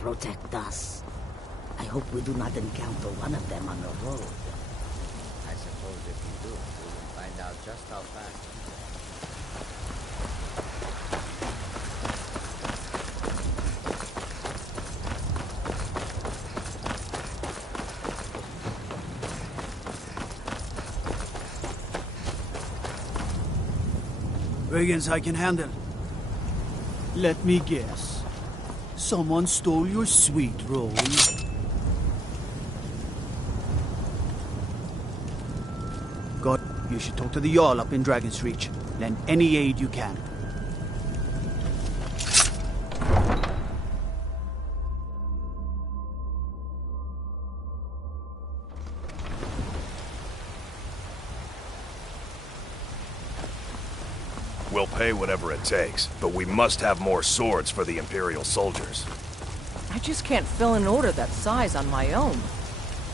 protect us. I hope we do not encounter one of them on the road. I suppose if we do, we will find out just how fast. Wiggins, I can handle. Let me guess. Someone stole your sweet roll. God, you should talk to the Jarl up in Dragon's Reach. Lend any aid you can. We'll pay whatever it takes, but we must have more swords for the Imperial soldiers. I just can't fill an order that size on my own.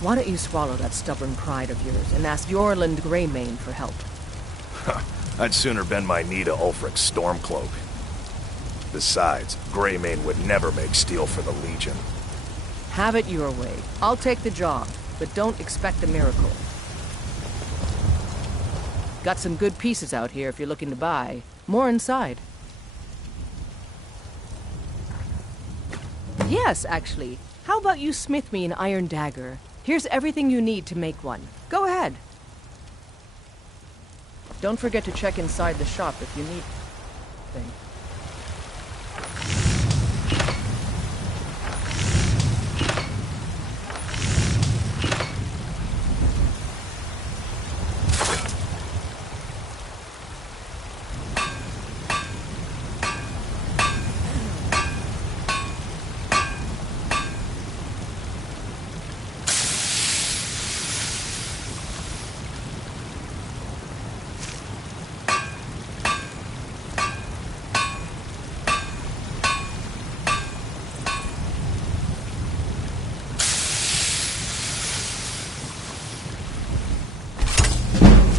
Why don't you swallow that stubborn pride of yours and ask Yorland Greymane for help? I'd sooner bend my knee to Ulfric's Stormcloak. Besides, Greymane would never make steel for the Legion. Have it your way. I'll take the job, but don't expect a miracle. Got some good pieces out here if you're looking to buy. More inside. Yes, actually. How about you smith me an iron dagger? Here's everything you need to make one. Go ahead. Don't forget to check inside the shop if you need anything.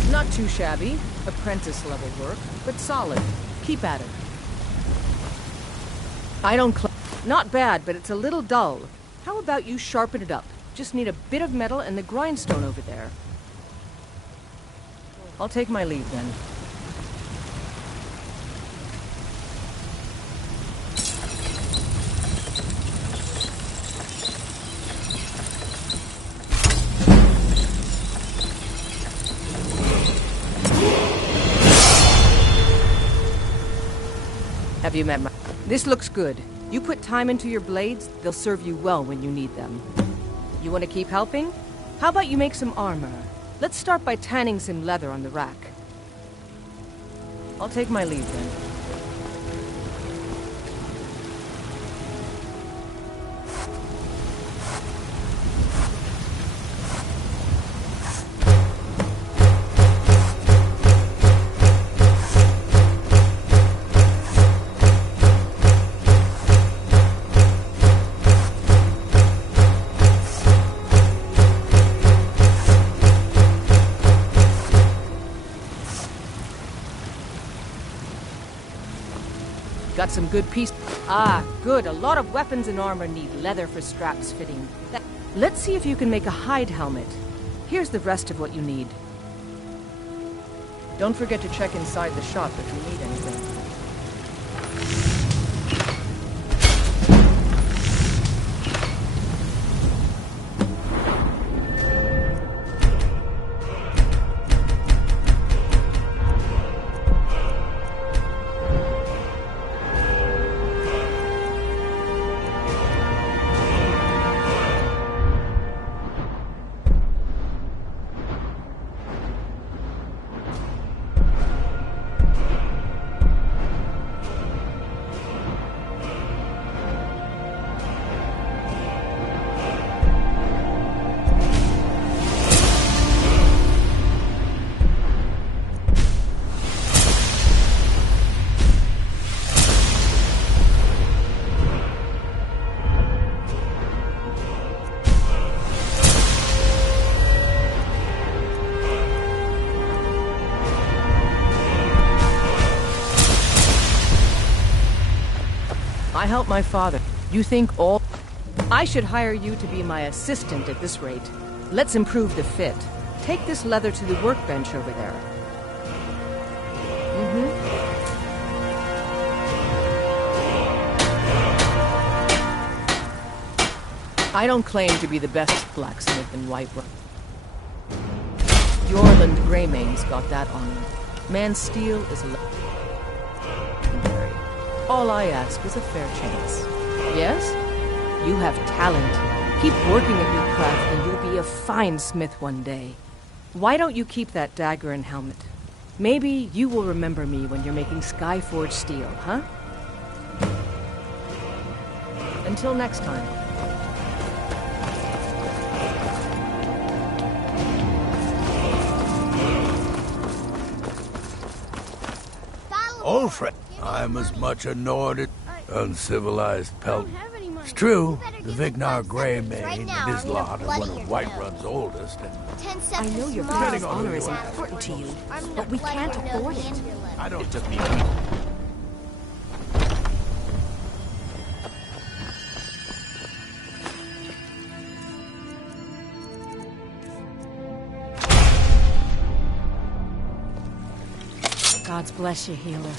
Not too shabby. Apprentice-level work, but solid. Keep at it. I don't Not bad, but it's a little dull. How about you sharpen it up? Just need a bit of metal and the grindstone over there. I'll take my leave then. Have you met my... This looks good. You put time into your blades, they'll serve you well when you need them. You want to keep helping? How about you make some armor? Let's start by tanning some leather on the rack. I'll take my leave then. Got some good piece. Ah, good. A lot of weapons and armor need leather for straps fitting. Let's see if you can make a hide helmet. Here's the rest of what you need. Don't forget to check inside the shop if you need anything. I helped my father. You think all... I should hire you to be my assistant at this rate. Let's improve the fit. Take this leather to the workbench over there. I don't claim to be the best blacksmith in Whiterun. Yorland Greymane's got that on him. Man's steel is legendary. All I ask is a fair chance. Yes? You have talent. Keep working at your craft and you'll be a fine smith one day. Why don't you keep that dagger and helmet? Maybe you will remember me when you're making Skyforge steel, huh? Until next time. Ulfric, I'm as much annoyed at uncivilized pelt. It's true, the Vignar Greymane and his lot are one of Whiterun's oldest, and I know your family's honor is important to you, but we can't afford it. I don't just mean God's bless you, healer.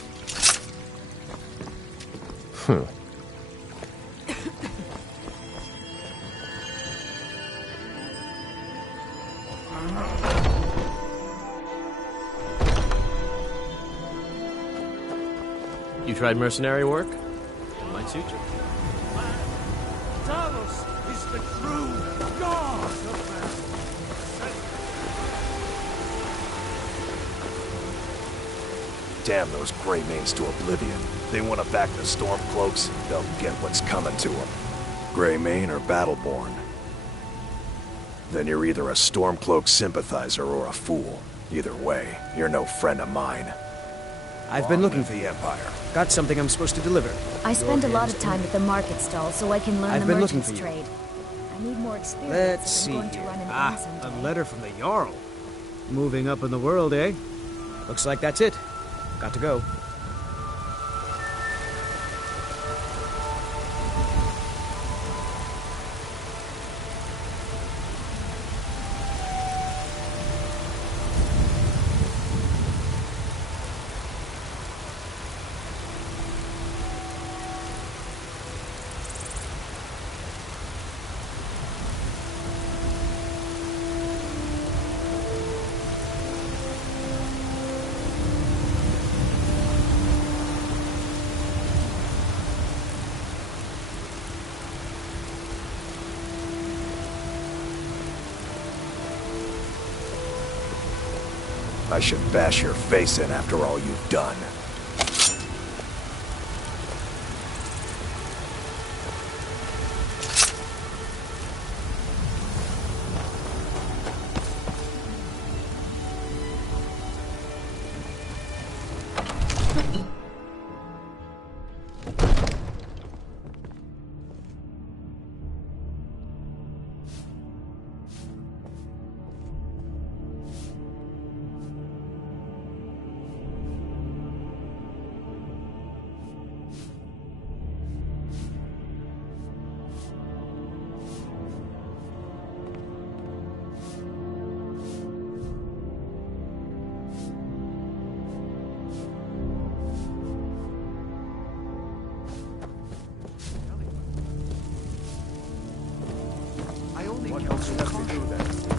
You tried mercenary work? It might suit you. Talos is the true god of Damn those Greymanes to oblivion. They want to back the Stormcloaks, they'll get what's coming to them. Greymane or Battleborn. Then you're either a Stormcloak sympathizer or a fool. Either way, you're no friend of mine. I've been looking for the you. Empire. Got something I'm supposed to deliver. I spend a lot of time at the market stall so I can learn I've the been looking merchant's for you. trade. I need more experience Let's if see I'm going to here. run an inn A someday. letter from the Jarl. Moving up in the world, eh? Looks like that's it. Got to go. I should bash your face in after all you've done.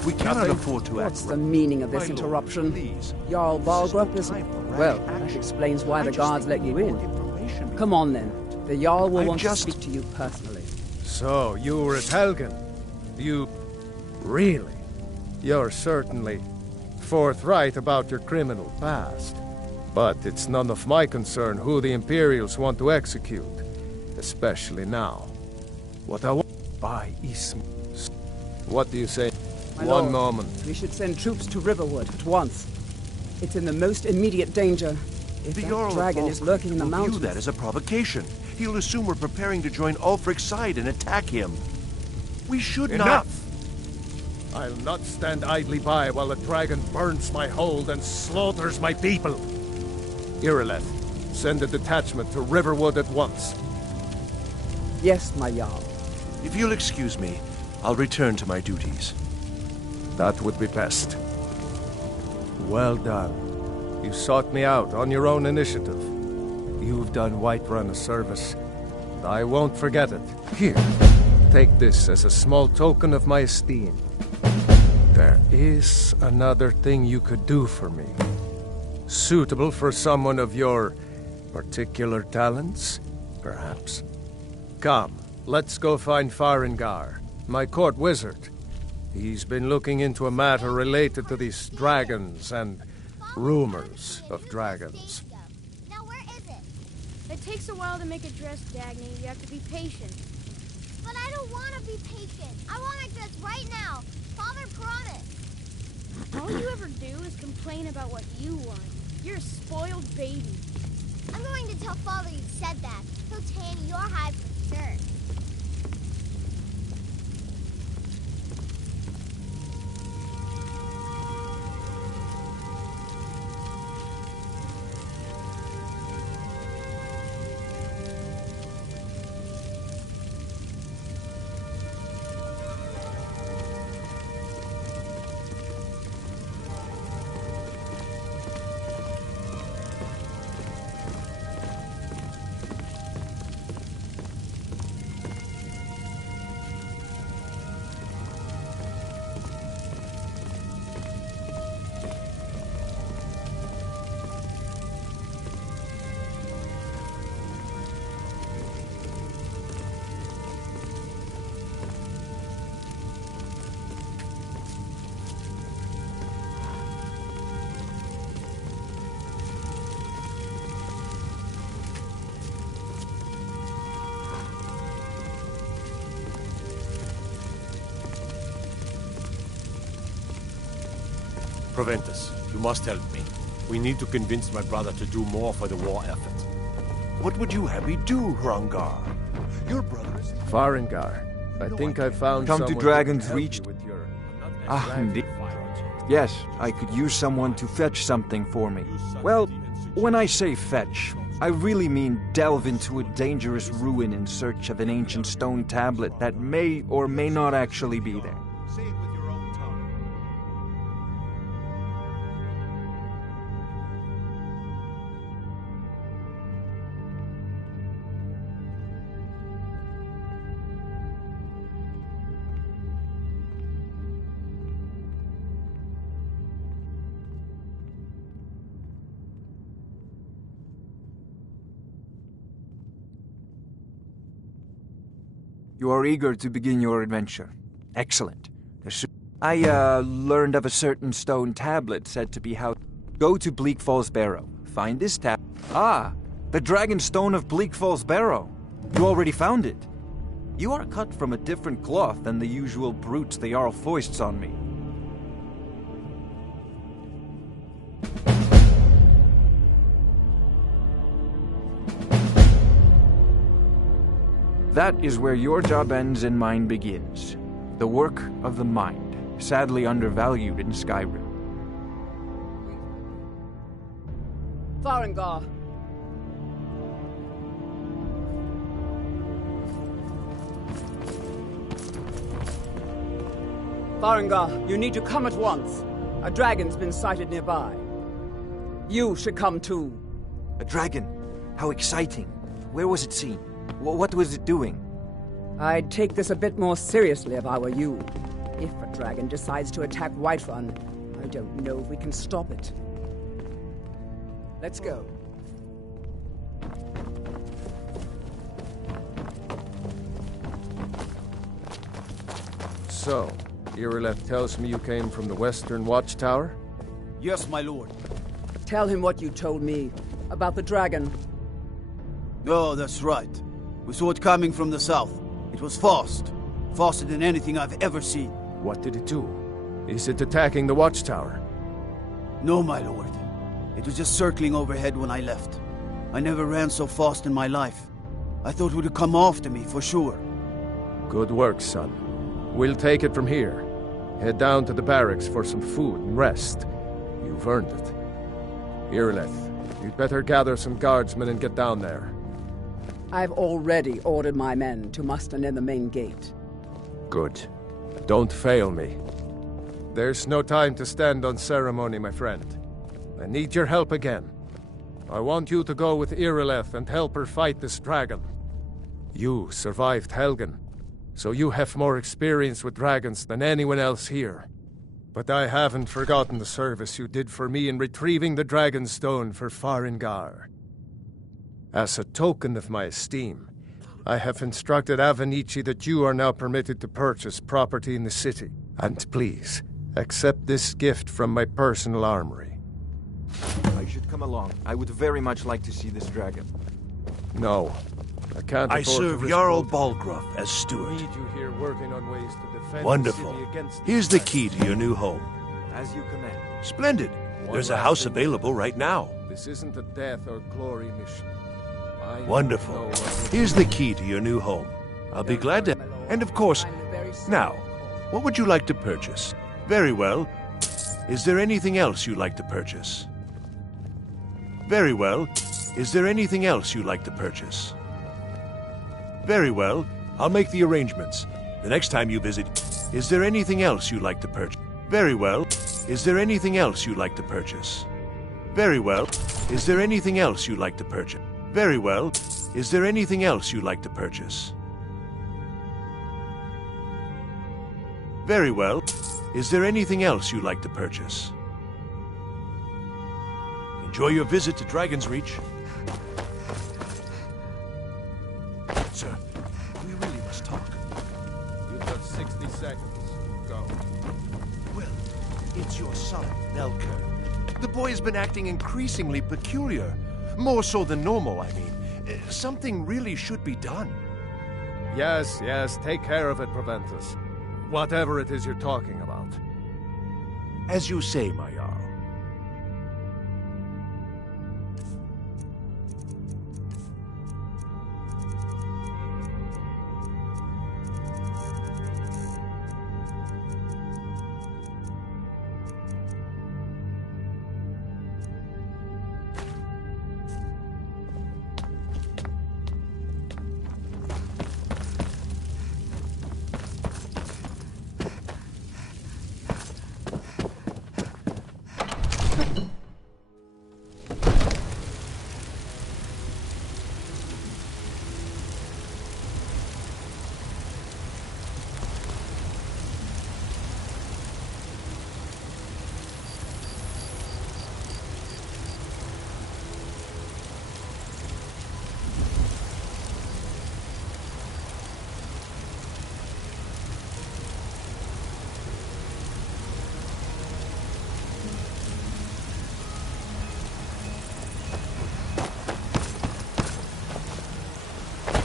We cannot afford to act. What's the meaning of this My lord, interruption? please. Jarl Balgrup This is isn't... no time for rash Well, that action. explains why I the just guards think let you more in. information Come on then. The Jarl will I want just- to speak to you personally. So, you were at Helgen? You... Really? You're certainly forthright about your criminal past. But it's none of my concern who the Imperials want to execute. Especially now. What I want by Ism... What do you say? My One lord, moment. We should send troops to Riverwood at once. It's in the most immediate danger. If The that Jarl of dragon is Falkreath lurking in the will mountains... view that as a provocation. He'll assume we're preparing to join Ulfric's side and attack him. We should Enough! not... I'll not stand idly by while the dragon burns my hold and slaughters my people. Irileth, send a detachment to Riverwood at once. Yes, my Jarl. If you'll excuse me, I'll return to my duties. That would be best. Well done. You sought me out on your own initiative. You've done Whiterun a service. I won't forget it. Here, take this as a small token of my esteem. There is another thing you could do for me. Suitable for someone of your particular talents, perhaps. Come, let's go find Farengar, my court wizard. He's been looking into a matter related to these dragons and rumors of dragons. Now where is it? It takes a while to make a dress, Dagny. You have to be patient. But I don't want to be patient. I want a dress right now. Father promised. All you ever do is complain about what you want. You're a spoiled baby. I'm going to tell Father you said that. He'll tan your hide for sure. Proventus, you must help me. We need to convince my brother to do more for the war effort. What would you have me do, Hrongar? Your brother is... Farengar, I think I found Come to someone Dragon's can help Reach. you with your Indeed. Yes, I could use someone to fetch something for me. Well, when I say fetch, I really mean delve into a dangerous ruin in search of an ancient stone tablet that may or may not actually be there. Say it with your own tongue. You are eager to begin your adventure. Excellent. I learned of a certain stone tablet said to be how... Go to Bleak Falls Barrow. Find this tab... Ah! The Dragon Stone of Bleak Falls Barrow. You already found it. You are cut from a different cloth than the usual brutes the Jarl foists on me. That is where your job ends and mine begins. The work of the mind, sadly undervalued in Skyrim. Farengar. Farengar, you need to come at once. A dragon's been sighted nearby. You should come too. A dragon? How exciting. Where was it seen? What was it doing? I'd take this a bit more seriously if I were you. If a dragon decides to attack Whiterun, I don't know if we can stop it. Let's go. So, Irileth tells me you came from the Western Watchtower? Yes, my lord. Tell him what you told me about the dragon. Oh, that's right. We saw it coming from the south. It was fast. Faster than anything I've ever seen. What did it do? Is it attacking the Watchtower? No, my lord. It was just circling overhead when I left. I never ran so fast in my life. I thought it would come after me, for sure. Good work, son. We'll take it from here. Head down to the barracks for some food and rest. You've earned it. Irileth, you'd better gather some guardsmen and get down there. I've already ordered my men to muster near the main gate. Good. Don't fail me. There's no time to stand on ceremony, my friend. I need your help again. I want you to go with Irileth and help her fight this dragon. You survived Helgen, so you have more experience with dragons than anyone else here. But I haven't forgotten the service you did for me in retrieving the Dragon Stone for Farengar. As a token of my esteem, I have instructed Avenici that you are now permitted to purchase property in the city. And please, accept this gift from my personal armory. I should come along. I would very much like to see this dragon. No, I can't I afford to serve risk Jarl both. Balgruuf as I steward. need you here working on ways to defend Wonderful. the city against Here's the key to your new home. As you command. Splendid. There's a last house thing. available right now. This isn't a death or glory mission. I Wonderful. know what Here's the key to your new home. I'll be glad to... And of course, now, what would you like to purchase? Very well. Is there anything else you'd like to purchase? Very well. Is there anything else you'd like to purchase? Very well. I'll make the arrangements. The next time you visit... Is there anything else you'd like to purchase? Very well. Is there anything else you'd like to purchase? Very well. Is there anything else you'd like to purchase? Very well. Is there anything else you'd like to purchase? Very well. Is there anything else you'd like to purchase? Enjoy your visit to Dragon's Reach. Sir, we really must talk. You have 60 seconds. Go. Well, it's your son, Nelker. The boy has been acting increasingly peculiar. More so than normal, I mean. Something really should be done. Yes, take care of it, Proventus. Whatever it is you're talking about. As you say, my Jarl.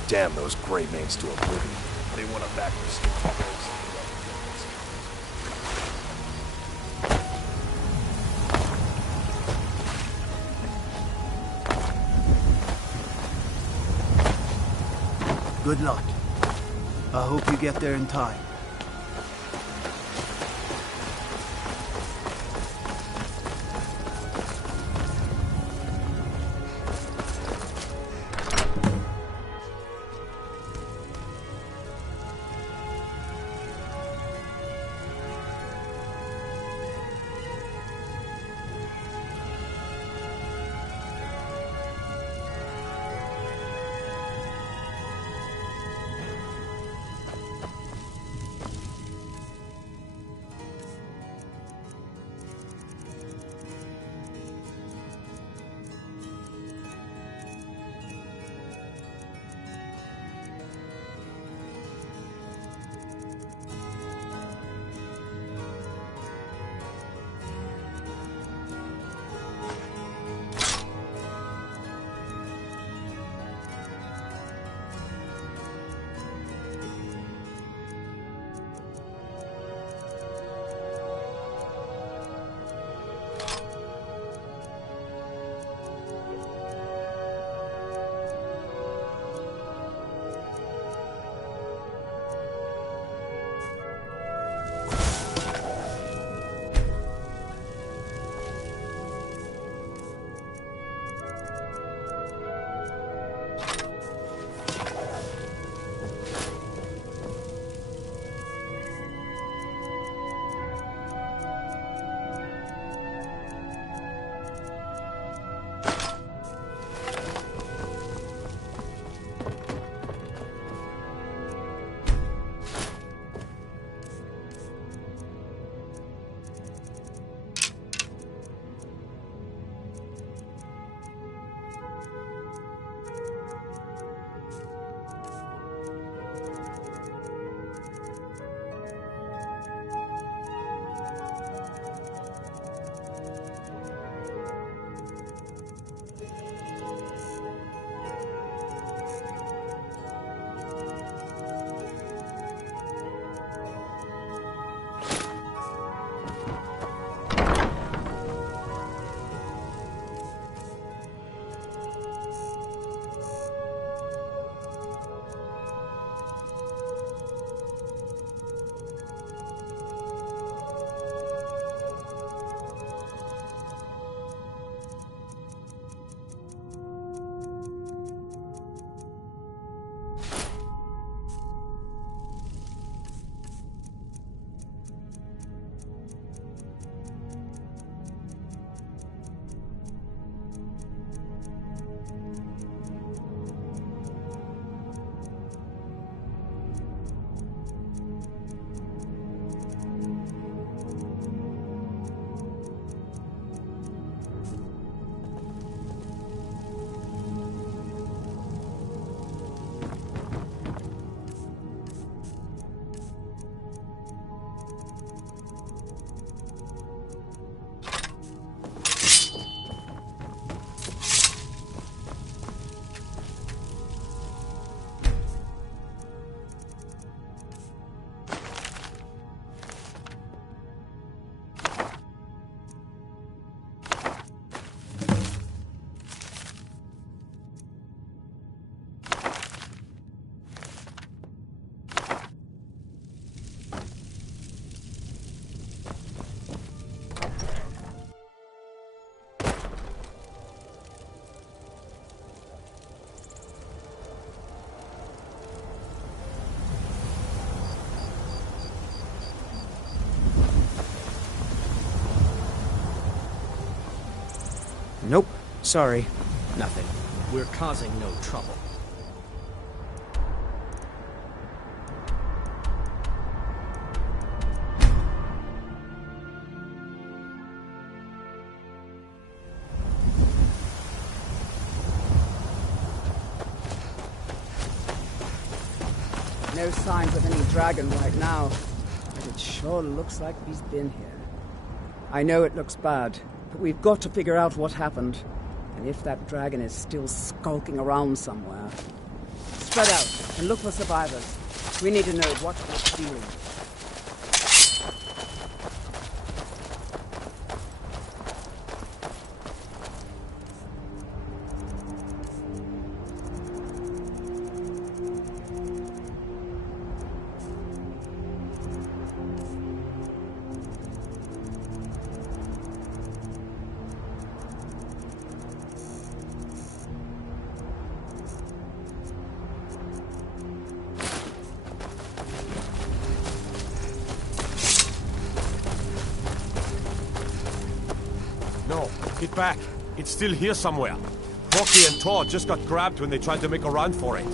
Damn those gray mains to oblivion. They want to back their storm. Good luck. I hope you get there in time. Sorry. Nothing. We're causing no trouble. No signs of any dragon right now, but it sure looks like he's been here. I know it looks bad, but we've got to figure out what happened, and if that dragon is still skulking around somewhere. Spread out and look for survivors. We need to know what it's doing. No, get back. It's still here somewhere. Corky and Tor just got grabbed when they tried to make a run for it.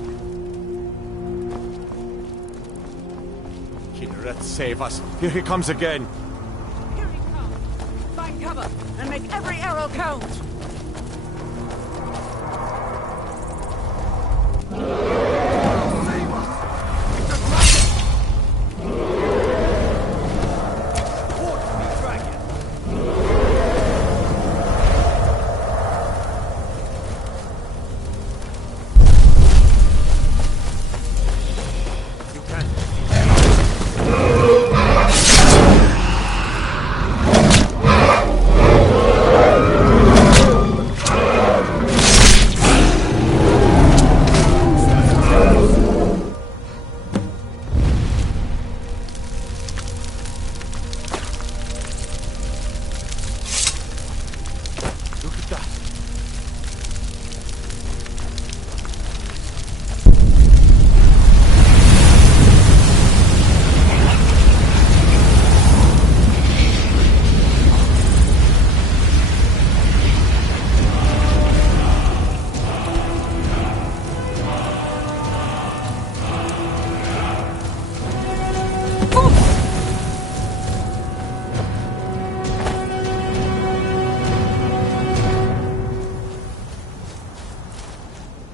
Killret, save us. Here he comes again. Here he comes. Find cover and make every arrow count.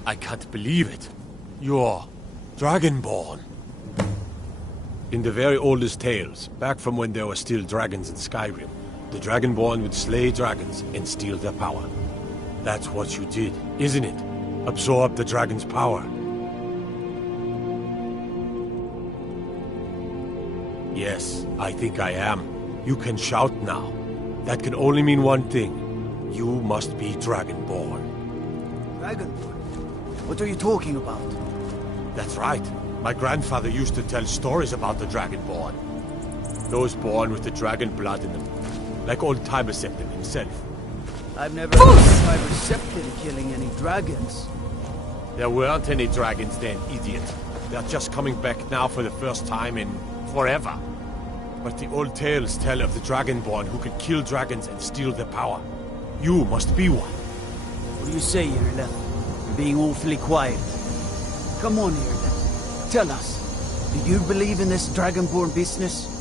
I can't believe it. You're Dragonborn. In the very oldest tales, back from when there were still dragons in Skyrim, the Dragonborn would slay dragons and steal their power. That's what you did, isn't it? Absorb the dragon's power. Yes, I think I am. You can shout now. That can only mean one thing. You must be Dragonborn. Dragonborn? What are you talking about? That's right. My grandfather used to tell stories about the Dragonborn. Those born with the dragon blood in them. Like old Tiber Septim himself. I've never heard of Tiber Septim killing any dragons. There weren't any dragons then, idiot. They're just coming back now for the first time in forever. But the old tales tell of the Dragonborn who can kill dragons and steal their power. You must be one. What do you say, Irleth? You're being awfully quiet. Come on, Irleth. Tell us. Do you believe in this Dragonborn business?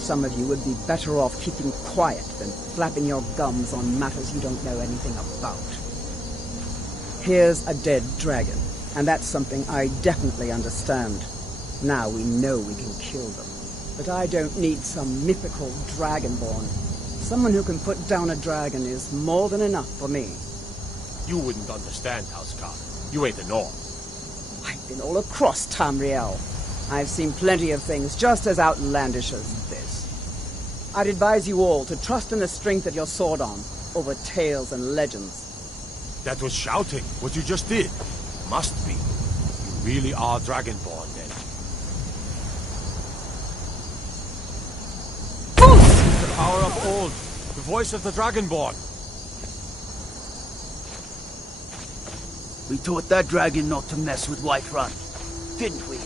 Some of you would be better off keeping quiet than flapping your gums on matters you don't know anything about. Here's a dead dragon, and that's something I definitely understand. Now we know we can kill them. But I don't need some mythical Dragonborn. Someone who can put down a dragon is more than enough for me. You wouldn't understand, Housecarl. You ain't a Norm. I've been all across Tamriel. I've seen plenty of things just as outlandish as this. I'd advise you all to trust in the strength of your sword arm over tales and legends. That was shouting, what you just did. Must be. You really are Dragonborn, then. The power of old. The voice of the Dragonborn. We taught that dragon not to mess with Whiterun, didn't we?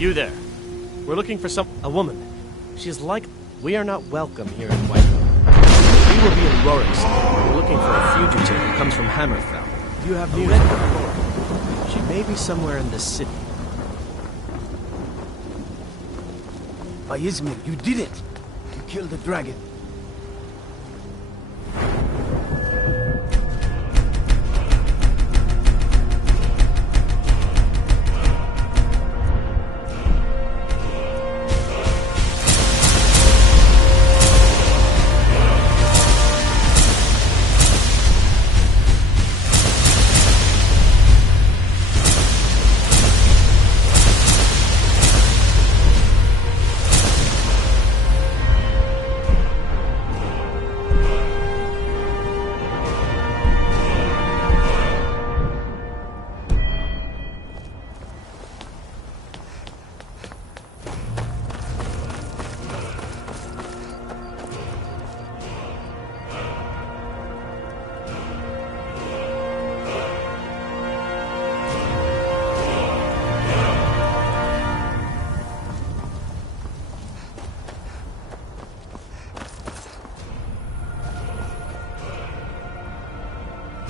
You there. We're looking for a woman. She's like... We are not welcome here in Whiterun. We will be in Rorikstead. We're looking for a fugitive who comes from Hammerfell. You have news for her. She may be somewhere in the city. By Izmir, you did it! You killed the dragon.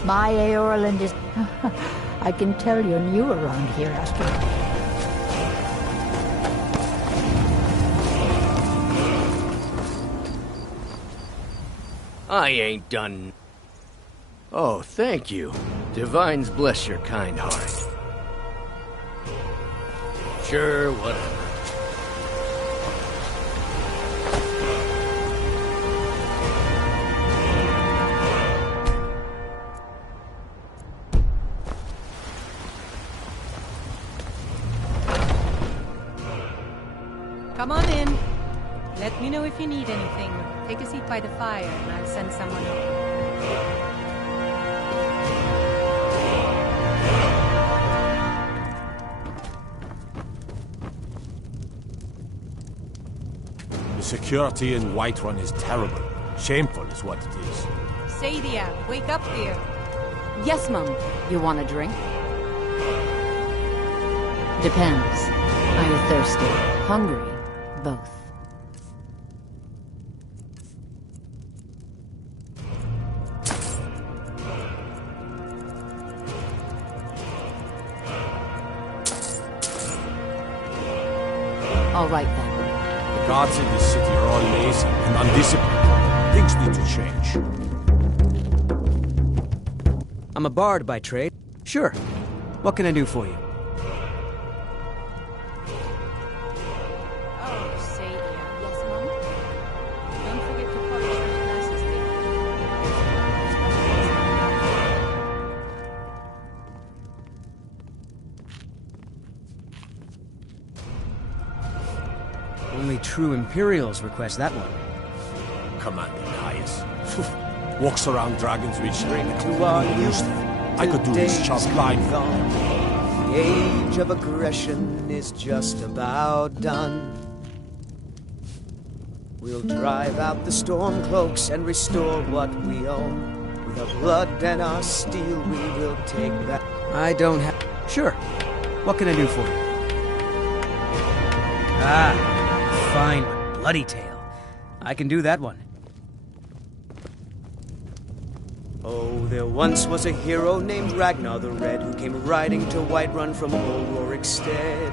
My Eorland is... I can tell you're new around here, Astrid. I ain't done... Oh, thank you. Divines bless your kind heart. Sure, whatever. Come on in. Let me know if you need anything. Take a seat by the fire and I'll send someone over. The security in Whiterun is terrible. Shameful is what it is. Sadia, wake up dear. Yes, Mum. You want a drink? Depends. Are you thirsty? Hungry? Both. All right then. The guards in this city are all lazy and undisciplined. Things need to change. I'm a bard by trade. Sure. What can I do for you? Only true Imperials request that one. Commander Caius. Walks around Dragon's Reach during the To our used to. I could do this job blind. The age of aggression is just about done. We'll drive out the Stormcloaks and restore what we own. With our blood and our steel, we will take back. I don't have... Sure. What can I do for you? Ah, fine, bloody tale. I can do that one. Oh, there once was a hero named Ragnar the Red who came riding to Whiterun from old Rorikstead.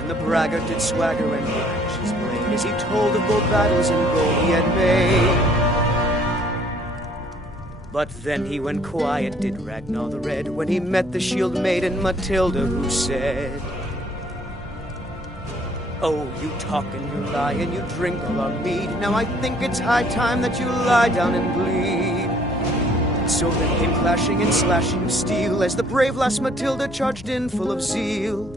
And the braggart did swagger and brandish his blade as he told of bold battles and gold he had made. But then he went quiet, did Ragnar the Red, when he met the shield maiden Matilda, who said, "Oh, you talk and you lie and you drink all our mead. Now I think it's high time that you lie down and bleed." So then came clashing and slashing of steel as the brave lass Matilda charged in full of zeal.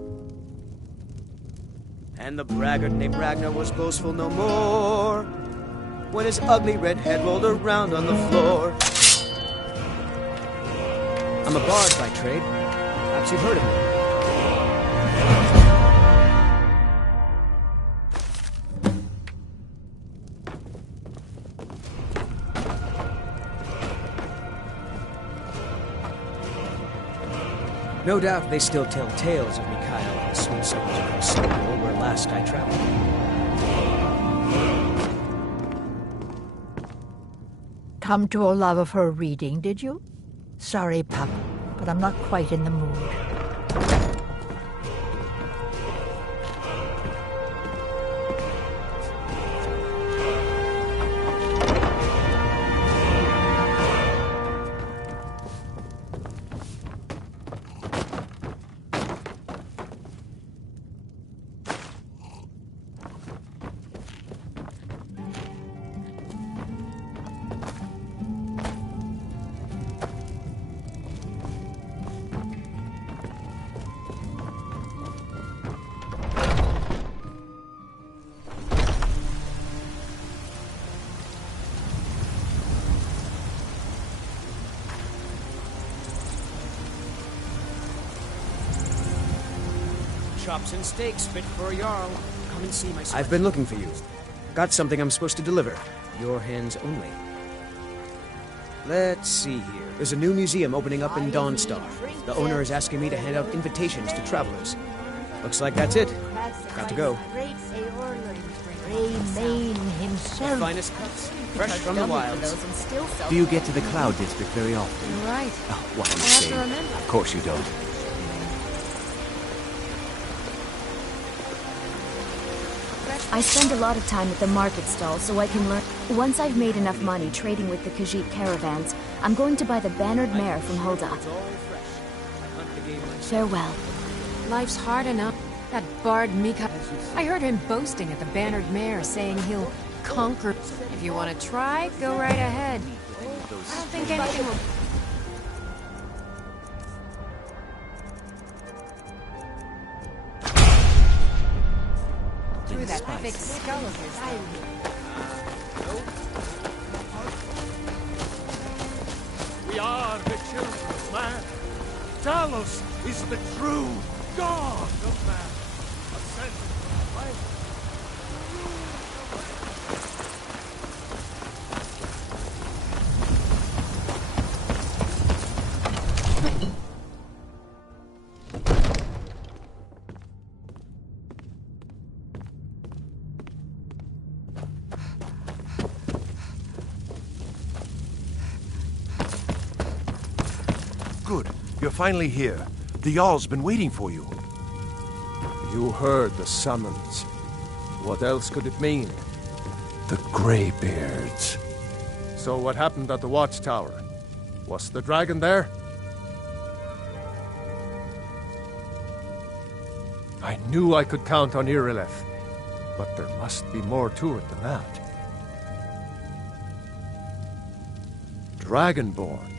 And the braggart named Ragnar was boastful no more when his ugly red head rolled around on the floor. I'm a bard by trade. Perhaps you've heard of me. No doubt they still tell tales of Mikhail and the sweet suburbs of Constantinople, where last I traveled. Come to a love of her reading, did you? Sorry, pup, but I'm not quite in the mood. Chops and steaks fit for a Jarl. Come and see my son. I've been looking for you. Got something I'm supposed to deliver. Your hands only. Let's see here. There's a new museum opening up in Dawnstar. The owner is asking me to hand out invitations to travelers. Looks like that's it. Got to go. Greymane himself. Finest cuts, fresh from the wilds. Do you get to the Cloud District very often? Right. Oh, what I'm saying. Of course you don't. I spend a lot of time at the market stall so I can learn. Once I've made enough money trading with the Khajiit caravans, I'm going to buy the bannered mare from Hulda. Farewell. Life's hard enough. That bard Mika. I heard him boasting at the bannered mare, saying he'll conquer. If you want to try, go right ahead. I don't think anything will... Through that thick skull of his. We are the children of man. Talos is the true God of man. Ascended from the light. Good. You're finally here. The Jarl's been waiting for you. You heard the summons. What else could it mean? The Greybeards. So what happened at the watchtower? Was the dragon there? I knew I could count on Irileth, but there must be more to it than that. Dragonborn.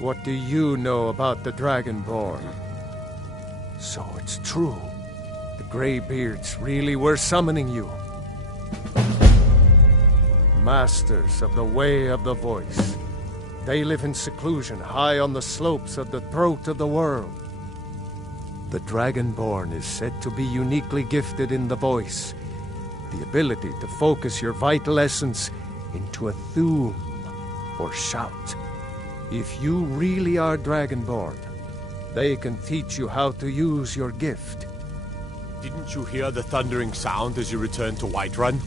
What do you know about the Dragonborn? So it's true. The Greybeards really were summoning you. Masters of the Way of the Voice. They live in seclusion high on the slopes of the throat of the world. The Dragonborn is said to be uniquely gifted in the voice, the ability to focus your vital essence into a thum or shout. If you really are Dragonborn, they can teach you how to use your gift. Didn't you hear the thundering sound as you returned to Whiterun?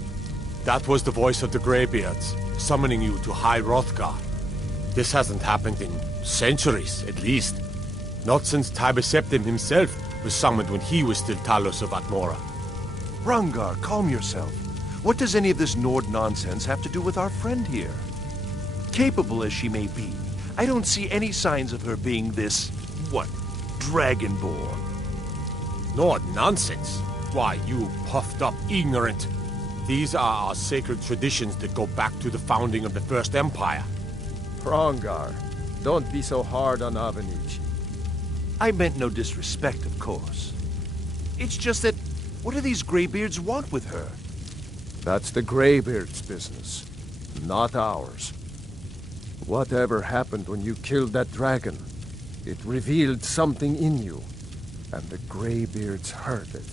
That was the voice of the Greybeards, summoning you to High Hrothgar. This hasn't happened in centuries, at least. Not since Tiber Septim himself was summoned when he was still Talos of Atmora. Hrongar, calm yourself. What does any of this Nord nonsense have to do with our friend here? Capable as she may be, I don't see any signs of her being this, Dragonborn. Nord nonsense? Why, you puffed up ignorant. These are our sacred traditions that go back to the founding of the First Empire. Hrongar, don't be so hard on Avenici. I meant no disrespect, of course. It's just that, what do these Greybeards want with her? That's the Greybeards' business, not ours. Whatever happened when you killed that dragon, it revealed something in you, and the Greybeards heard it.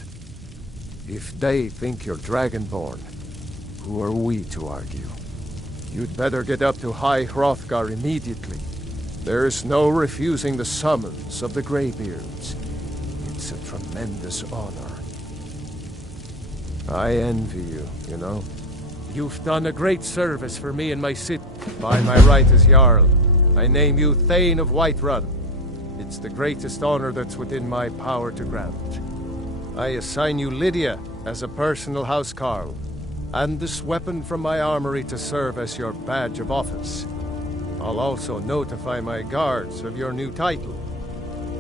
If they think you're Dragonborn, who are we to argue? You'd better get up to High Hrothgar immediately. There's no refusing the summons of the Greybeards. It's a tremendous honor. I envy you, you know. You've done a great service for me and my city. By my right as Jarl, I name you Thane of Whiterun. It's the greatest honor that's within my power to grant. I assign you Lydia as a personal housecarl, and this weapon from my armory to serve as your badge of office. I'll also notify my guards of your new title.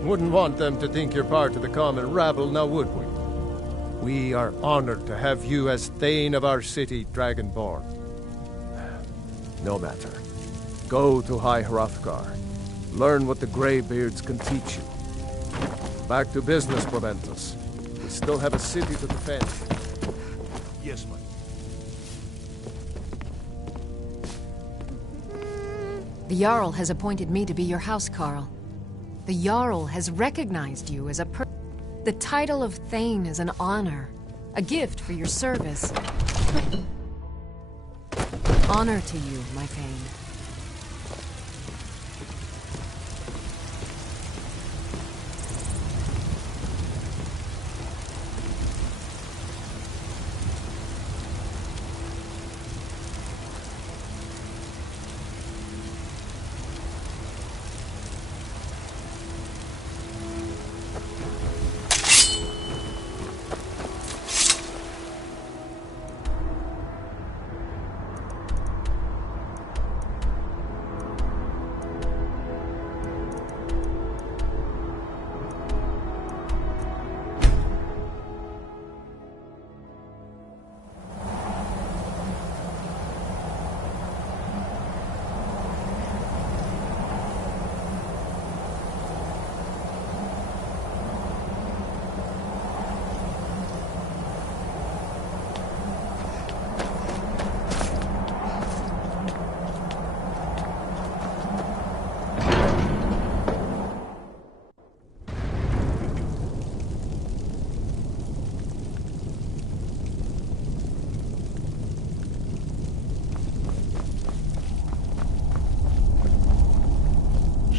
Wouldn't want them to think you're part of the common rabble, now would we? We are honored to have you as Thane of our city, Dragonborn. No matter. Go to High Hrothgar. Learn what the Greybeards can teach you. Back to business, Proventus. We still have a city to defend. Yes, my... The Jarl has appointed me to be your housecarl. The Jarl has recognized you as a The title of Thane is an honor, a gift for your service. Honor to you, my Thane.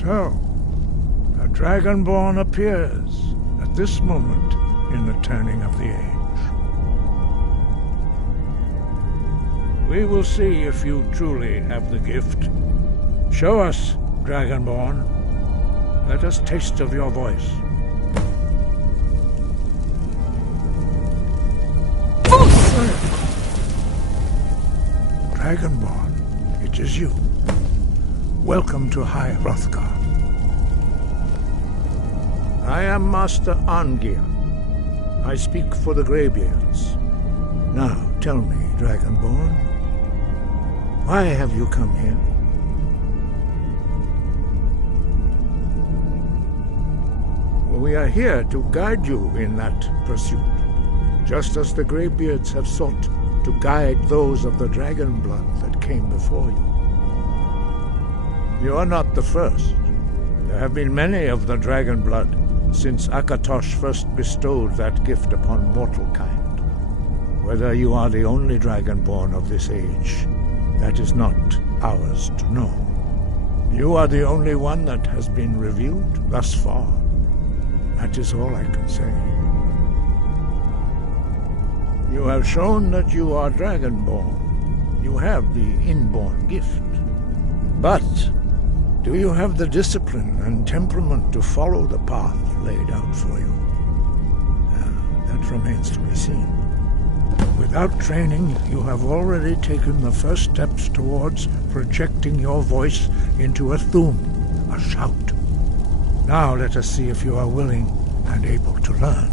So, a Dragonborn appears at this moment in the turning of the age. We will see if you truly have the gift. Show us, Dragonborn. Let us taste of your voice. Dragonborn, it is you. Welcome to High Hrothgar. I am Master Arngeir. I speak for the Greybeards. Now, tell me, Dragonborn, why have you come here? We are here to guide you in that pursuit, just as the Greybeards have sought to guide those of the dragon blood that came before you. You are not the first. There have been many of the dragon blood since Akatosh first bestowed that gift upon mortal kind. Whether you are the only Dragonborn of this age, that is not ours to know. You are the only one that has been revealed thus far. That is all I can say. You have shown that you are Dragonborn. You have the inborn gift. But do you have the discipline and temperament to follow the path laid out for you? That remains to be seen. Without training, you have already taken the first steps towards projecting your voice into a thum, a shout. Now let us see if you are willing and able to learn.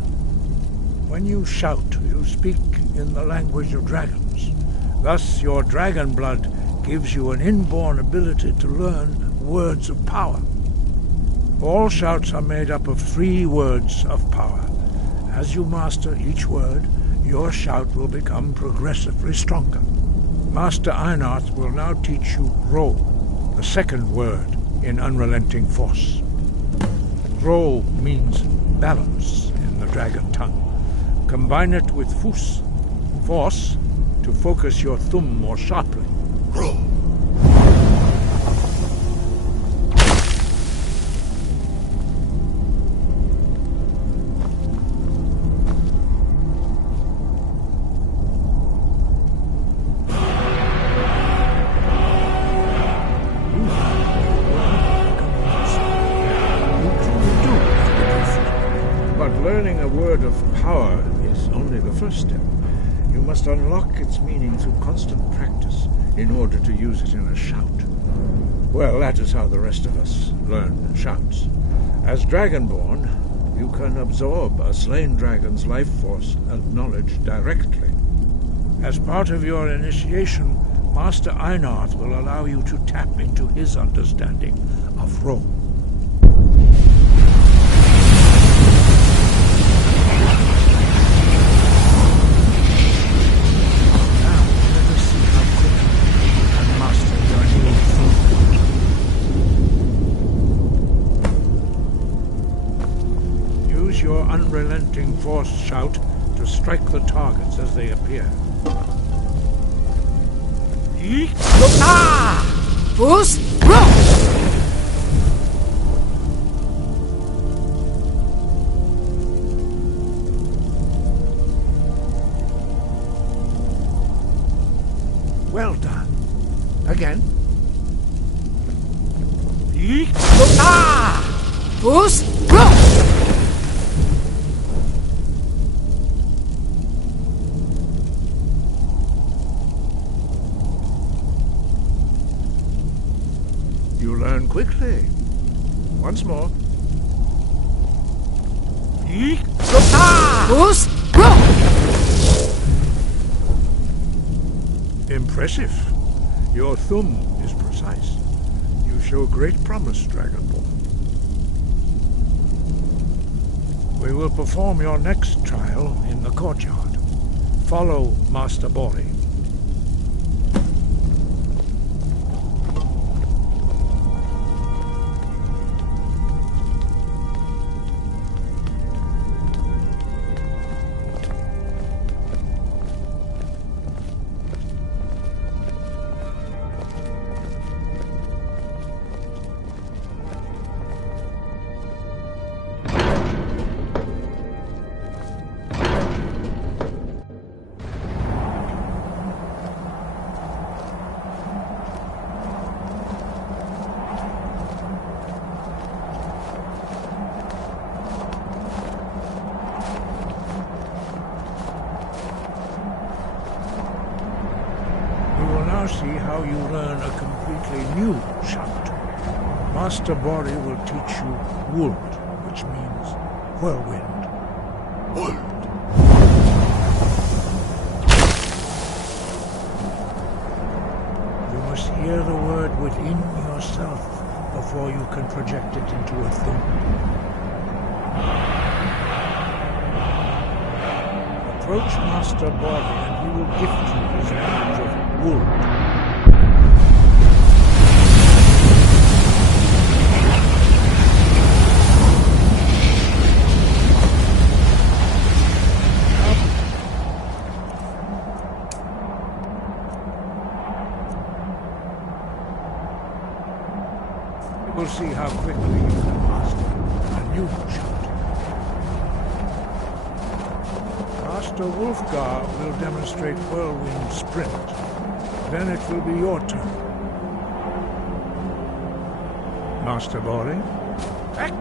When you shout, you speak in the language of dragons. Thus, your dragon blood gives you an inborn ability to learn words of power. All shouts are made up of 3 words of power. As you master each word, your shout will become progressively stronger. Master Einarth will now teach you Ro, the second word in Unrelenting Force. Ro means balance in the dragon tongue. Combine it with Fus, force, to focus your thumb more sharply. Ro. learning a word of power is only the first step. You must unlock its meaning through constant practice in order to use it in a shout. Well, that is how the rest of us learn shouts. As Dragonborn, you can absorb a slain dragon's life force and knowledge directly. As part of your initiation, Master Einarth will allow you to tap into his understanding of Rome. Now, let us see how quickly you can master your new theme. Use your unrelenting force shout to strike the targets as they appear. Boost! Roll! Well done. Again. Boost! Roll! You learn quickly. Once more. Boost! Roll! Impressive. Your thumb is precise. You show great promise, Dragonborn. We will perform your next trial in the courtyard. Follow Master Bori. See how you learn a completely new shout. Master Bori will teach you Wuld, which means whirlwind. Wuld. You must hear the word within yourself before you can project it into a thing. Approach Master Bori and he will gift you his knowledge of Wuld. We'll see how quickly you can master a new shout. Master Wulfgar will demonstrate Whirlwind Sprint. Then it will be your turn. Master Bori? X!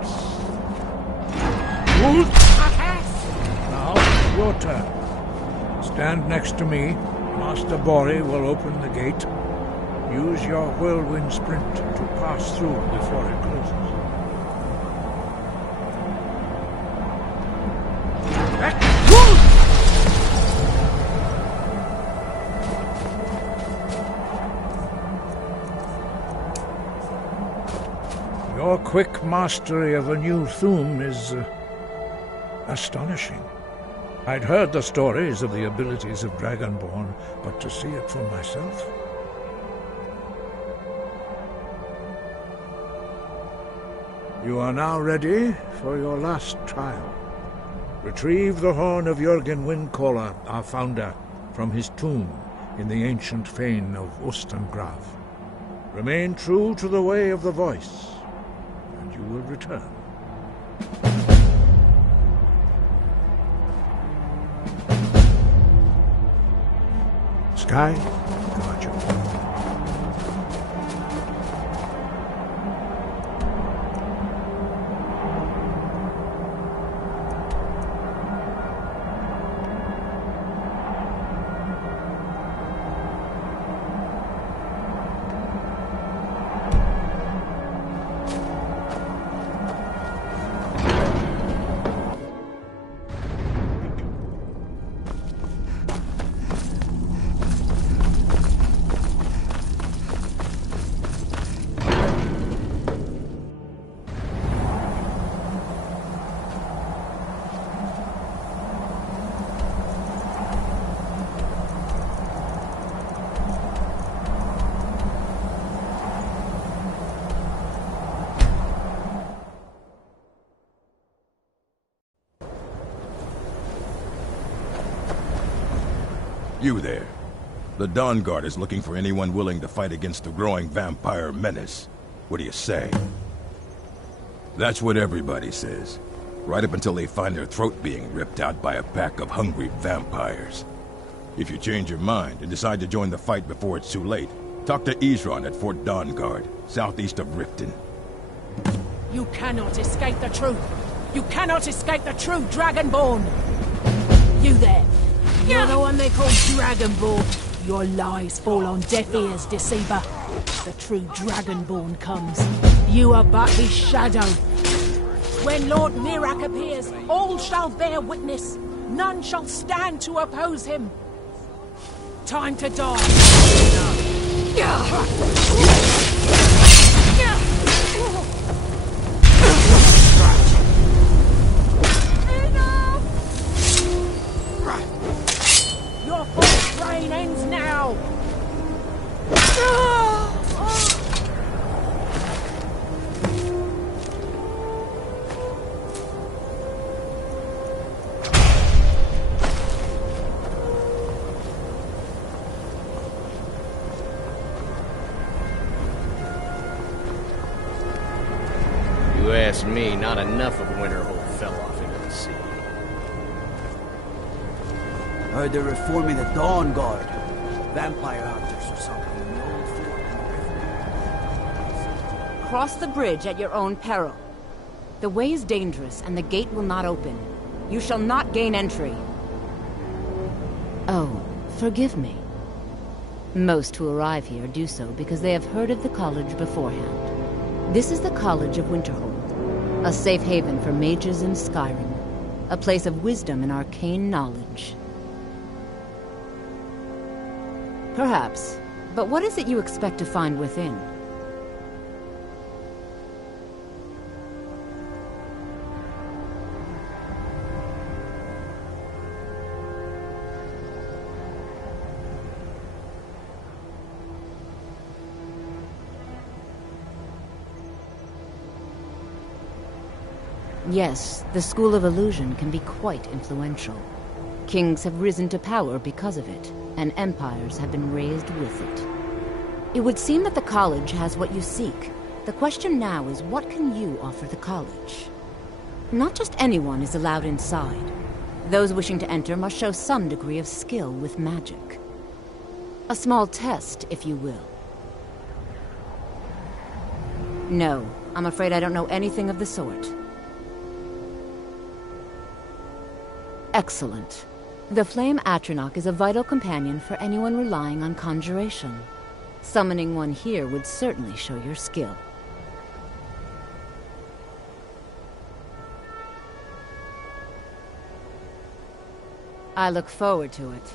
Wuld! Now, your turn. Stand next to me. Master Bori will open the gate. Use your whirlwind sprint to pass through before it closes. Your quick mastery of a new Thu'um is astonishing. I'd heard the stories of the abilities of Dragonborn, but to see it for myself... You are now ready for your last trial. Retrieve the horn of Jürgen Windcaller, our founder, from his tomb in the ancient fane of Ustengrav. Remain true to the way of the voice, and you will return. Sky, guard you. You there. The Dawn Guard is looking for anyone willing to fight against the growing vampire menace. What do you say? That's what everybody says. Right up until they find their throat being ripped out by a pack of hungry vampires. If you change your mind and decide to join the fight before it's too late, talk to Isran at Fort Dawn Guard, southeast of Riften. You cannot escape the truth! You cannot escape the true Dragonborn! You there! You're the one they call Dragonborn! Your lies fall on deaf ears, deceiver. The true Dragonborn comes. You are but his shadow. When Lord Mirak appears, all shall bear witness. None shall stand to oppose him. Time to die. Your false reign ends now. You ask me, not enough of Winterhold fell off into the sea. Heard they're reforming the Dawn Guard. Vampire hunters or something. Cross the bridge at your own peril. The way is dangerous, and the gate will not open. You shall not gain entry. Oh, forgive me. Most who arrive here do so because they have heard of the college beforehand. This is the College of Winterhold, a safe haven for mages in Skyrim, a place of wisdom and arcane knowledge. Perhaps, but what is it you expect to find within? Yes, the School of Illusion can be quite influential. Kings have risen to power because of it, and empires have been raised with it. It would seem that the college has what you seek. The question now is, what can you offer the college? Not just anyone is allowed inside. Those wishing to enter must show some degree of skill with magic. A small test, if you will. No, I'm afraid I don't know anything of the sort. Excellent. The Flame Atronach is a vital companion for anyone relying on conjuration. Summoning one here would certainly show your skill. I look forward to it.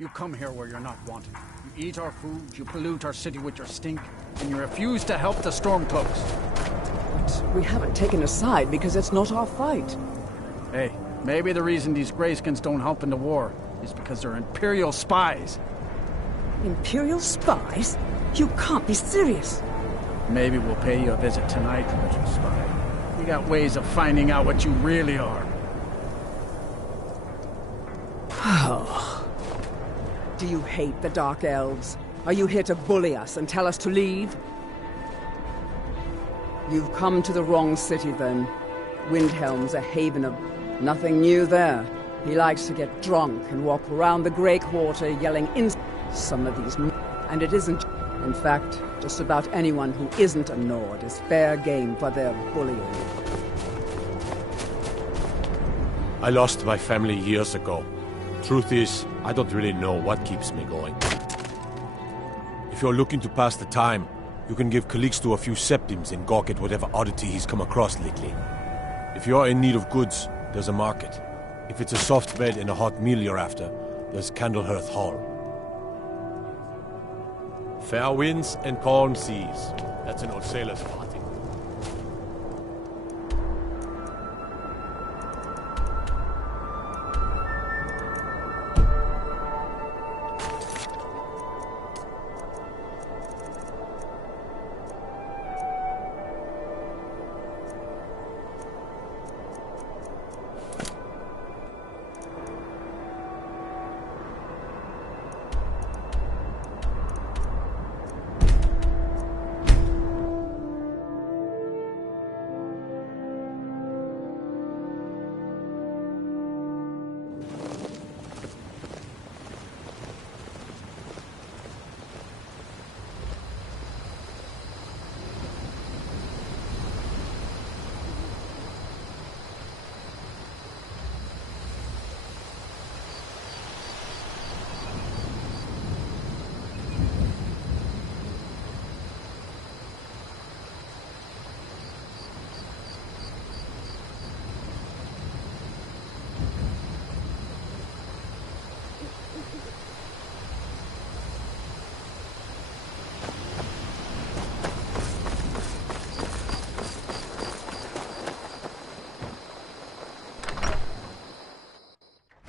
You come here where you're not wanted. You eat our food, you pollute our city with your stink, and you refuse to help the Stormcloaks. But we haven't taken a side because it's not our fight. Hey, maybe the reason these Greyskins don't help in the war is because they're Imperial spies. Imperial spies? You can't be serious. Maybe we'll pay you a visit tonight, little spy. got ways of finding out what you really are. Do you hate the Dark Elves? Are you here to bully us and tell us to leave? You've come to the wrong city, then. Windhelm's a haven of nothing new there. He likes to get drunk and walk around the Grey Quarter yelling some of these and it isn't. In fact, just about anyone who isn't a Nord is fair game for their bullying. I lost my family years ago. Truth is, I don't really know what keeps me going. If you're looking to pass the time, you can give Calixto a few septims and gawk at whatever oddity he's come across lately. If you're in need of goods, there's a market. If it's a soft bed and a hot meal you're after, there's Candlehearth Hall. Fair winds and calm seas. That's an old sailor's party.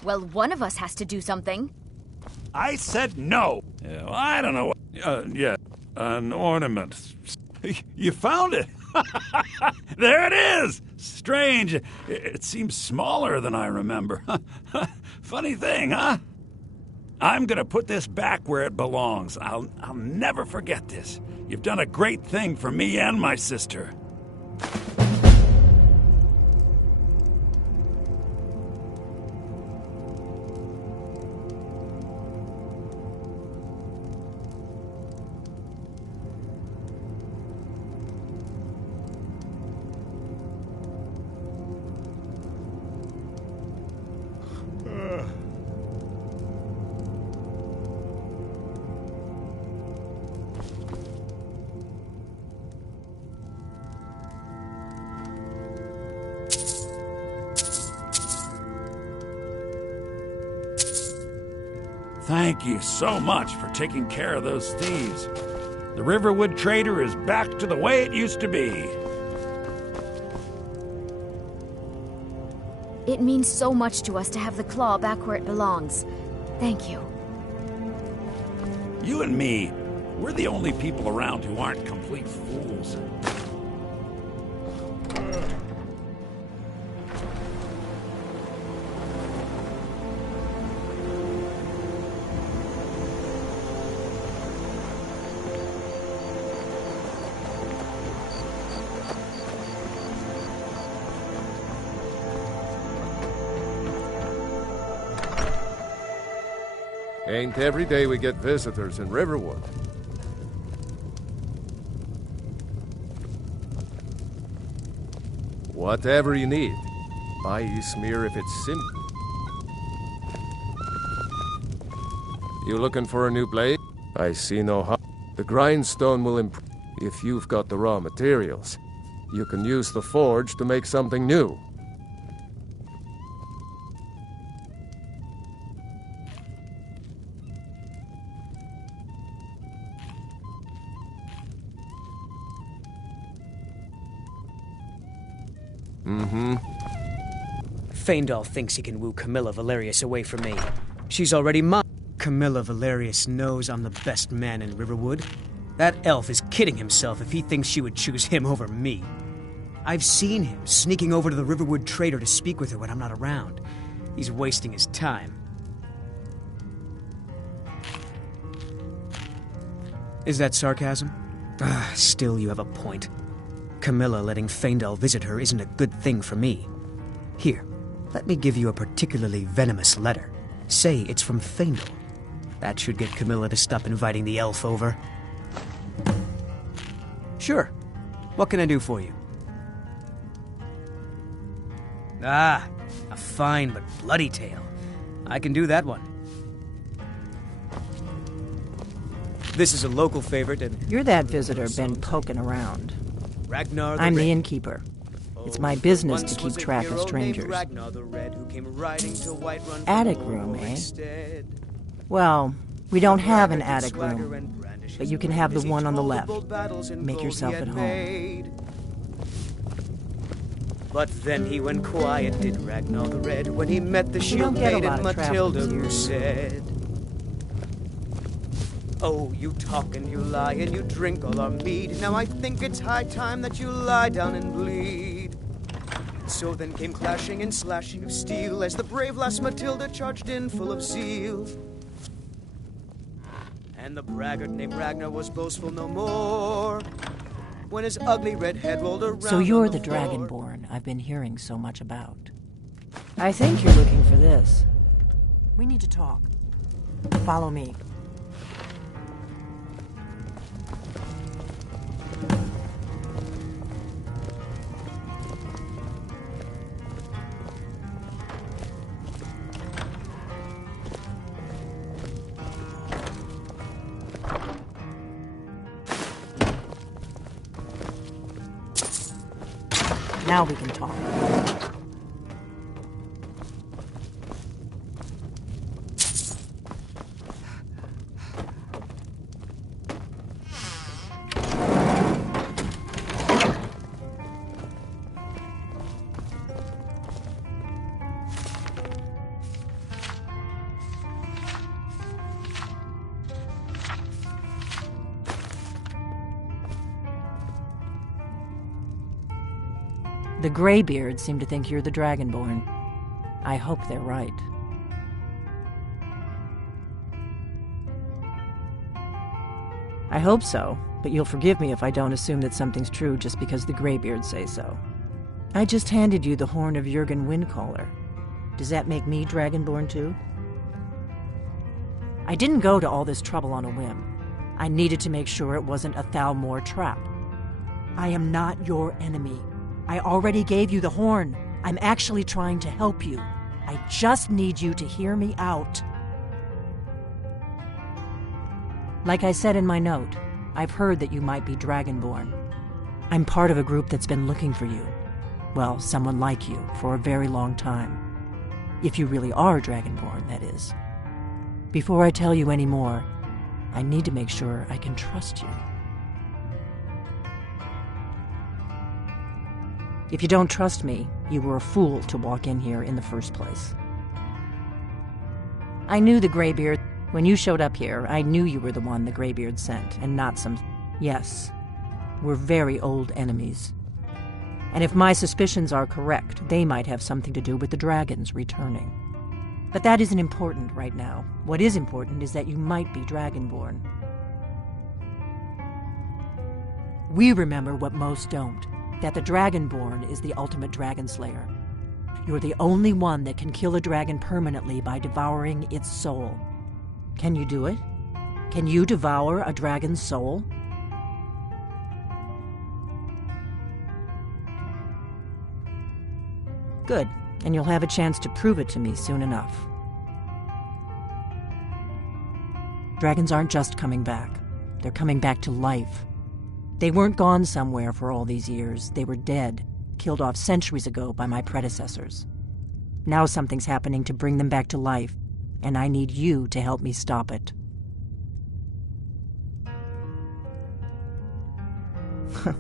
Well, one of us has to do something. I said no. I don't know. Yeah, an ornament. You found it. There it is. Strange. It seems smaller than I remember. Funny thing, huh? I'm gonna put this back where it belongs. I'll never forget this. You've done a great thing for me and my sister. Thank you so much for taking care of those thieves. The Riverwood Trader is back to the way it used to be. It means so much to us to have the claw back where it belongs. Thank you. You and me, we're the only people around who aren't complete fools. Ain't every day we get visitors in Riverwood. Whatever you need. Buy Ysmir if it's simple. You looking for a new blade? I see no harm. The grindstone will improve if you've got the raw materials. You can use the forge to make something new. Faendal thinks he can woo Camilla Valerius away from me. She's already mine. Camilla Valerius knows I'm the best man in Riverwood. That elf is kidding himself if he thinks she would choose him over me. I've seen him sneaking over to the Riverwood Trader to speak with her when I'm not around. He's wasting his time. Is that sarcasm? Still, you have a point. Camilla letting Faendal visit her isn't a good thing for me. Here, let me give you a particularly venomous letter. Say it's from Faendal. That should get Camilla to stop inviting the elf over. Sure. What can I do for you? Ah, a fine but bloody tale. I can do that one. This is a local favorite and... You're that visitor been poking around. Ragnar the I'm Red. the innkeeper. It's my business to Once keep was a track of hero named strangers. Ragnar the Red, who came riding to Whiterun from Attic Old room, War eh? instead. Well, we don't have an Braggart did attic swagger room, and brandish but his you can blade have the as he one on the told of left. bold battles and Make gold yourself he had at home. made. But then he went quiet, did Ragnar the Red, when he met the We shield don't get a maiden lot of Matilda, travelers who here. said, "Oh, you talk and you lie and you drink all our mead. Now I think it's high time that you lie down and bleed." So then came clashing and slashing of steel as the brave lass Matilda charged in full of zeal. And the braggart named Ragnar was boastful no more when his ugly red head rolled around. So you're on the floor. Dragonborn I've been hearing so much about. I think you're looking for this. We need to talk. Follow me. Now we can talk. The Greybeards seem to think you're the Dragonborn. I hope they're right. I hope so, but you'll forgive me if I don't assume that something's true just because the Greybeards say so. I just handed you the horn of Jurgen Windcaller. Does that make me Dragonborn too? I didn't go to all this trouble on a whim. I needed to make sure it wasn't a Thalmor trap. I am not your enemy. I already gave you the horn. I'm actually trying to help you. I just need you to hear me out. Like I said in my note, I've heard that you might be Dragonborn. I'm part of a group that's been looking for you. Well, someone like you, for a very long time. If you really are Dragonborn, that is. Before I tell you any more, I need to make sure I can trust you. If you don't trust me, you were a fool to walk in here in the first place. I knew the Greybeard. When you showed up here, I knew you were the one the Greybeard sent, and not some... Yes, we're very old enemies. And if my suspicions are correct, they might have something to do with the dragons returning. But that isn't important right now. What is important is that you might be Dragonborn. We remember what most don't. That the Dragonborn is the ultimate dragon slayer. You're the only one that can kill a dragon permanently by devouring its soul. Can you do it? Can you devour a dragon's soul? Good, and you'll have a chance to prove it to me soon enough. Dragons aren't just coming back. They're coming back to life. They weren't gone somewhere for all these years. They were dead, killed off centuries ago by my predecessors. Now something's happening to bring them back to life, and I need you to help me stop it. A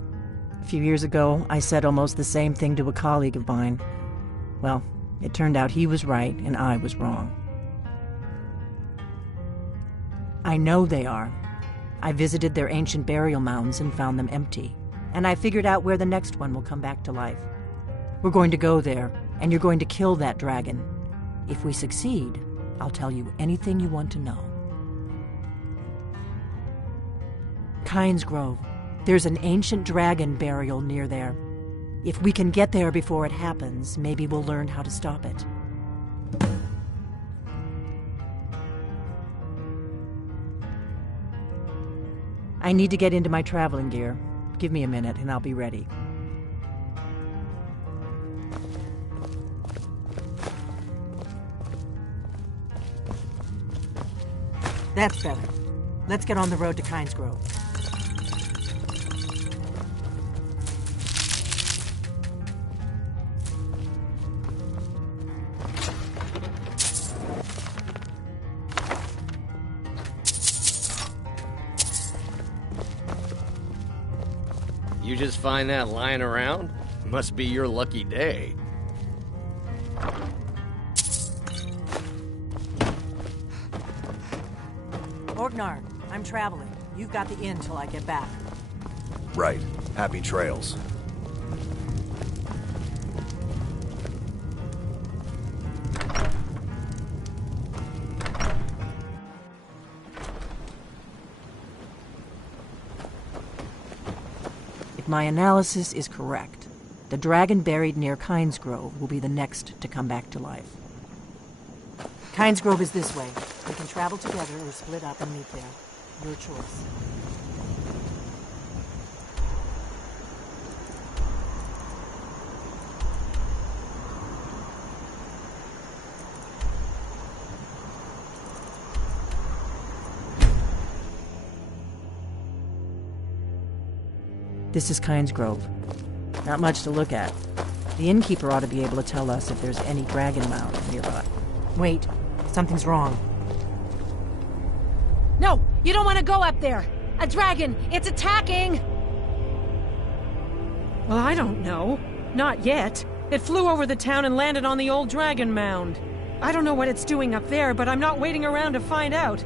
few years ago, I said almost the same thing to a colleague of mine. Well, it turned out he was right and I was wrong. I know they are. I visited their ancient burial mounds and found them empty. and I figured out where the next one will come back to life. We're going to go there, and you're going to kill that dragon. If we succeed, I'll tell you anything you want to know. Kynes Grove. There's an ancient dragon burial near there. If we can get there before it happens, maybe we'll learn how to stop it. I need to get into my traveling gear. Give me a minute and I'll be ready. That's better. Let's get on the road to Kynes Grove. You just find that lying around? Must be your lucky day. Orgnar, I'm traveling. You've got the inn till I get back. Right. Happy trails. If my analysis is correct, the dragon buried near Kynes Grove will be the next to come back to life. Kynes Grove is this way. We can travel together or split up and meet there. Your choice. This is Kynes Grove. Not much to look at. The innkeeper ought to be able to tell us if there's any dragon mound nearby. Wait, something's wrong. No, you don't want to go up there. A dragon, it's attacking. Well, I don't know. Not yet. It flew over the town and landed on the old dragon mound. I don't know what it's doing up there, but I'm not waiting around to find out.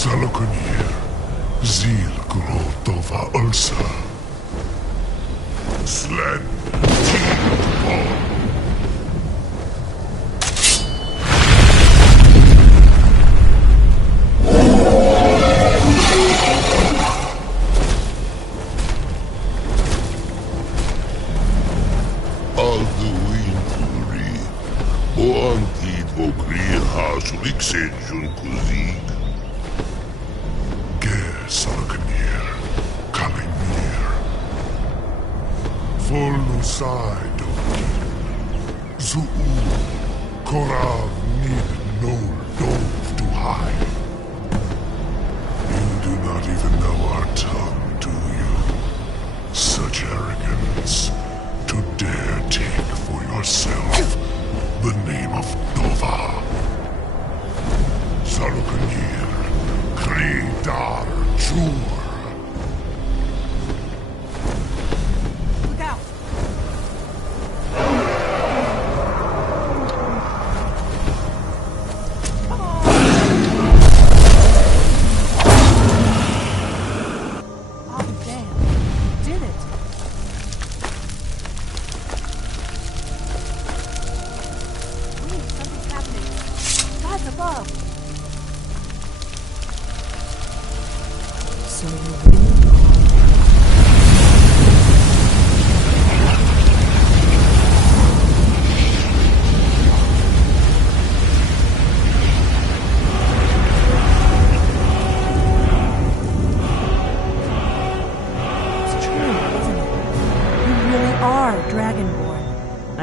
Salokunir, Zil Grotova Ulsa. Sled Team Alduinturi, Boantid Vokrir Hasuliksen Junkuzik. Salokunir, Kalimir, Volusai Dokir, Zuu, Korav Nid Nol Dov to hide. You do not even know our tongue, do you? Such arrogance, to dare take for yourself the name of Dova. Salokunir, Kridar. Sure. Look out! Oh, damn. You did it. Wait, something's happening. God's above. So you really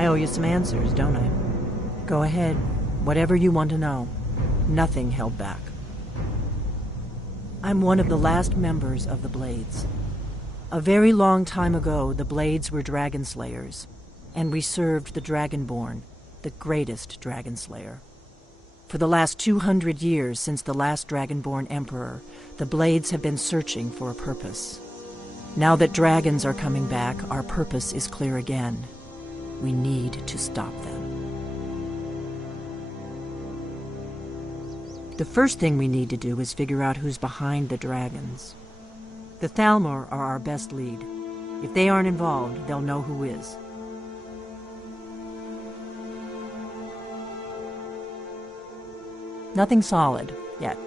I owe you some answers, don't I? Go ahead. Whatever you want to know. Nothing held back. I'm one of the last members of the Blades. A very long time ago, the Blades were dragon slayers, and we served the Dragonborn, the greatest dragon slayer. For the last 200 years since the last Dragonborn Emperor, the Blades have been searching for a purpose. Now that dragons are coming back, our purpose is clear again. We need to stop them. The first thing we need to do is figure out who's behind the dragons. The Thalmor are our best lead. If they aren't involved, they'll know who is. Nothing solid, yet.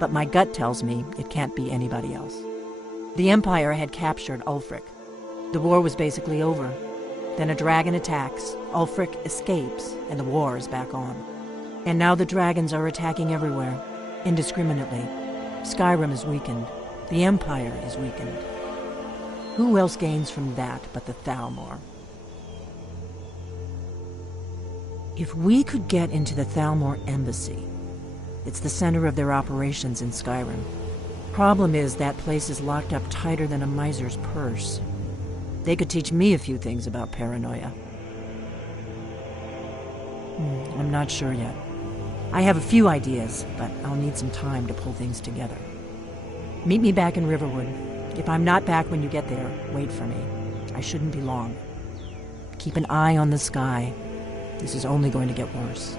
But my gut tells me it can't be anybody else. The Empire had captured Ulfric. The war was basically over. Then a dragon attacks, Ulfric escapes, and the war is back on. And now the dragons are attacking everywhere, indiscriminately. Skyrim is weakened. The Empire is weakened. Who else gains from that but the Thalmor? If we could get into the Thalmor embassy, it's the center of their operations in Skyrim. Problem is, that place is locked up tighter than a miser's purse. They could teach me a few things about paranoia. I'm not sure yet. I have a few ideas, but I'll need some time to pull things together. Meet me back in Riverwood. If I'm not back when you get there, wait for me. I shouldn't be long. Keep an eye on the sky. This is only going to get worse.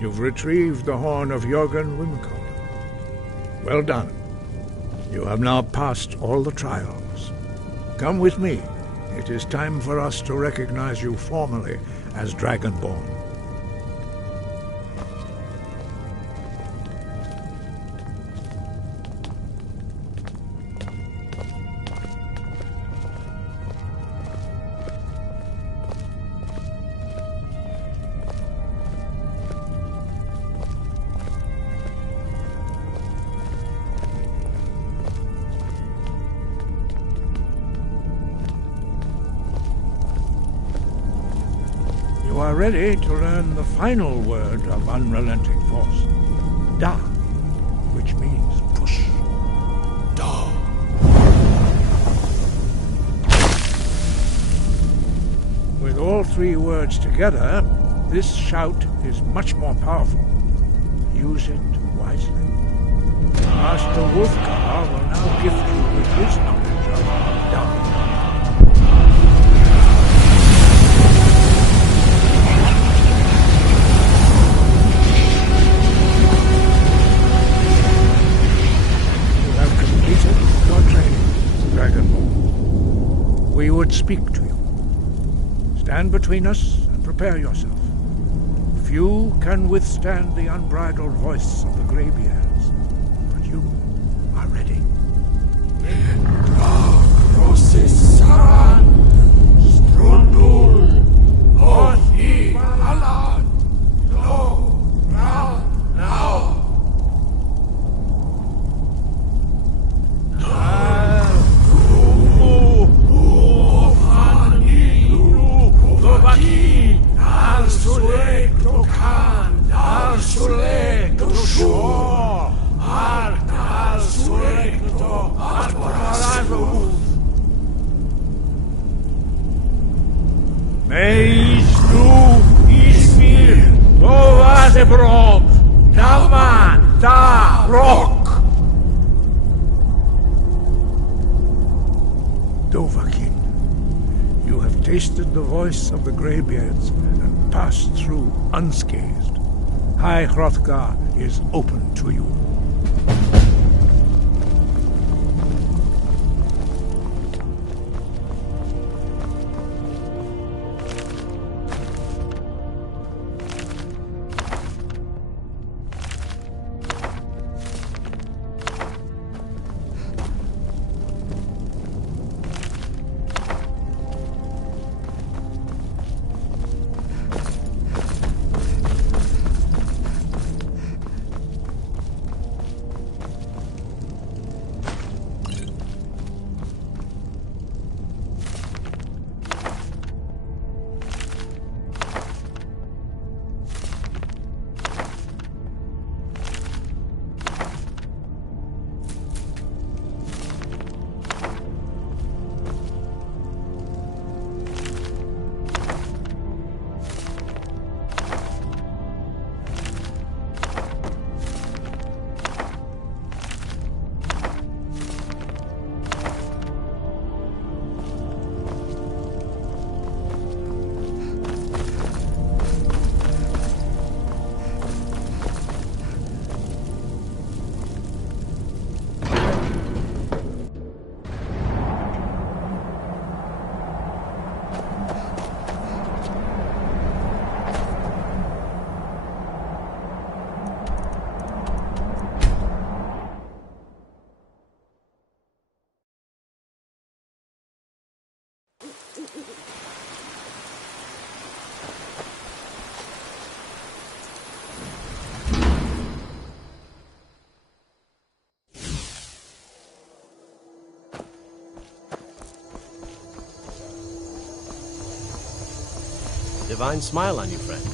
You've retrieved the horn of Jörgen Wimcote. Well done. You have now passed all the trials. Come with me. It is time for us to recognize you formally as Dragonborn. You are ready to learn the final word of unrelenting force. Da, which means push. Da. With all three words together, this shout is much more powerful. Use it wisely. Master Wolfgar will now gift you with his knowledge of Da. We would speak to you. Stand between us and prepare yourself. Few can withstand the unbridled voice of the Greybeards, but you are ready. Meis nu ismir, Tovasebrom, Talman, Da Rock! Dovahkiin, you have tasted the voice of the Greybeards and passed through unscathed. High Hrothgar is open to you. Divine smile on you, friend.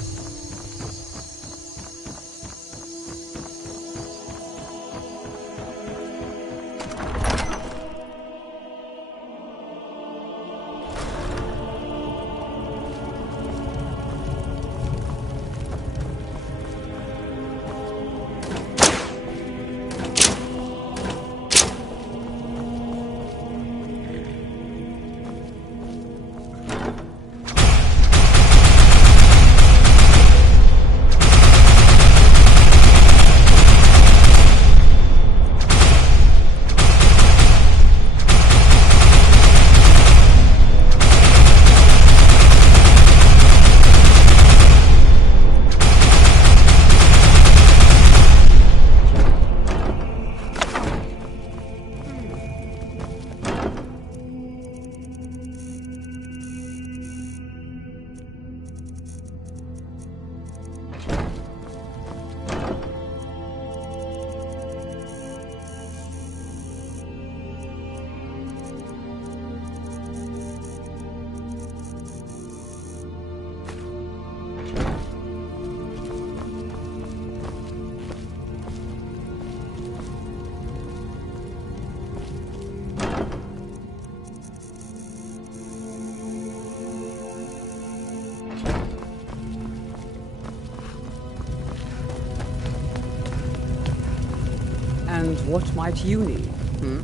And what might you need, hmm?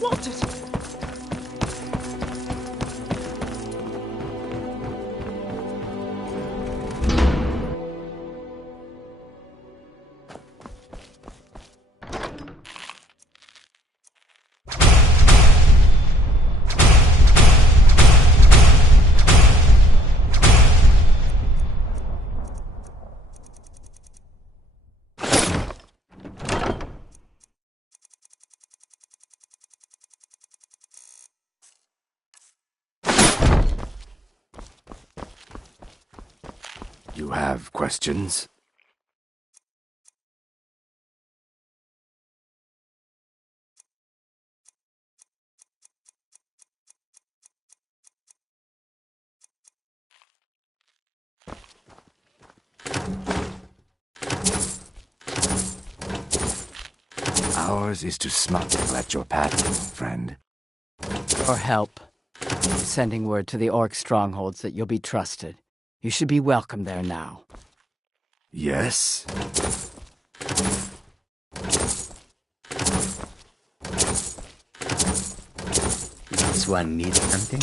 wanted. You have questions? Ours is to smuggle at your path, friend. Or help. Sending word to the orc strongholds that you'll be trusted. You should be welcome there now. Yes? This one needs something?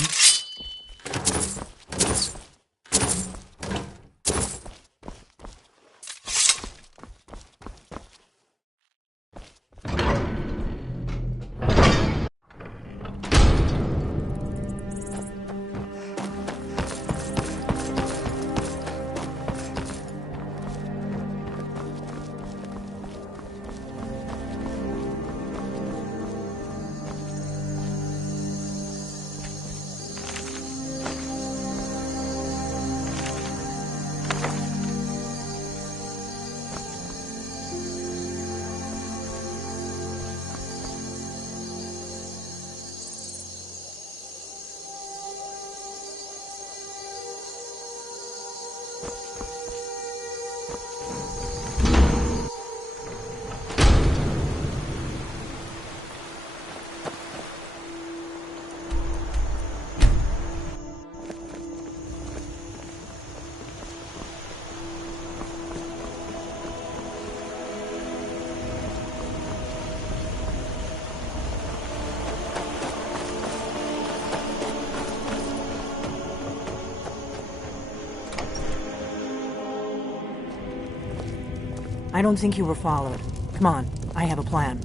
I don't think you were followed. Come on, I have a plan.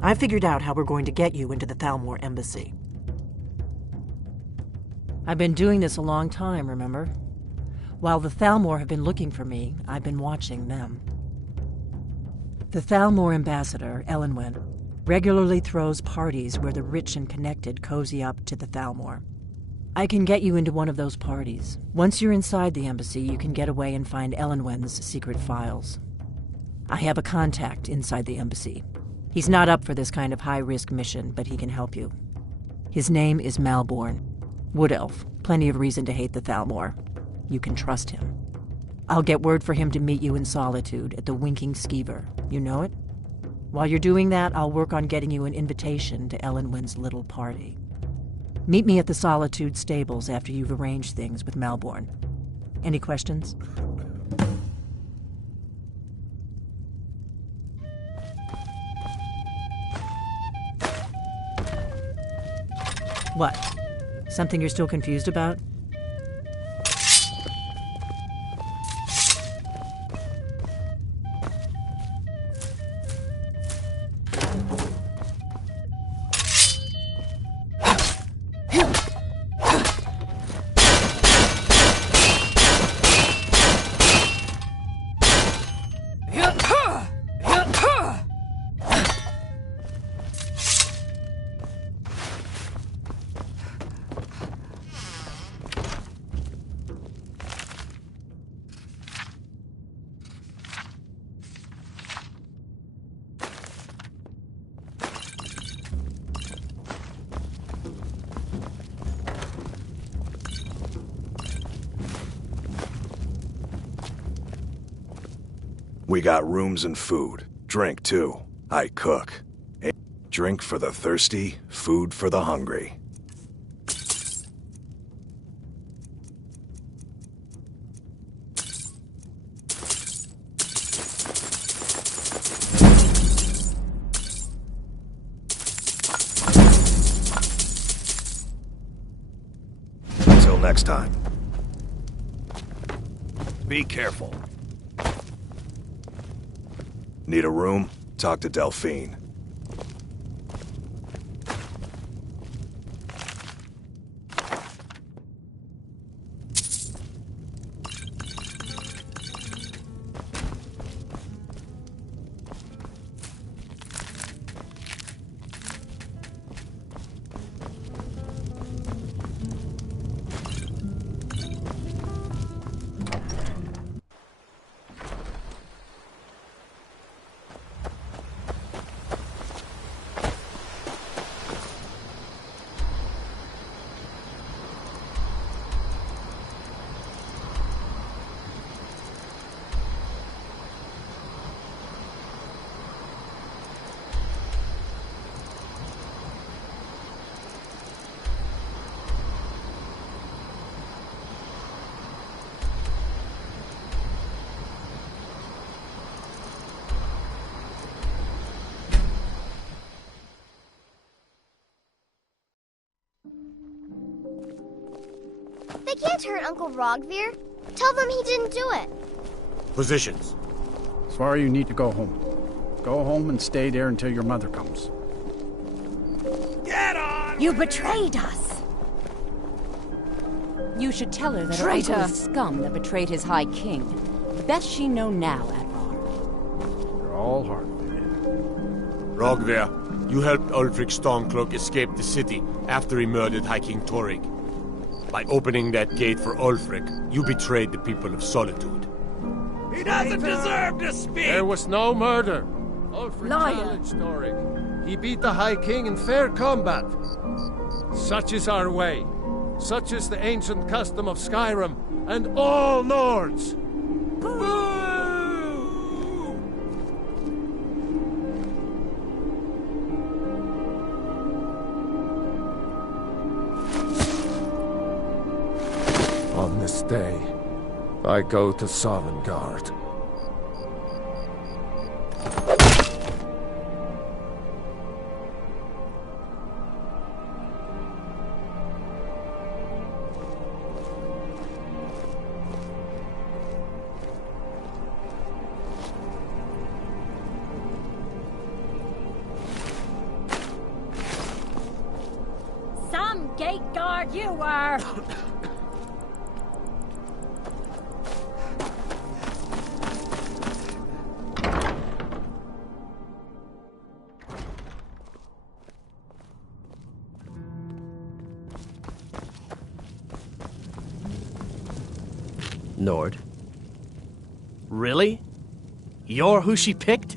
I figured out how we're going to get you into the Thalmor embassy. I've been doing this a long time, remember? While the Thalmor have been looking for me, I've been watching them. The Thalmor ambassador, Elenwen, regularly throws parties where the rich and connected cozy up to the Thalmor. I can get you into one of those parties. Once you're inside the embassy, you can get away and find Elenwen's secret files. I have a contact inside the embassy. He's not up for this kind of high-risk mission, but he can help you. His name is Malborn. Wood Elf. Plenty of reason to hate the Thalmor. You can trust him. I'll get word for him to meet you in Solitude at the Winking Skeever. You know it? While you're doing that, I'll work on getting you an invitation to Elenwen's little party. Meet me at the Solitude stables after you've arranged things with Malborn. Any questions? What? Something you're still confused about? We got rooms and food. Drink, too. I cook. Drink for the thirsty, food for the hungry. Until next time. Be careful. Need a room? Talk to Delphine. They can't hurt Uncle Rogvir. Tell them he didn't do it. Positions. Svar, you need to go home. Go home and stay there until your mother comes. Get on! You betrayed us! You should tell her that Traitor! her uncle is scum that betrayed his High King. Best she know now, Advar. You're all hard. Rogvir, you helped Ulfric Stormcloak escape the city after he murdered High King Torrig. By opening that gate for Ulfric, you betrayed the people of Solitude. He doesn't deserve to speak! There was no murder. Ulfric Liar. challenged Torrig. He beat the High King in fair combat. Such is our way. Such is the ancient custom of Skyrim and all Nords. On this day, I go to Sovngarde. Some gate guard you were! Nord. Really? You're who she picked?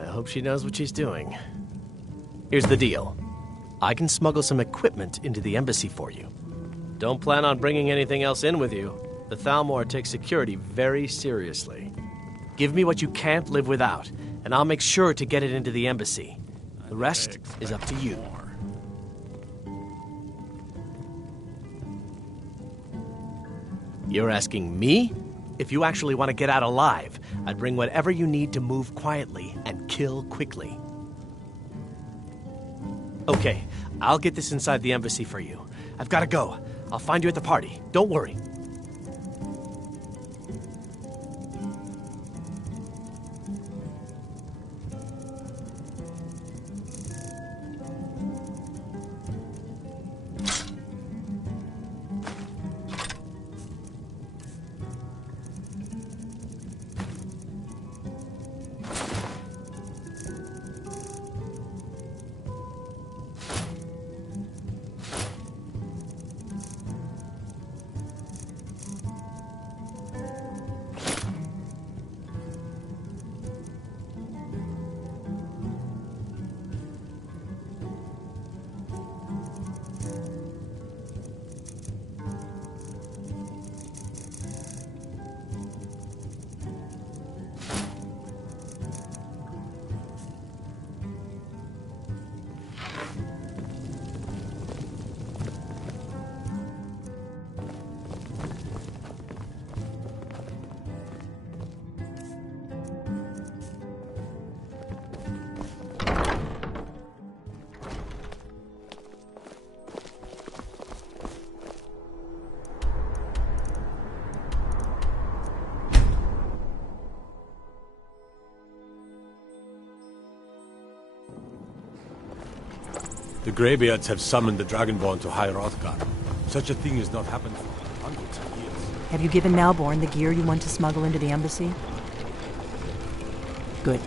I hope she knows what she's doing. Here's the deal. I can smuggle some equipment into the embassy for you. Don't plan on bringing anything else in with you. The Thalmor takes security very seriously. Give me what you can't live without, and I'll make sure to get it into the embassy. The rest is up to you. You're asking me? If you actually want to get out alive, I'd bring whatever you need to move quietly and kill quickly. Okay, I'll get this inside the embassy for you. I've got to go. I'll find you at the party. Don't worry. The Greybeards have summoned the Dragonborn to High Hrothgar. Such a thing has not happened for hundreds of years. Have you given Malborn the gear you want to smuggle into the embassy? Good.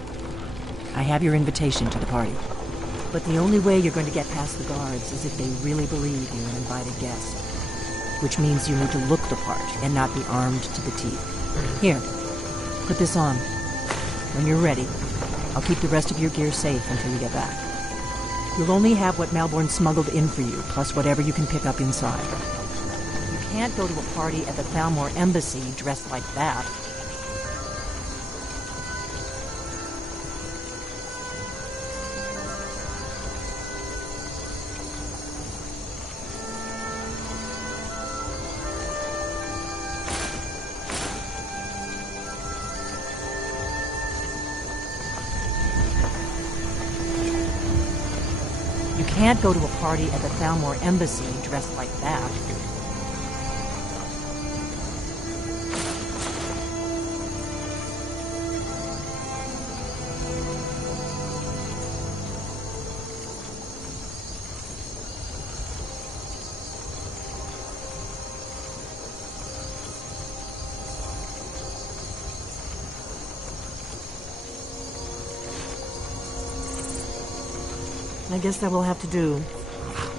I have your invitation to the party. But the only way you're going to get past the guards is if they really believe you're an invited guest. Which means you need to look the part and not be armed to the teeth. Here, put this on. When you're ready, I'll keep the rest of your gear safe until you get back. You'll only have what Malborn smuggled in for you, plus whatever you can pick up inside. You can't go to a party at the Thalmor Embassy dressed like that. You can't go to a party at the Thalmor Embassy dressed like that. I guess that will have to do.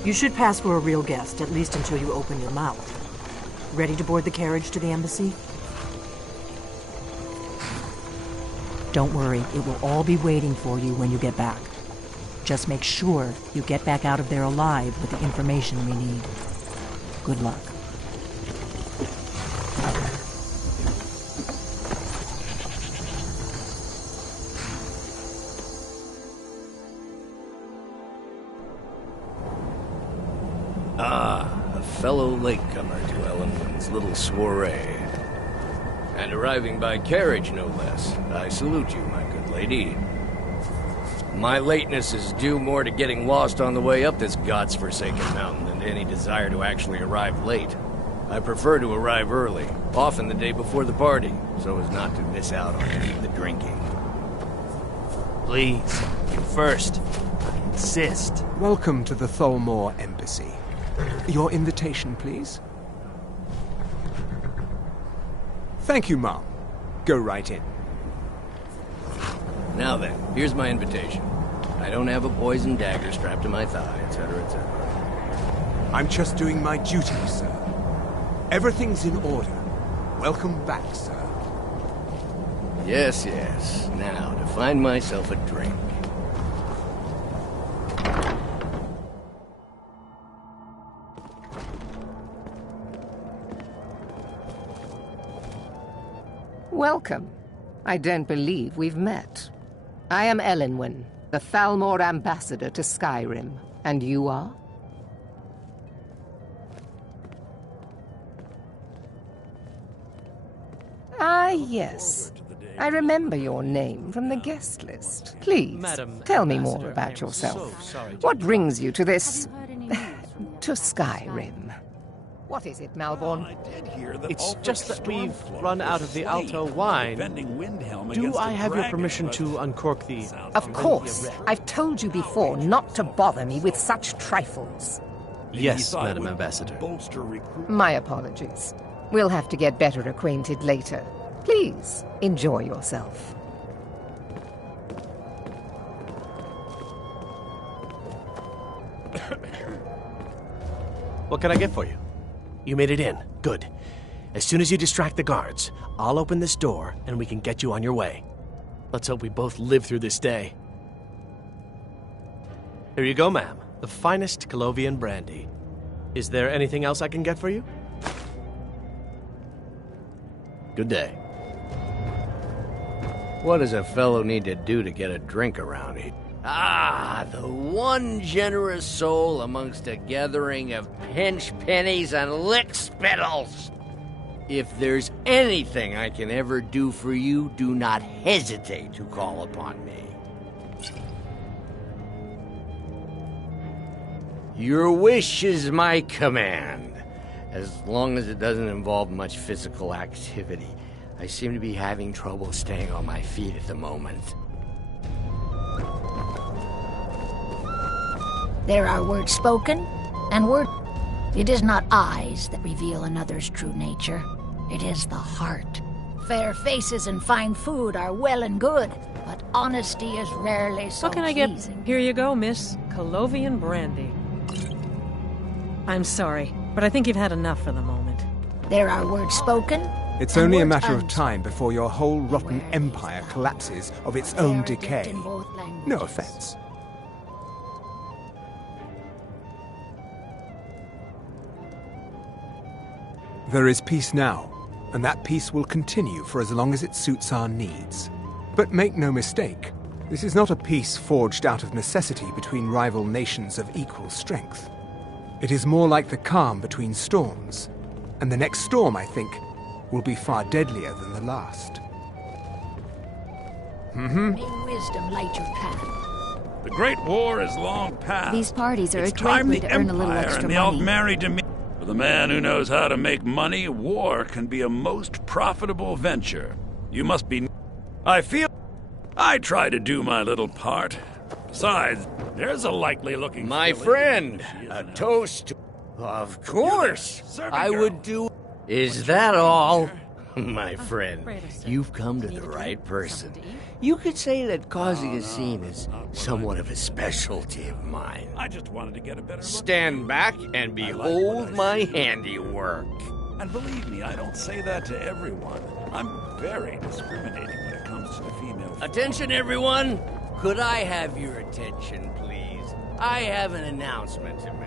You should pass for a real guest, at least until you open your mouth. Ready to board the carriage to the embassy? Don't worry, it will all be waiting for you when you get back. Just make sure you get back out of there alive with the information we need. Good luck. Fellow latecomer to Ellenwood's little soiree. And arriving by carriage, no less. I salute you, my good lady. My lateness is due more to getting lost on the way up this god's-forsaken mountain than to any desire to actually arrive late. I prefer to arrive early, often the day before the party, so as not to miss out on any of the drinking. Please, you first. I insist. Welcome to the Thalmor Embassy. Your invitation, please. Thank you, Mom. Go right in. Now then, here's my invitation. I don't have a poison dagger strapped to my thigh, etc., etc. I'm just doing my duty, sir. Everything's in order. Welcome back, sir. Yes, yes. Now, to find myself a drink. Welcome. I don't believe we've met. I am Elenwen, the Thalmor ambassador to Skyrim. And you are? Ah, yes. I remember your name from the guest list. Please, tell me more about yourself. What brings you to this... to Skyrim? What is it, Malborn? It's just that we've run out of the Alto wine. Do I have your permission to uncork the... Of course. I've told you before not to bother me with such trifles. Yes, Madam Ambassador. My apologies. We'll have to get better acquainted later. Please, enjoy yourself. What can I get for you? You made it in. Good. As soon as you distract the guards, I'll open this door and we can get you on your way. Let's hope we both live through this day. Here you go, ma'am. The finest Colovian brandy. Is there anything else I can get for you? Good day. What does a fellow need to do to get a drink around here? Ah, the one generous soul amongst a gathering of pinch pennies and lick spittles. If there's anything I can ever do for you, do not hesitate to call upon me. Your wish is my command, as long as it doesn't involve much physical activity. I seem to be having trouble staying on my feet at the moment. There are words spoken, and word... It is not eyes that reveal another's true nature. It is the heart. Fair faces and fine food are well and good, but honesty is rarely so What can I get? pleasing. Here you go, miss. Colovian brandy. I'm sorry, but I think you've had enough for the moment. There are words spoken. It's and only a words matter of unspoken. time before your whole rotten empire collapses of its own decay. No offense. There is peace now, and that peace will continue for as long as it suits our needs. But make no mistake, this is not a peace forged out of necessity between rival nations of equal strength. It is more like the calm between storms, and the next storm, I think, will be far deadlier than the last. May wisdom light your path. The Great War is long past. These parties are It's a great time way the to earn a little Empire extra and the Elf money. married to me. For the man who knows how to make money, war can be a most profitable venture. You must be... I feel... I try to do my little part. Besides, there's a likely-looking... My friend, a toast to... Of course, I would do... Is that all? My friend, you've come to the right person. You could say that causing a scene is somewhat of a specialty of mine. I just wanted to get a better look. Stand back and behold my handiwork. And believe me, I don't say that to everyone. I'm very discriminating when it comes to the female... Attention, everyone! Could I have your attention, please? I have an announcement to make.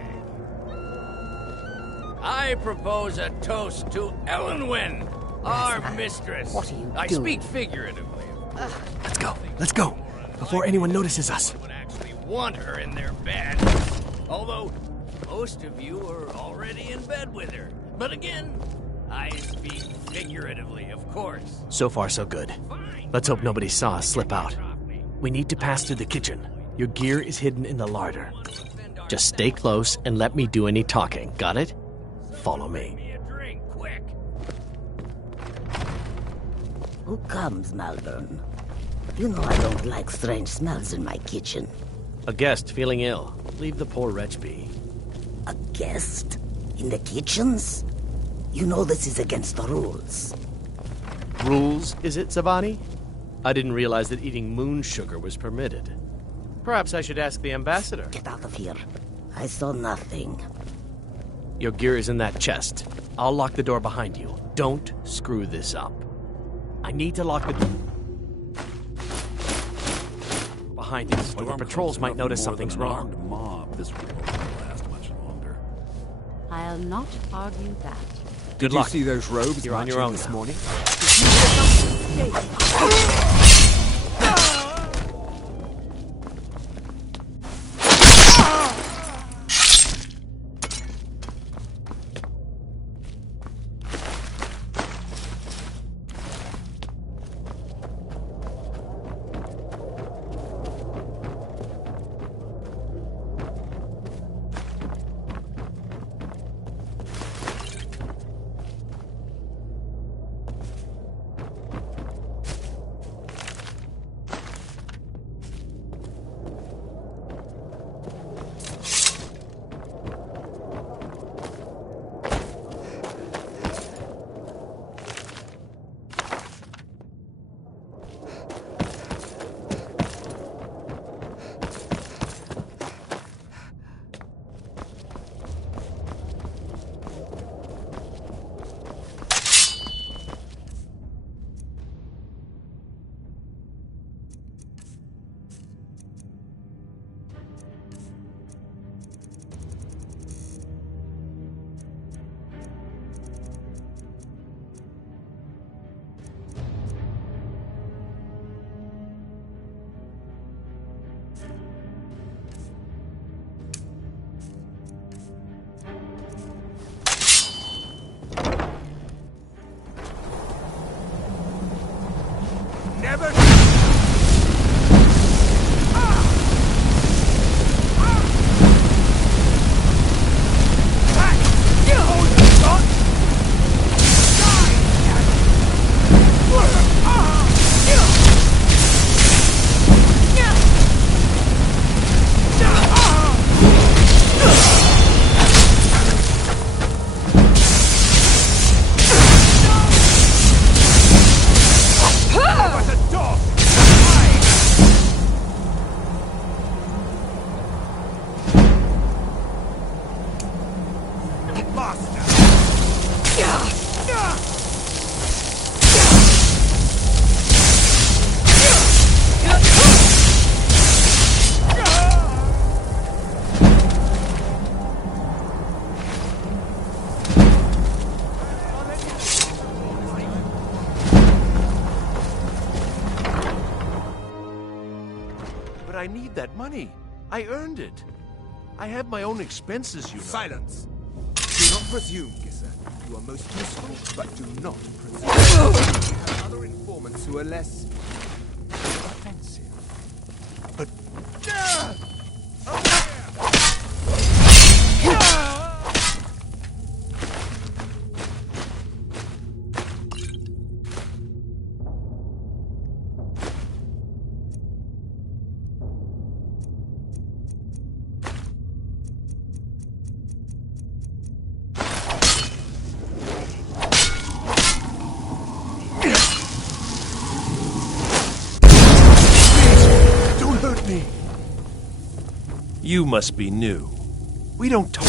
I propose a toast to Ellenwyn, our mistress. What are you I doing? speak figuratively. Let's go, before anyone notices us. Would actually want her in their bed. Although, most of you are already in bed with her. But again, I speak figuratively, of course. So far, so good. Let's hope nobody saw us slip out. We need to pass through the kitchen. Your gear is hidden in the larder. Just stay close and let me do any talking, got it? Follow me. Who comes, Malvern? You know I don't like strange smells in my kitchen. A guest feeling ill. Leave the poor wretch be. A guest? In the kitchens? You know this is against the rules. Rules, is it, Zavani? I didn't realize that eating moon sugar was permitted. Perhaps I should ask the ambassador. Get out of here. I saw nothing. Your gear is in that chest. I'll lock the door behind you. Don't screw this up. I need to lock the door behind you, or the patrols might notice something's wrong. Mob. This war won't last much longer. I'll not argue that. Good Did luck. you see those robes You're on your marching own this now. morning? Never... I need that money. I earned it. I have my own expenses, you know. Silence! Do not presume, Gisser. You are most useful, but do not presume. We have other informants who are less offensive. But... You must be new. We don't talk.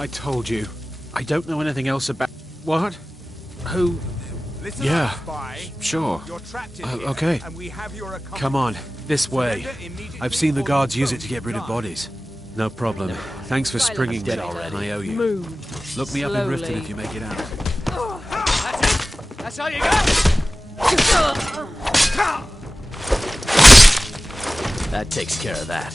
I told you. I don't know anything else about... What? Who? Listen Yeah, up, spy. sure. You're trapped in here, Okay. and we have your accomplice. Come on, this way. Surrender immediately I've seen the or guards you use it both to get rid of die. bodies. No problem. Thanks for springing me, and I owe you. Move. Look me up in Riften if you make it out. That's it! That's all you got! That takes care of that.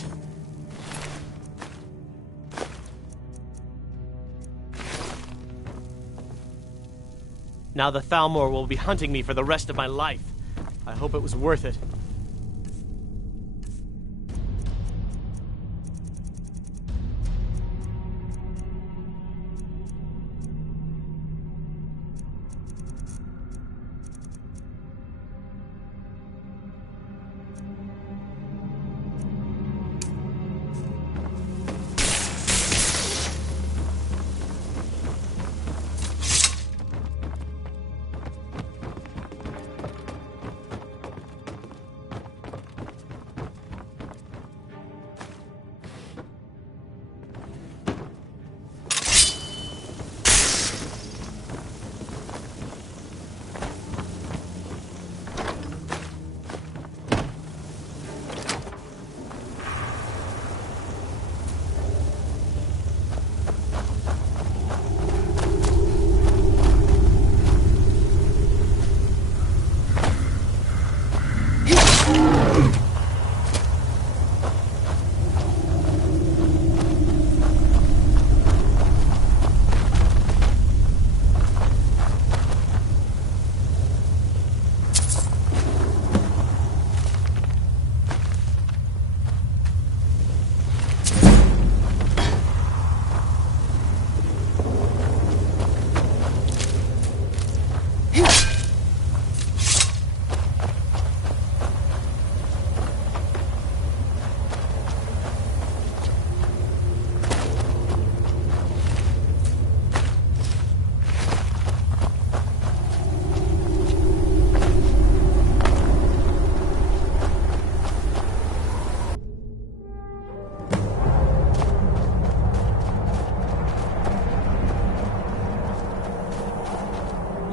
Now the Thalmor will be hunting me for the rest of my life. I hope it was worth it.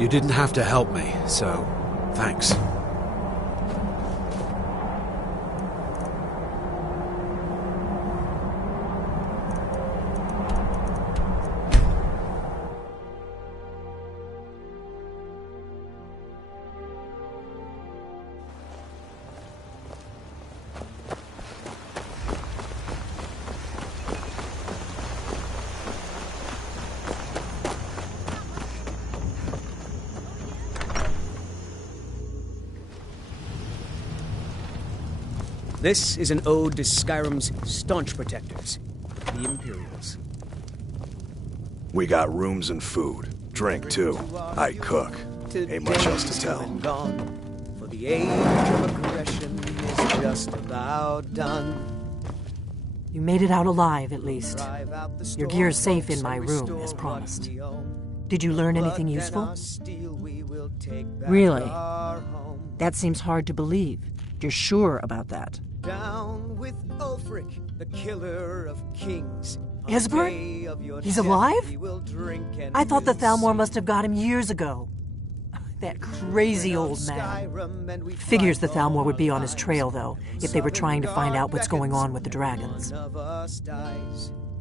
You didn't have to help me, so thanks. This is an ode to Skyrim's staunch protectors, the Imperials. We got rooms and food. Drink, too. I cook. Ain't much else to tell. For the age of aggression is just about done. You made it out alive, at least. Your gear's safe in my room, as promised. Did you learn anything useful? Really? That seems hard to believe. You're sure about that? Down with Ulfric, the killer of kings. Esbern? He's alive? I thought the Thalmor must have got him years ago. That crazy old man. Figures the Thalmor would be on his trail, though, if they were trying to find out what's going on with the dragons.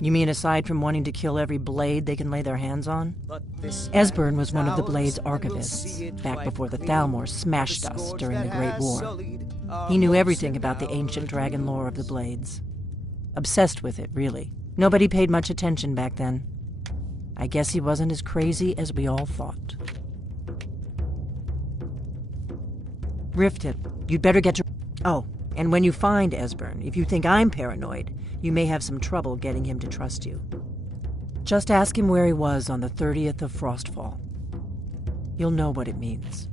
You mean aside from wanting to kill every blade they can lay their hands on? Esbern was one of the Blade's archivists, back before the Thalmor smashed us during the Great War. He knew everything about the ancient dragon lore of the Blades. Obsessed with it, really. Nobody paid much attention back then. I guess he wasn't as crazy as we all thought. Riften, you'd better get to... Oh, and when you find Esbern, if you think I'm paranoid, you may have some trouble getting him to trust you. Just ask him where he was on the 30th of Frostfall. You'll know what it means.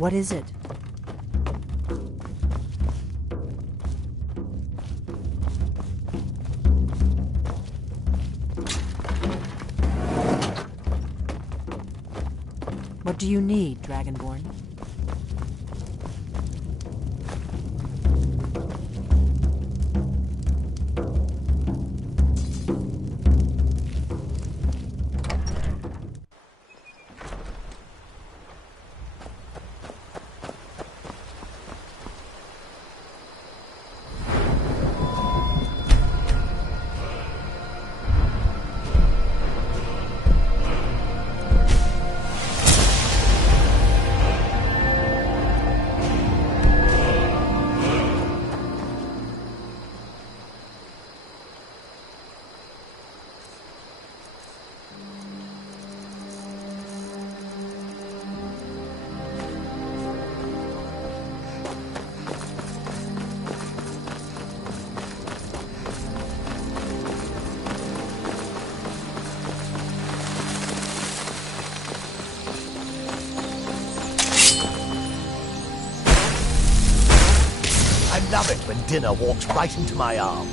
What is it? What do you need, Dragonborn? I love it when dinner walks right into my arms.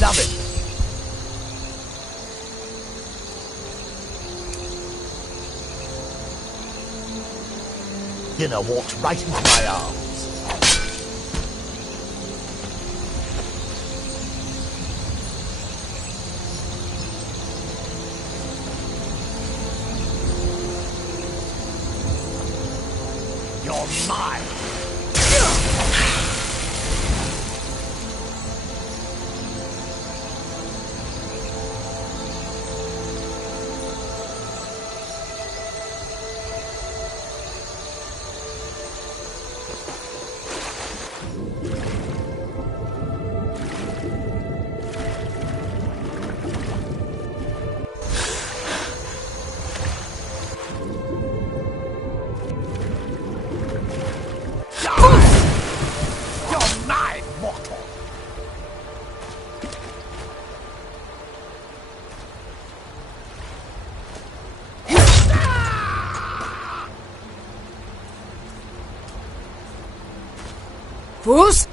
love it. Dinner walked right into my arms. You're mine. Fus!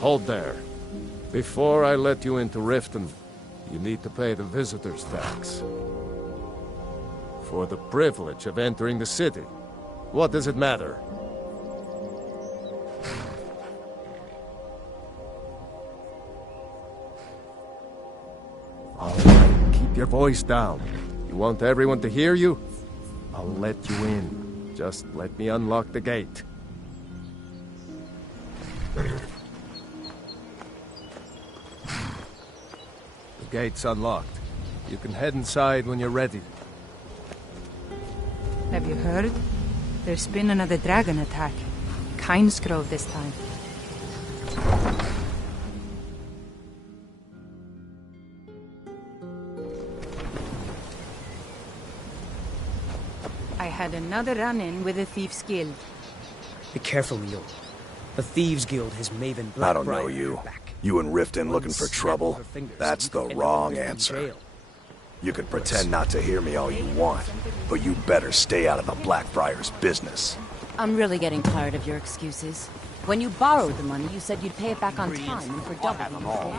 Hold there. Before I let you into Riften, you need to pay the visitor's tax. For the privilege of entering the city. What does it matter? All right, keep your voice down. You want everyone to hear you? I'll let you in. Just let me unlock the gate. The gate's unlocked. You can head inside when you're ready. Have you heard? There's been another dragon attack. Kynesgrove this time. I had another run-in with the Thieves' Guild. Be careful, Mule. The Thieves' Guild has Maven Blackbriar. I don't know you. You and Riften looking for trouble? That's the wrong answer. You can pretend not to hear me all you want, but you better stay out of the Blackbriar's business. I'm really getting tired of your excuses. When you borrowed the money, you said you'd pay it back on time and for double.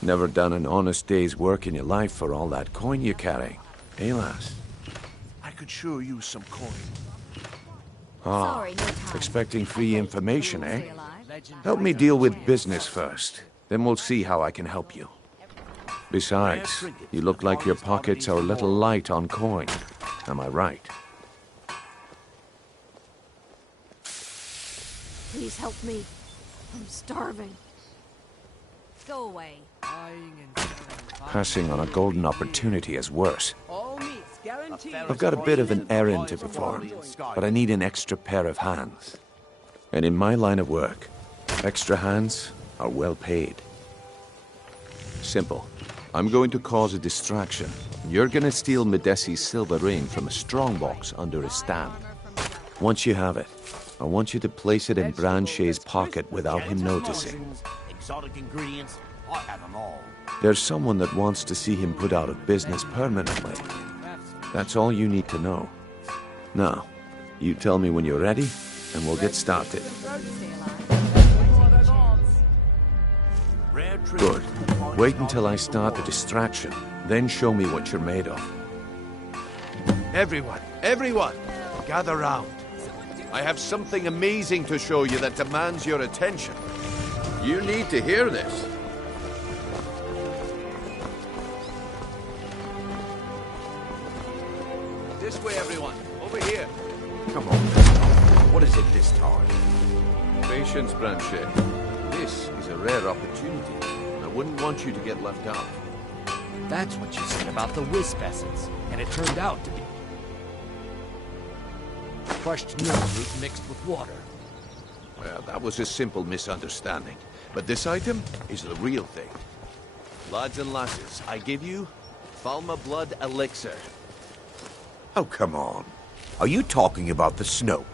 Never done an honest day's work in your life for all that coin you're carrying, eh, lass? I could sure use some coin. Ah, expecting free information, eh? Help me deal with business first. Then we'll see how I can help you. Besides, you look like your pockets are a little light on coin. Am I right? Please help me. I'm starving. Go away. Passing on a golden opportunity is worse. I've got a bit of an errand to perform, but I need an extra pair of hands. And in my line of work, extra hands are well paid. Simple. I'm going to cause a distraction. You're gonna steal Medesi's silver ring from a strongbox under his stand. Once you have it, I want you to place it in Branche's pocket without him noticing. Exotic ingredients, I have them all. There's someone that wants to see him put out of business permanently. That's all you need to know. Now, you tell me when you're ready, and we'll get started. Good. Wait until I start the distraction, then show me what you're made of. Everyone, gather round. I have something amazing to show you that demands your attention. You need to hear this. This way, everyone. Over here. Come on. What is it this time? Patience, Branche. This is a rare opportunity. I wouldn't want you to get left out. That's what you said about the wisp essence, and it turned out to be crushed nose root mixed with water. Well, that was a simple misunderstanding. But this item is the real thing. Lads and lasses, I give you Falma Blood Elixir. Oh, come on. Are you talking about the snow?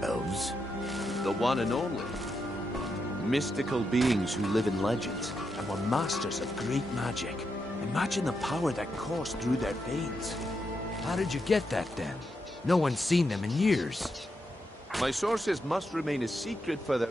Elves? The one and only. Mystical beings who live in legends and were masters of great magic. Imagine the power that coursed through their veins. How did you get that, then? No one's seen them in years. My sources must remain a secret for their...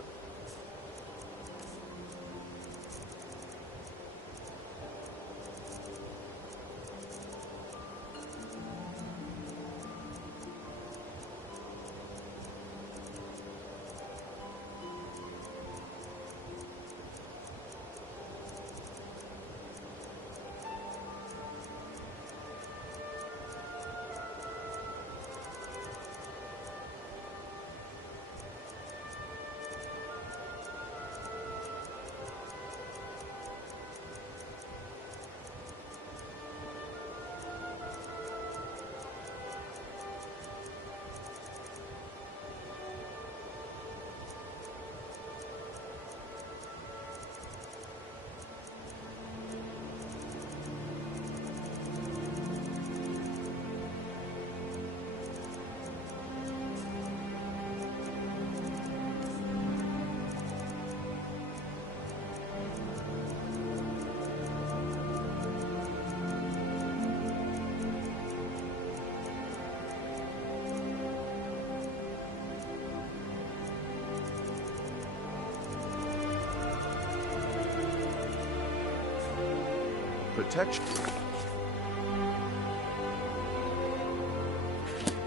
protection.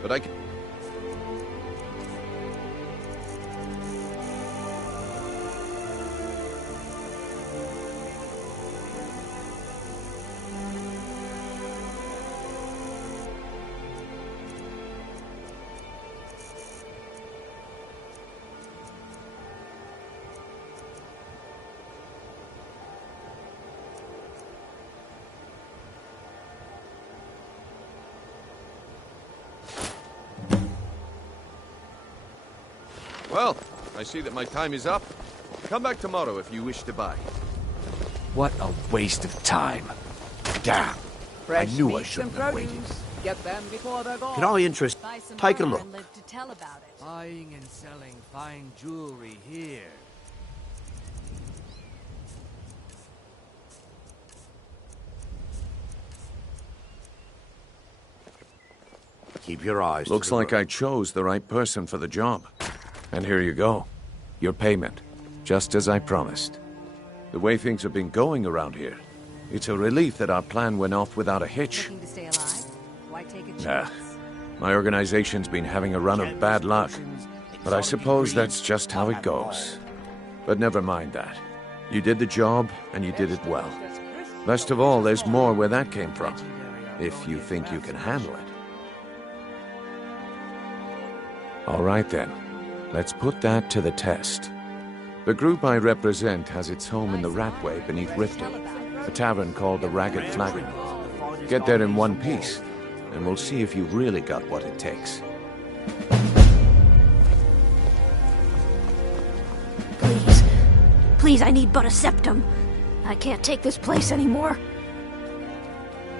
But I can... Well, I see that my time is up. Come back tomorrow if you wish to buy. What a waste of time. Damn. I knew I shouldn't have waited. Get them before they're gone. Can I interest? Take a look. To tell about it. Buying and selling fine jewelry here. Keep your eyes. Looks like I chose the right person for the job. And here you go. Your payment. Just as I promised. The way things have been going around here, it's a relief that our plan went off without a hitch. Looking to stay alive? Why take a chance? Nah. My organization's been having a run of bad luck. But I suppose that's just how it goes. But never mind that. You did the job, and you did it well. Best of all, there's more where that came from. If you think you can handle it. All right then. Let's put that to the test. The group I represent has its home in the Ratway beneath Riften, a tavern called the Ragged Flagon. Get there in one piece, and we'll see if you've really got what it takes. Please. Please, I need but a septum. I can't take this place anymore.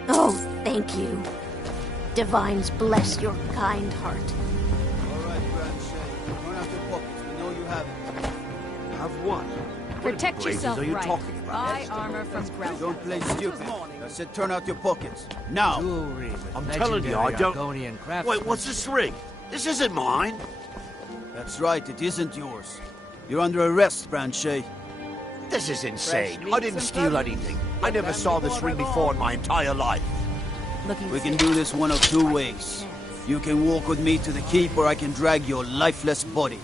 Oh, thank you. Divines bless your kind heart. Have what? Protect yourself, are you right? talking about? Buy armor from Grell. Don't play stupid. I said turn out your pockets. Now! I'm telling you, I don't... Wait, what's this ring? This isn't mine! That's right, it isn't yours. You're under arrest, Branchet. This is insane. I didn't steal anything. I never saw this ring before in my entire life. We can do this one of two ways. You can walk with me to the keep, or I can drag your lifeless body.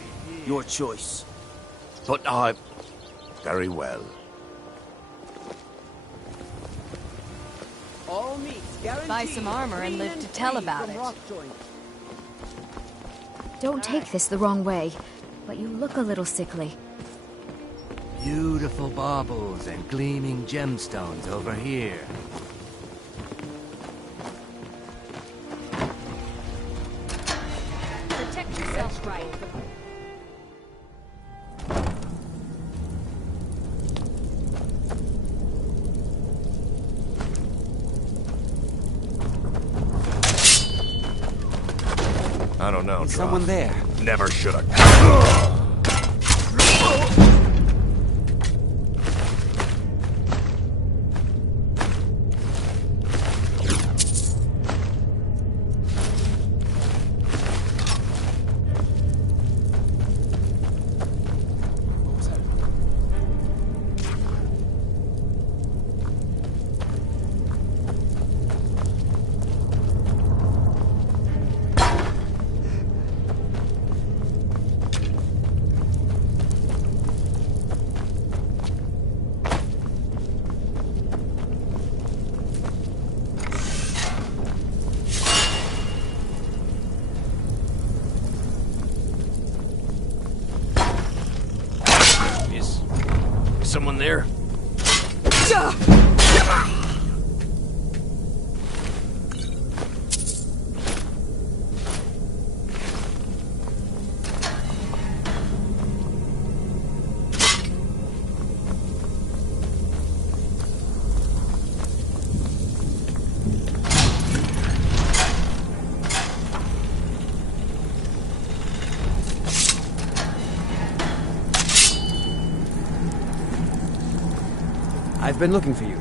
Your choice. But I... Very well. All meats guaranteed. Buy some armor and live to tell about it. Don't take this the wrong way, but you look a little sickly. Beautiful baubles and gleaming gemstones over here. Protect yourself right. I don't know, Is someone there? Never should have. Someone there? I've been looking for you.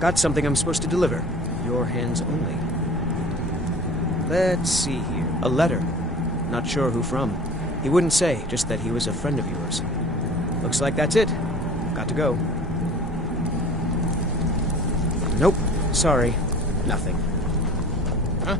Got something I'm supposed to deliver. Your hands only. Let's see here. A letter. Not sure who from. He wouldn't say, just that he was a friend of yours. Looks like that's it. Got to go. Nope. Sorry. Nothing. Huh?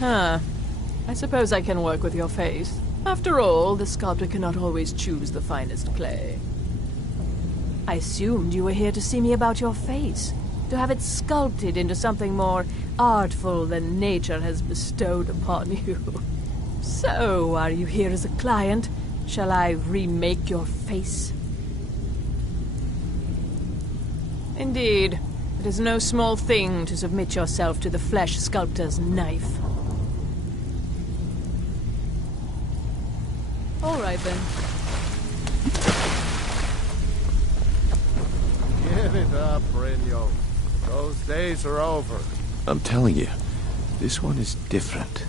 Huh. I suppose I can work with your face. After all, the sculptor cannot always choose the finest clay. I assumed you were here to see me about your face, to have it sculpted into something more artful than nature has bestowed upon you. So, are you here as a client? Shall I remake your face? Indeed. It is no small thing to submit yourself to the flesh sculptor's knife. All right, then. Give it up, Brynjo. Those days are over. I'm telling you, this one is different.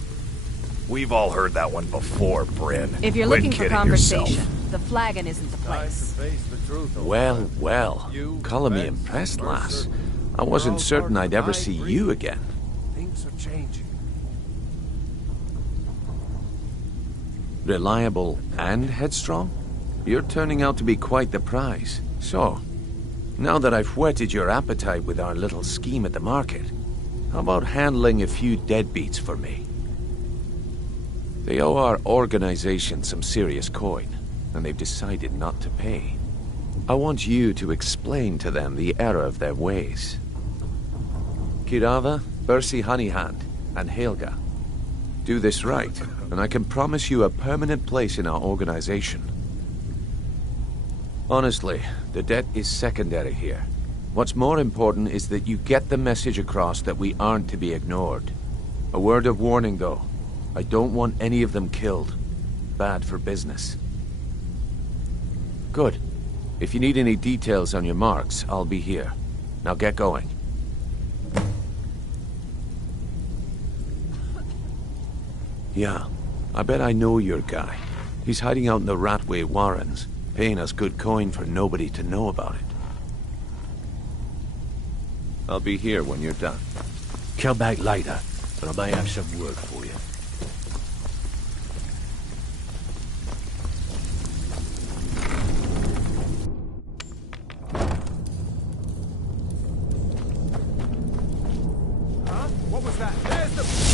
We've all heard that one before, Bryn. If you're Quit looking for kidding conversation, yourself. the flagon isn't the place. Well, well. Calling me impressed, lass. I wasn't certain I'd ever see you again. Things are changing. Reliable and headstrong? You're turning out to be quite the prize. So, now that I've whetted your appetite with our little scheme at the market, how about handling a few deadbeats for me? They owe our organization some serious coin, and they've decided not to pay. I want you to explain to them the error of their ways. Kirava, Bersi Honeyhand, and Helga. Do this right, and I can promise you a permanent place in our organization. Honestly, the debt is secondary here. What's more important is that you get the message across that we aren't to be ignored. A word of warning, though. I don't want any of them killed. Bad for business. Good. If you need any details on your marks, I'll be here. Now get going. Yeah, I bet I know your guy. He's hiding out in the Ratway Warrens, paying us good coin for nobody to know about it. I'll be here when you're done. Come back later, but I may have some work for you. What was that? There's the...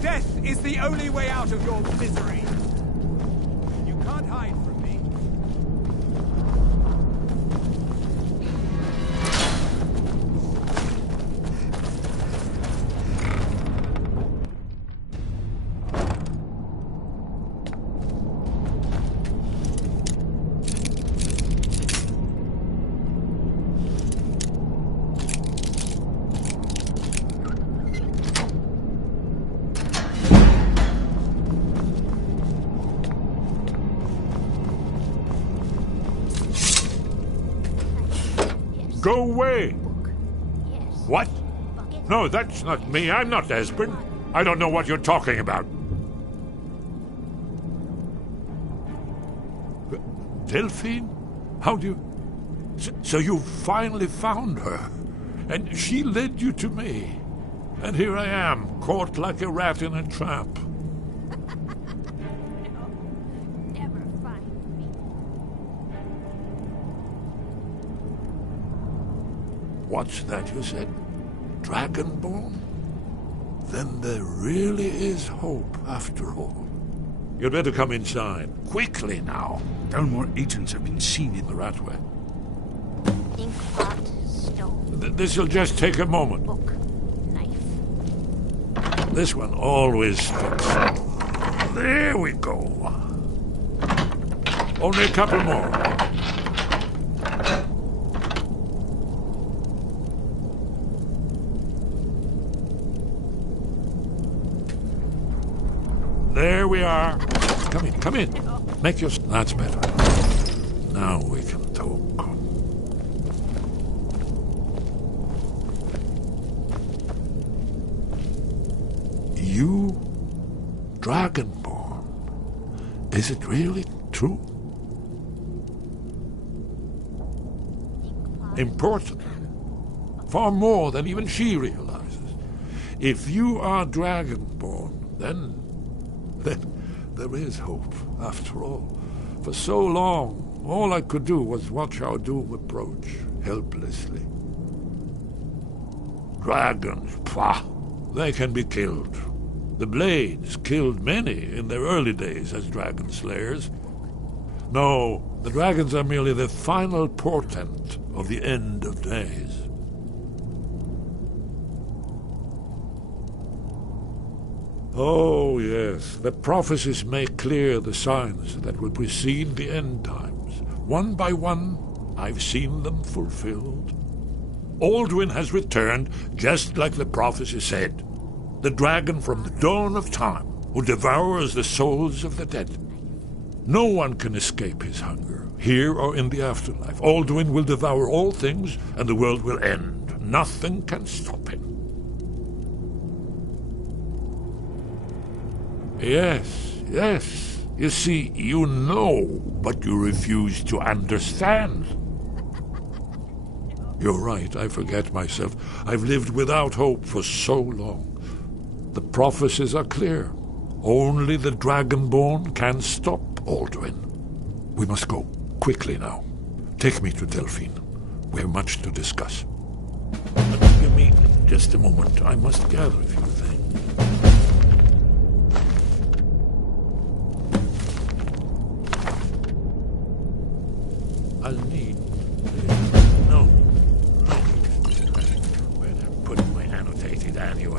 Death is the only way out of your misery. You can't hide from me. Go away! What? No, that's not me. I'm not Espen. I don't know what you're talking about. Delphine? How do you... So you finally found her, and she led you to me. And here I am, caught like a rat in a trap. What's that you said? Dragonborn? Then there really is hope after all. You'd better come inside. Quickly now. Downmore agents have been seen in the Ratway. Inkpot, stone. This'll just take a moment. Book, knife. This one always sticks. There we go. Only a couple more. There we are. Come in, come in. Make your... That's better. Now we can talk. You, Dragonborn. Is it really true? Important. Far more than even she realizes. If you are Dragonborn, then there is hope, after all. For so long, all I could do was watch our doom approach, helplessly. Dragons, pah! They can be killed. The Blades killed many in their early days as dragon slayers. No, the dragons are merely the final portent of the end of days. Oh, yes, the prophecies make clear the signs that will precede the end times. One by one, I've seen them fulfilled. Alduin has returned, just like the prophecy said. The dragon from the dawn of time, who devours the souls of the dead. No one can escape his hunger, here or in the afterlife. Alduin will devour all things, and the world will end. Nothing can stop him. Yes, yes. You see, you know, but you refuse to understand. You're right, I forget myself. I've lived without hope for so long. The prophecies are clear. Only the Dragonborn can stop Alduin. We must go, quickly now. Take me to Delphine. We have much to discuss. But give me just a moment. I must gather a few things. I'll need... No. Where did I put my annotated annual?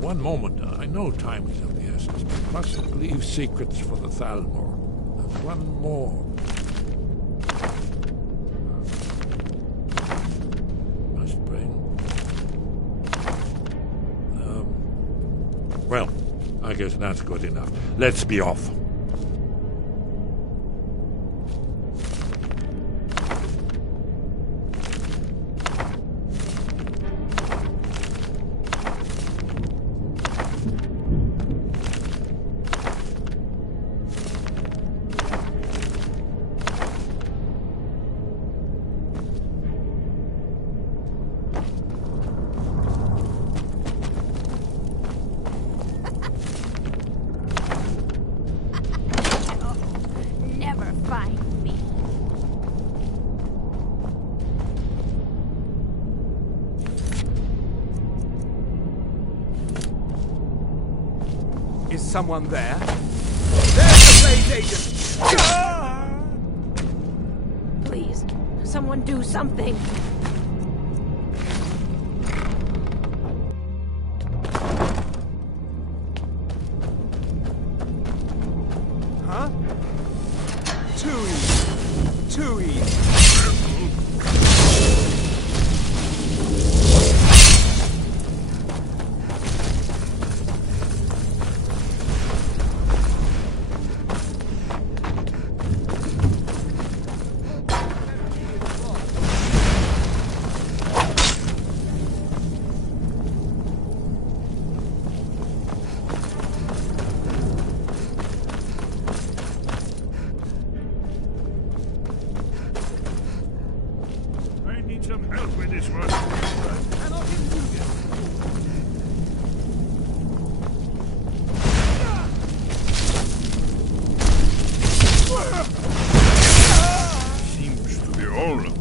One moment. I know time is of the essence, but mustn't leave secrets for the Thalmor. There's one more. Must bring... Well, I guess that's good enough. Let's be off. Never find me. Is someone there? There's the Blaze Agent! Please, someone do something. Huh? Too easy. Too easy. I need some help with this one. I cannot do this. Seems to be all of them.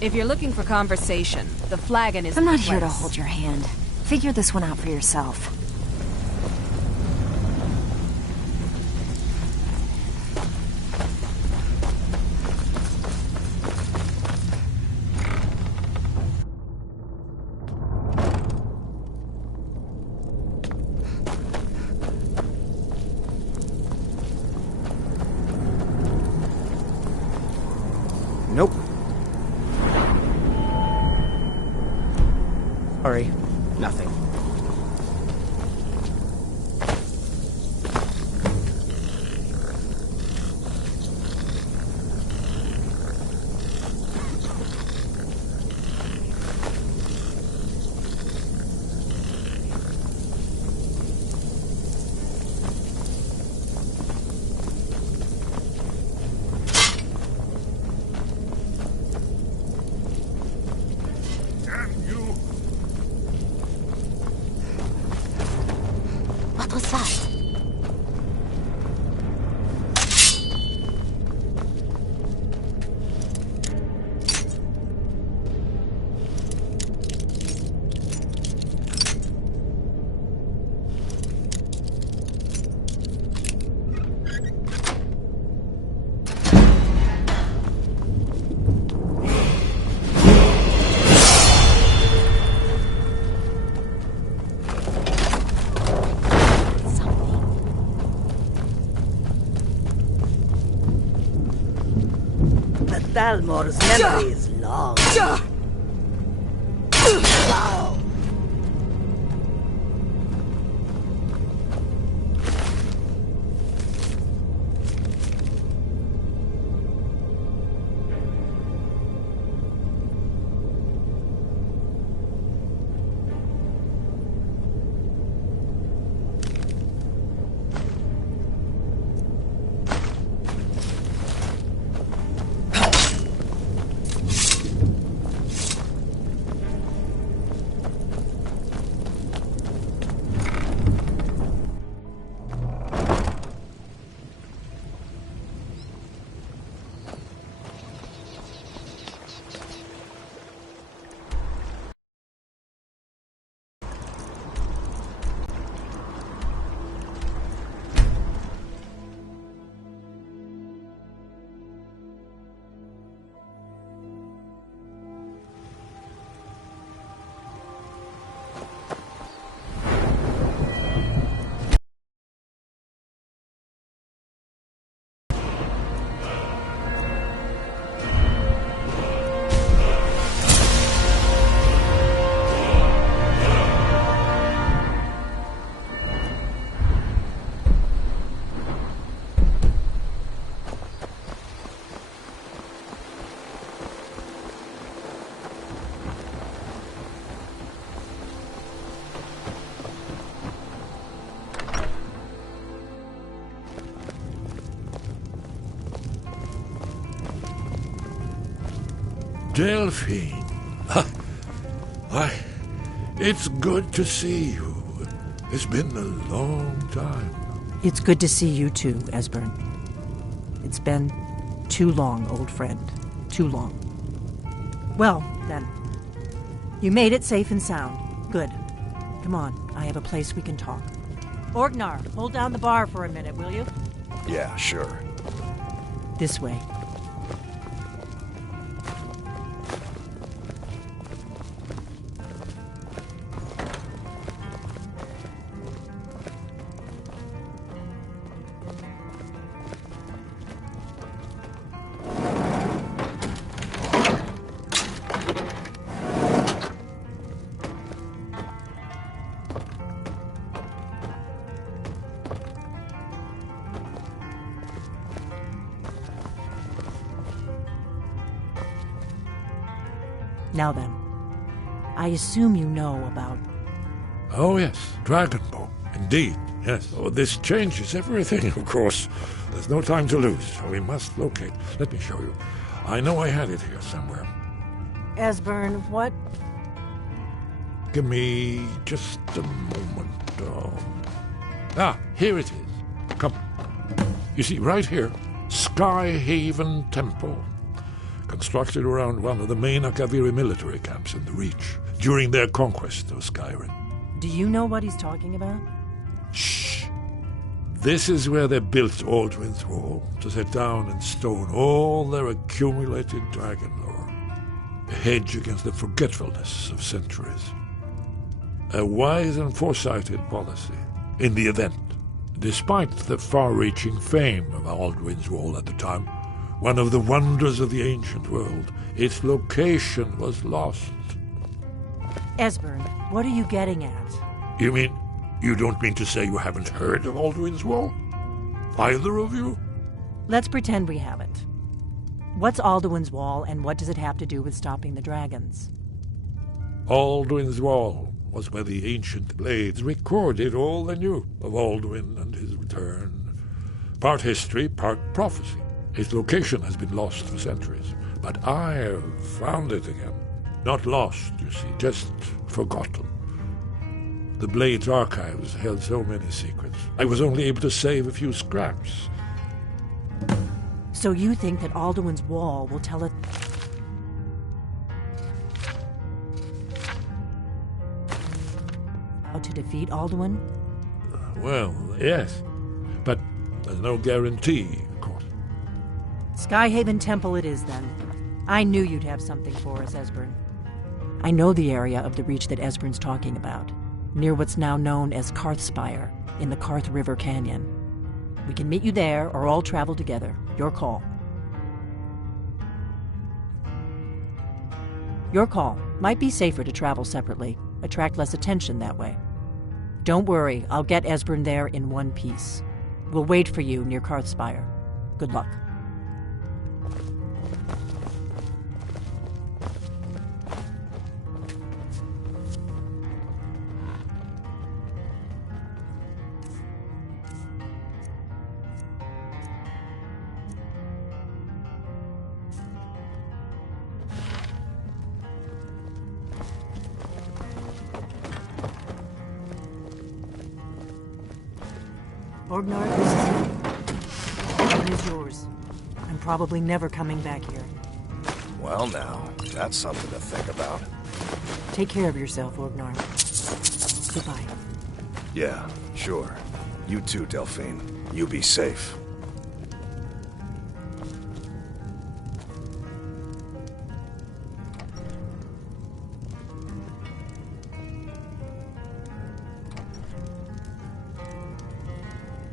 If you're looking for conversation, the flagon is I'm not the here to place. hold your hand. Figure this one out for yourself. Nope. Sorry. Nothing. What was that? Dalmor's memory is long. Delphine. Why, it's good to see you. It's been a long time. It's good to see you too, Esbern. It's been too long, old friend. Too long. Well, then. You made it safe and sound. Good. Come on, I have a place we can talk. Orgnar, hold down the bar for a minute, will you? Yeah, sure. This way. Now then, I assume you know about... Oh, yes, Dragonbow. Indeed, yes. Oh, this changes everything, of course. There's no time to lose, so we must locate. Let me show you. I know I had it here somewhere. Esbern, what? Give me just a moment. Here it is. Come. You see, right here, Skyhaven Temple. Constructed around one of the main Akaviri military camps in the Reach during their conquest of Skyrim. Do you know what he's talking about? Shh! This is where they built Aldwin's Wall, to set down in stone all their accumulated dragon lore. A hedge against the forgetfulness of centuries. A wise and foresighted policy, in the event, despite the far-reaching fame of Aldwin's Wall at the time, one of the wonders of the ancient world, its location was lost. Esbern, what are you getting at? You mean, you don't mean to say you haven't heard of Aldwin's Wall? Either of you? Let's pretend we haven't. What's Alduin's Wall, and what does it have to do with stopping the dragons? Aldwin's Wall was where the ancient blades recorded all they knew of Aldwin and his return. Part history, part prophecy. Its location has been lost for centuries, but I have found it again. Not lost, you see, just forgotten. The Blade's archives held so many secrets. I was only able to save a few scraps. So you think that Alduin's wall will tell us... how to defeat Alduin? Well, yes. But there's no guarantee, of course. Skyhaven Temple it is, then. I knew you'd have something for us, Esbern. I know the area of the Reach that Esbern's talking about, near what's now known as Karthspire, in the Karth River Canyon. We can meet you there, or all travel together. Your call. Your call. Might be safer to travel separately. Attract less attention that way. Don't worry, I'll get Esbern there in one piece. We'll wait for you near Karthspire. Good luck. Orgnar, this is yours. I'm probably never coming back here. Well now, that's something to think about. Take care of yourself, Orgnar. Goodbye. Yeah, sure. You too, Delphine. You be safe.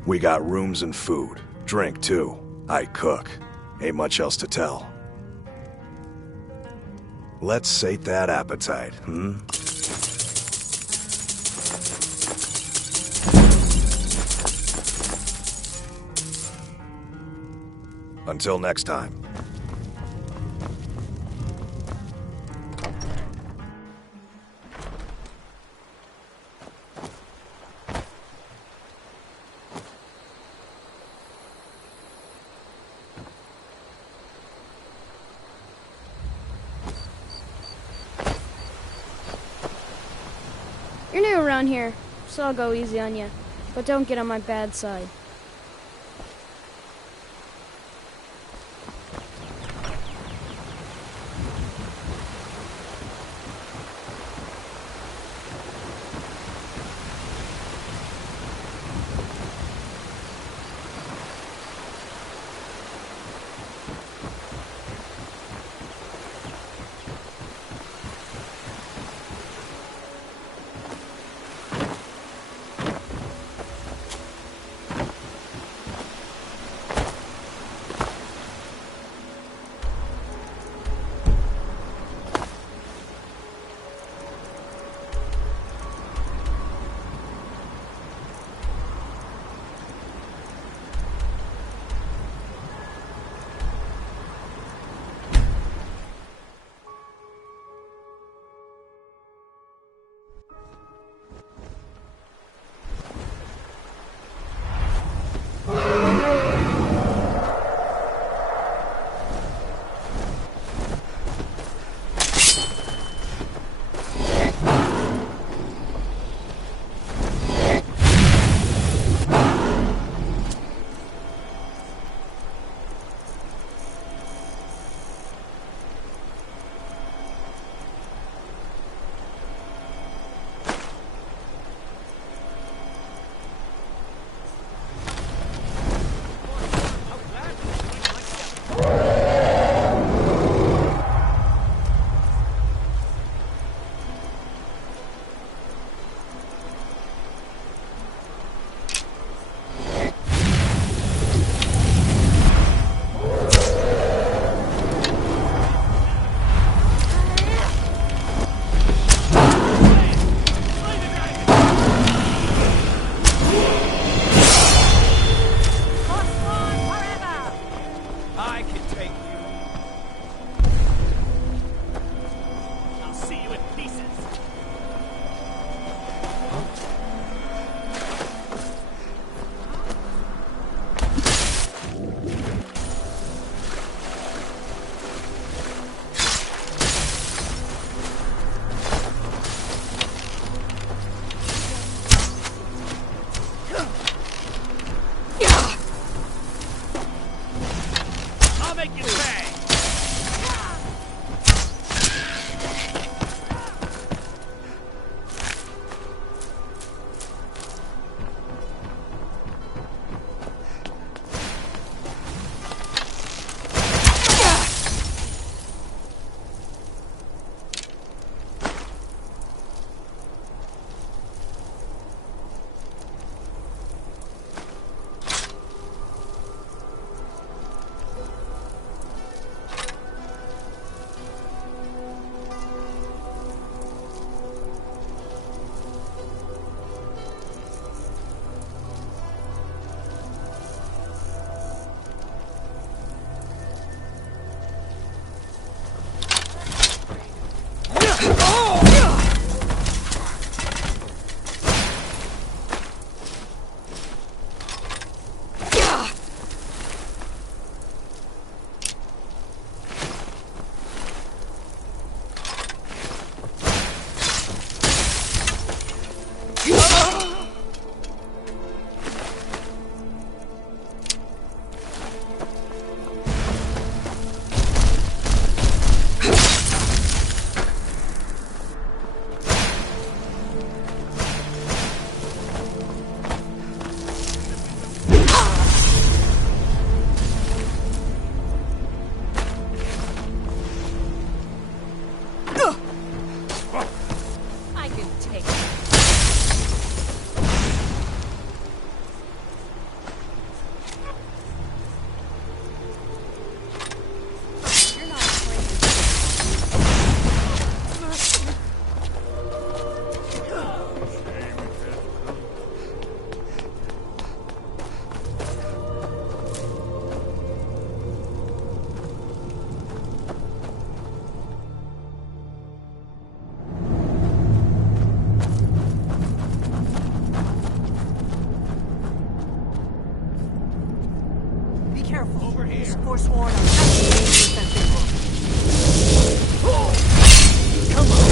We got rooms and food. Drink, too. I cook. Ain't much else to tell. Let's sate that appetite, hmm? Until next time. You're new around here, so I'll go easy on you. But don't get on my bad side. forsworn are as dangerous as they look. Come on!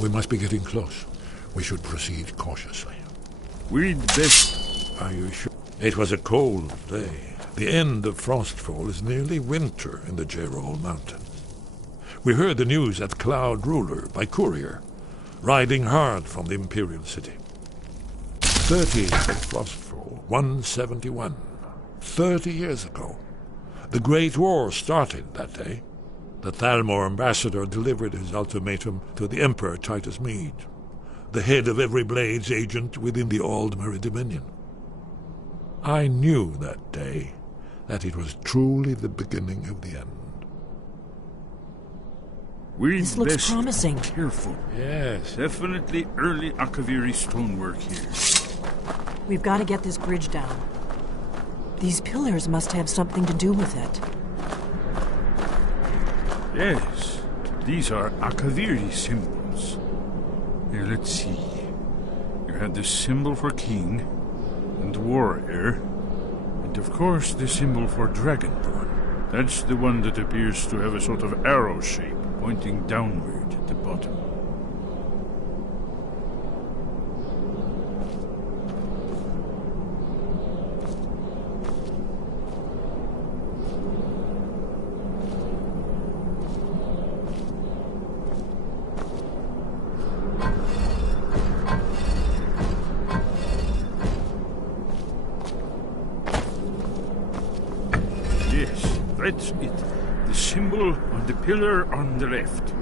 We must be getting close. We should proceed cautiously. We'd best... Are you sure? It was a cold day. The end of Frostfall is nearly winter in the Jerol Mountains. We heard the news at Cloud Ruler by courier, riding hard from the Imperial City. 30th of Frostfall, 171. 30 years ago. The Great War started that day. The Thalmor ambassador delivered his ultimatum to the Emperor Titus Mede, the head of every Blades agent within the Aldmeri Dominion. I knew that day that it was truly the beginning of the end. This looks promising. Careful. Yes. Definitely early Akaviri stonework here. We've got to get this bridge down. These pillars must have something to do with it. Yes, these are Akaviri symbols. Here, let's see. You had the symbol for king, and warrior, and of course the symbol for dragonborn. That's the one that appears to have a sort of arrow shape pointing downward at the bottom. That's it. The symbol on the pillar on the left.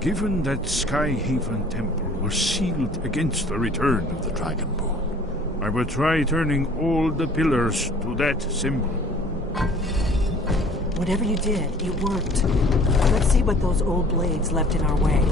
Given that Skyhaven Temple was sealed against the return of the Dragonborn, I will try turning all the pillars to that symbol. Whatever you did, it worked. Let's see what those old blades left in our way.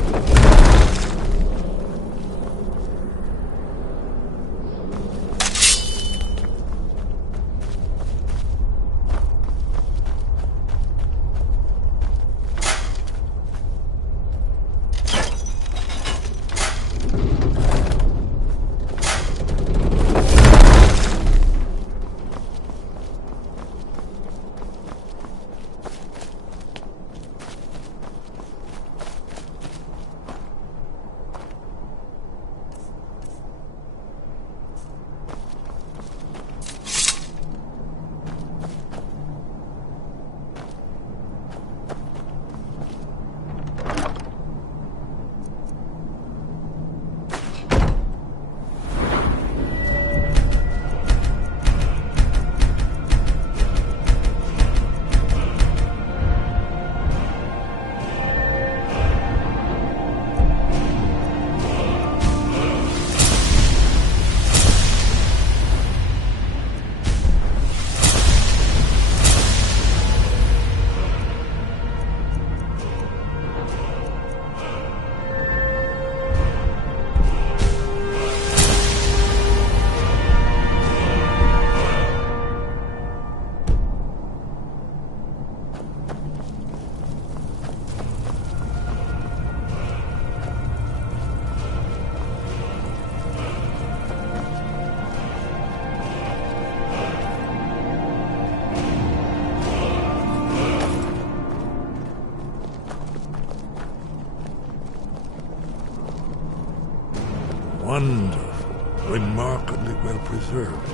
Wonderful, remarkably well preserved.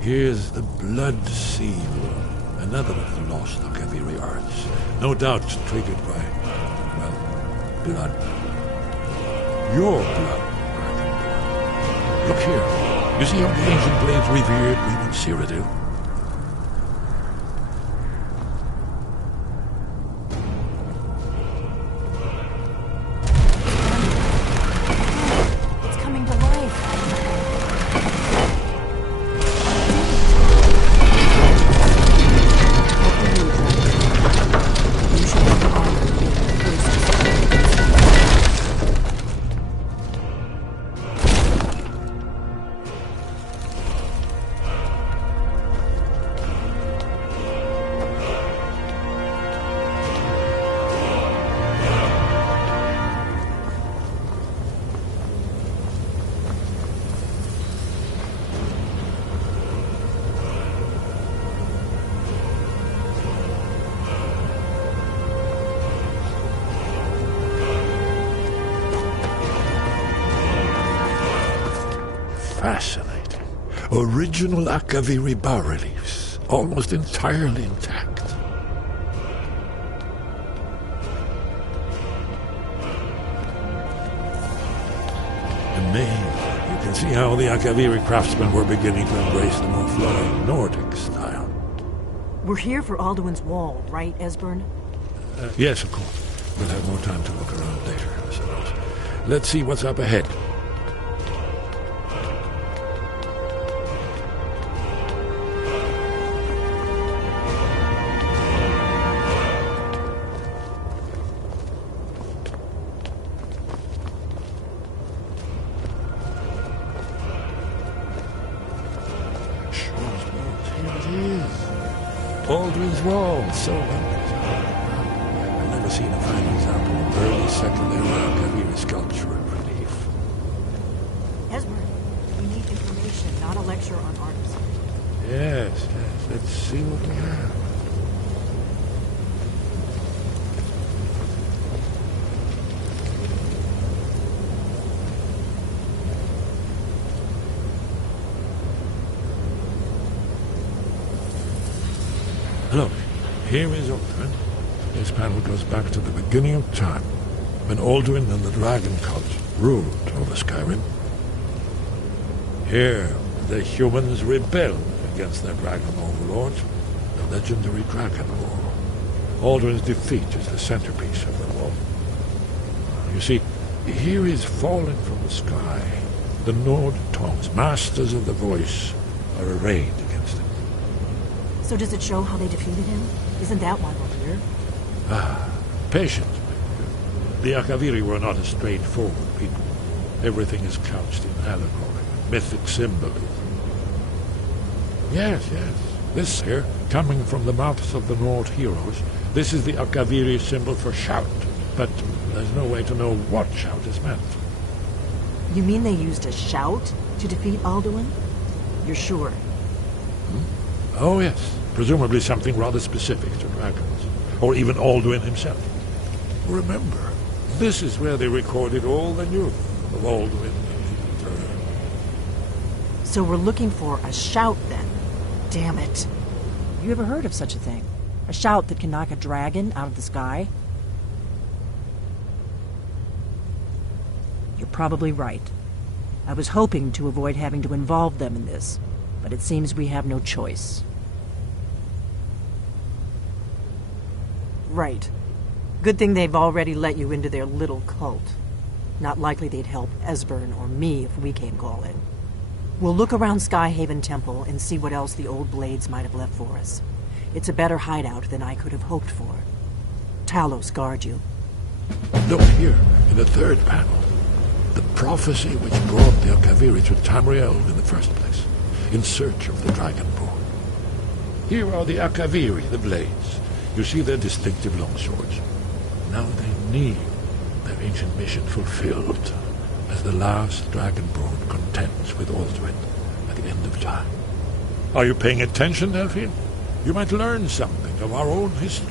Here's the Blood Seal, another of the lost Akaviri arts. No doubt triggered by, well, blood. Your blood, Dragonborn. Look here. You see how the ancient blades revered even Cyrodiil? Fascinating. Original Akaviri bas-reliefs, almost entirely intact. Amazing. You can see how the Akaviri craftsmen were beginning to embrace the more flowing Nordic style. We're here for Alduin's Wall, right, Esbern? Yes, of course. We'll have more time to look around later, I suppose. Let's see what's up ahead. Alduin's Wall, so wonderful. I've never seen a fine example of early Second Era Akaviri sculpture and relief. Esbern, we need information, not a lecture on art. Yes. Let's see what we have. Look, here is Alduin. This panel goes back to the beginning of time, when Alduin and the dragon cult ruled over Skyrim. Here, the humans rebelled against their dragon overlord, the legendary Dragon War. Alduin's defeat is the centerpiece of the wall. You see, here is fallen from the sky. The Nord tongues, masters of the voice, are arrayed against him. So does it show how they defeated him? Isn't that why we're here? Patience. The Akaviri were not a straightforward people. Everything is couched in allegory, mythic symbolism. Yes. This here, coming from the mouths of the Nord heroes, this is the Akaviri symbol for shout, but there's no way to know what shout is meant. You mean they used a shout to defeat Alduin? You're sure? Oh, yes. Presumably something rather specific to dragons, or even Alduin himself. Remember, this is where they recorded all the news of Alduin and his return. So we're looking for a shout, then. Damn it. You ever heard of such a thing? A shout that can knock a dragon out of the sky? You're probably right. I was hoping to avoid having to involve them in this, but it seems we have no choice. Right. Good thing they've already let you into their little cult. Not likely they'd help Esbern or me if we came calling. We'll look around Skyhaven Temple and see what else the old blades might have left for us. It's a better hideout than I could have hoped for. Talos guard you. Look here, in the third panel. The prophecy which brought the Akaviri to Tamriel in the first place, in search of the Dragonborn. Here are the Akaviri, the blades. You see their distinctive longswords. Now they need their ancient mission fulfilled, as the last Dragonborn contends with Alduin at the end of time. Are you paying attention, Delphine? You might learn something of our own history.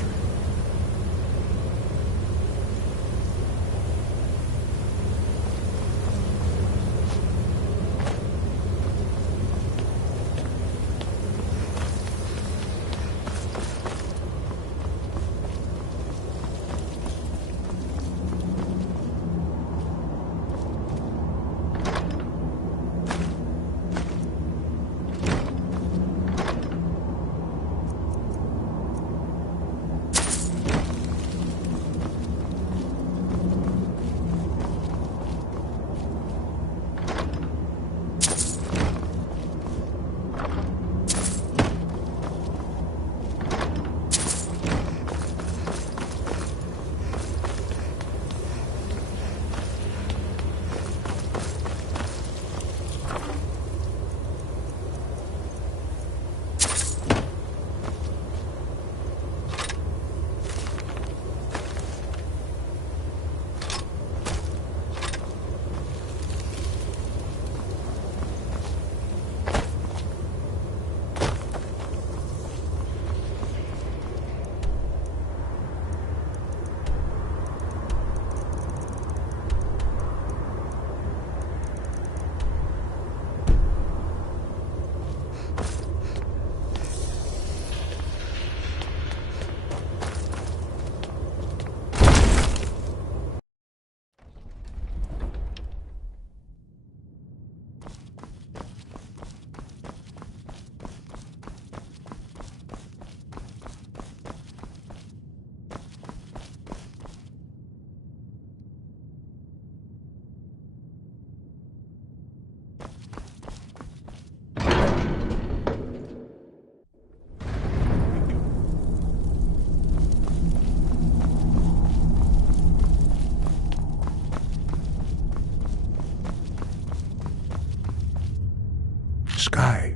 sky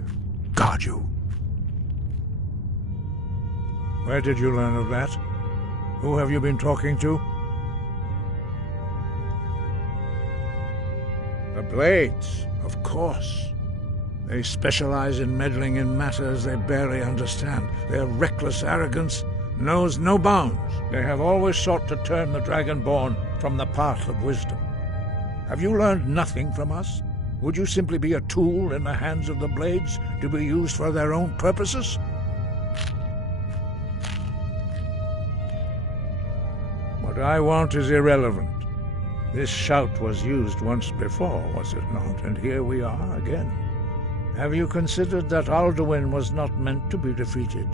guard you. Where did you learn of that? Who have you been talking to? The Blades, of course. They specialize in meddling in matters they barely understand. Their reckless arrogance knows no bounds. They have always sought to turn the Dragonborn from the path of wisdom. Have you learned nothing from us? Would you simply be a tool in the hands of the Blades to be used for their own purposes? What I want is irrelevant. This shout was used once before, was it not? And here we are again. Have you considered that Alduin was not meant to be defeated?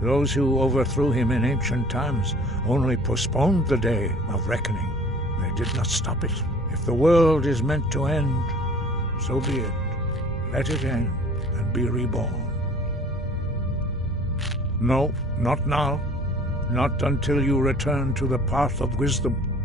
Those who overthrew him in ancient times only postponed the day of reckoning. They did not stop it. If the world is meant to end, so be it. Let it end and be reborn. No, not now. Not until you return to the path of wisdom.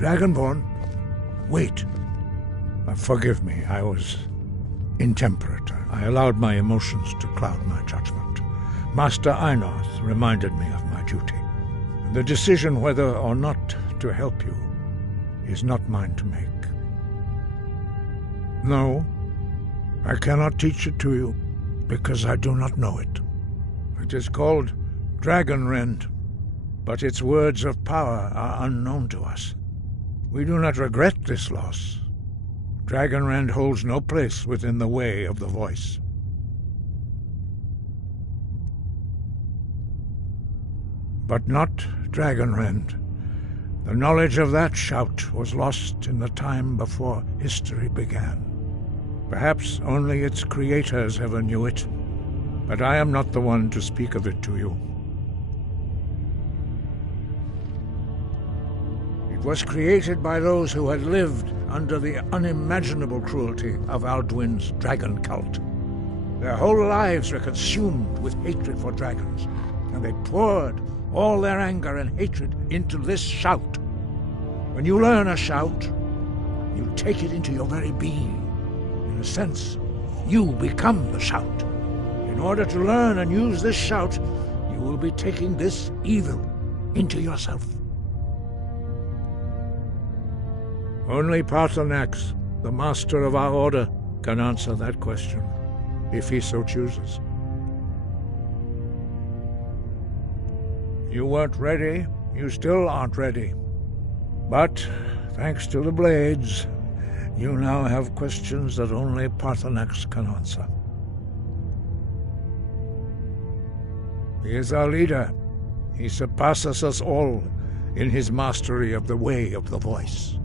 Dragonborn, wait. Forgive me, I was intemperate. I allowed my emotions to cloud my judgment. Master Einarth reminded me of my duty. The decision whether or not to help you is not mine to make. No, I cannot teach it to you, because I do not know it. It is called Dragonrend, but its words of power are unknown to us. We do not regret this loss. Dragonrend holds no place within the way of the voice. But not Dragonrend. The knowledge of that shout was lost in the time before history began. Perhaps only its creators ever knew it, but I am not the one to speak of it to you. It was created by those who had lived under the unimaginable cruelty of Alduin's dragon cult. Their whole lives were consumed with hatred for dragons, and they poured all their anger and hatred into this shout. When you learn a shout, you take it into your very being. In a sense, you become the shout. In order to learn and use this shout, you will be taking this evil into yourself. Only Paarthurnax, the master of our order, can answer that question, if he so chooses. You weren't ready, you still aren't ready. But, thanks to the Blades, you now have questions that only Paarthurnax can answer. He is our leader. He surpasses us all in his mastery of the way of the voice.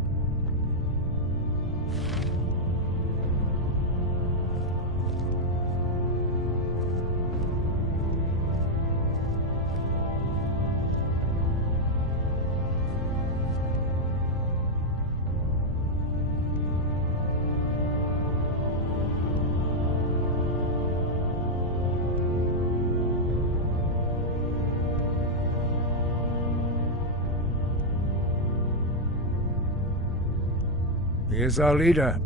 He is our leader.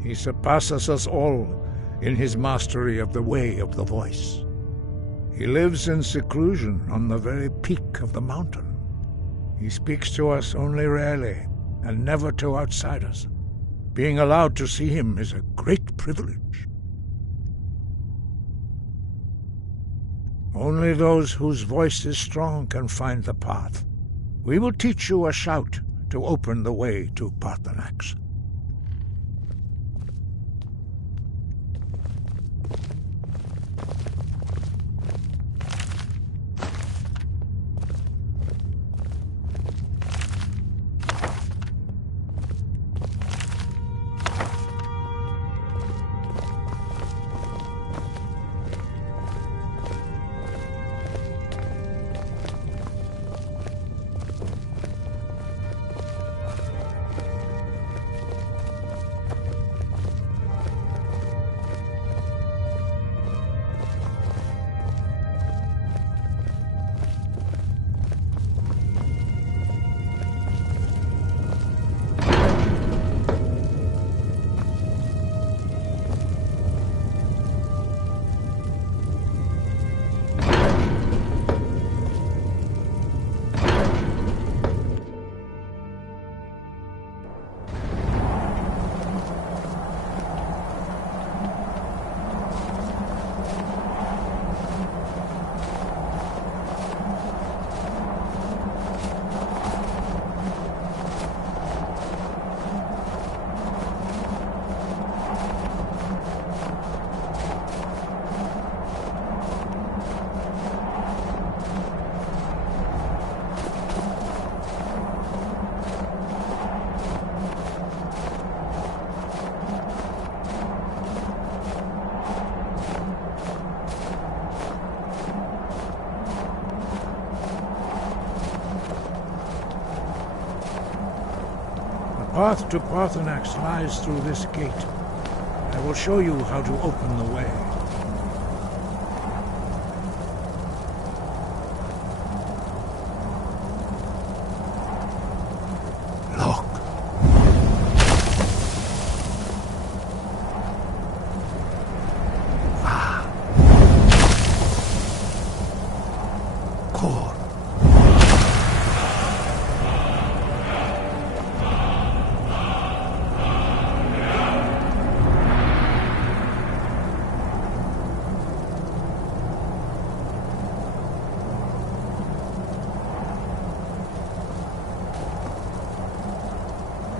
He surpasses us all in his mastery of the way of the voice. He lives in seclusion on the very peak of the mountain. He speaks to us only rarely, and never to outsiders. Being allowed to see him is a great privilege. Only those whose voice is strong can find the path. We will teach you a shout to open the way to Paarthurnax. path to Parthenax lies through this gate. I will show you how to open the way.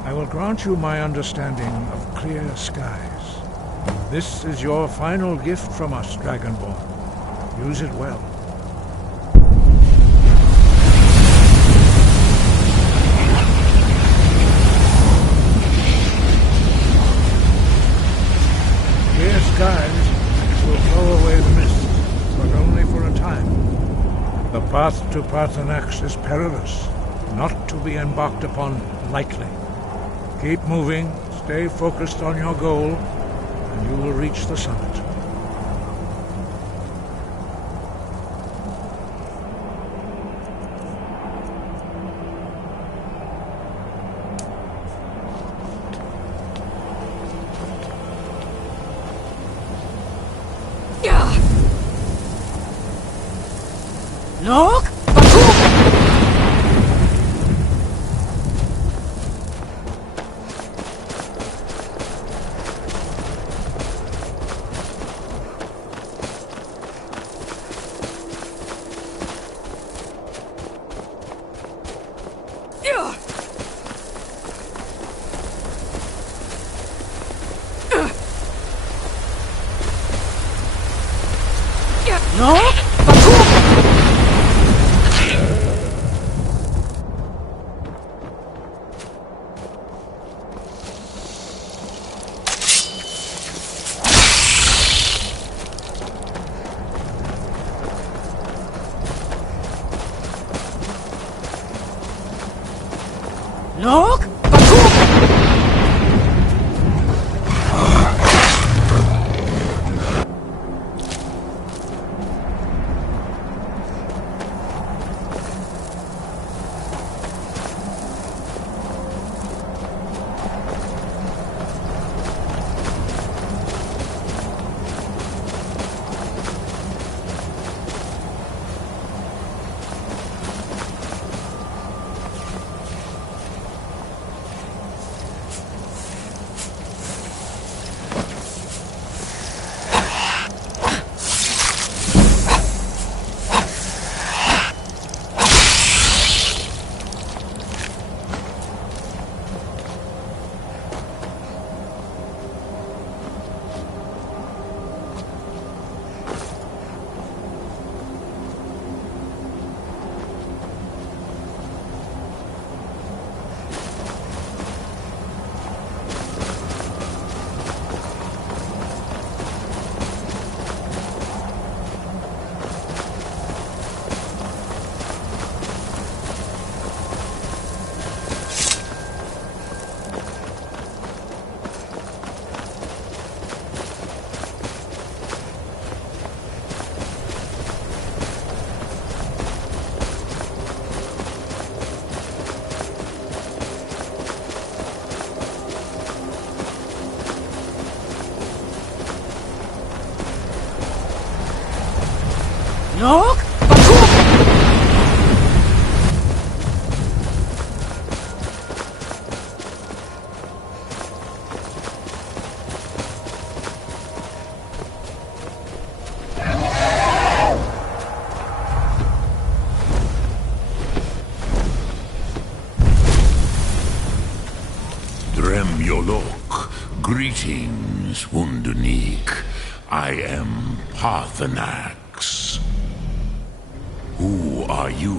I will grant you my understanding of clear skies. This is your final gift from us, Dragonborn. Use it well. Clear skies will blow away the mists, but only for a time. The path to Parthenax is perilous, not to be embarked upon lightly. Keep moving, stay focused on your goal, and you will reach the summit. Look! Look! Look! Dremyolok, greetings, Wunderneek. I am Parthenax. Who are you?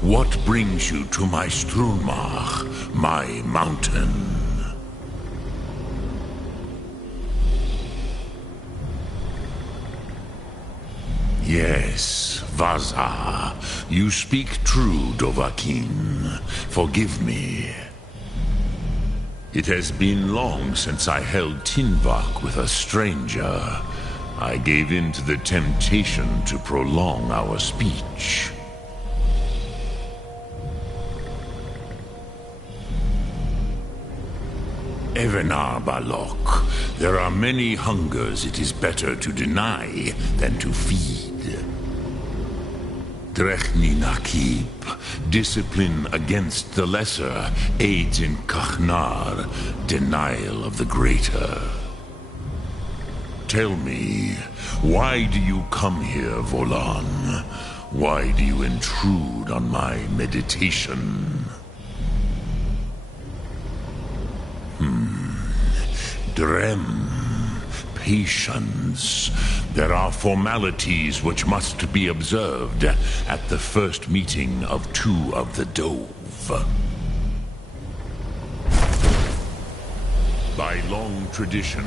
What brings you to my Strunmach, my mountain? Yes, Vaza. You speak true, Dovahkiin. Forgive me. It has been long since I held Tinvak with a stranger. I gave in to the temptation to prolong our speech. Evenar Balok, there are many hungers it is better to deny than to feed. Drechni Nakib, discipline against the lesser, aids in Kachnar, denial of the greater. Tell me, why do you come here, Volan? Why do you intrude on my meditation? Drem. Patience. There are formalities which must be observed at the first meeting of two of the Dove. By long tradition,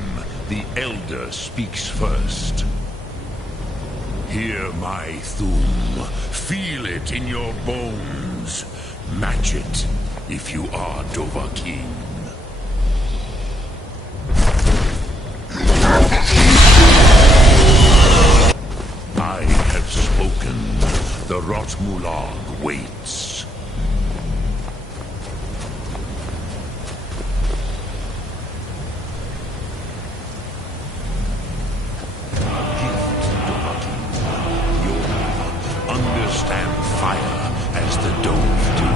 the Elder speaks first. Hear my Thum. Feel it in your bones. Match it if you are Dovahkiin. I have spoken. The Rotmulag waits. Understand fire as the Dove do.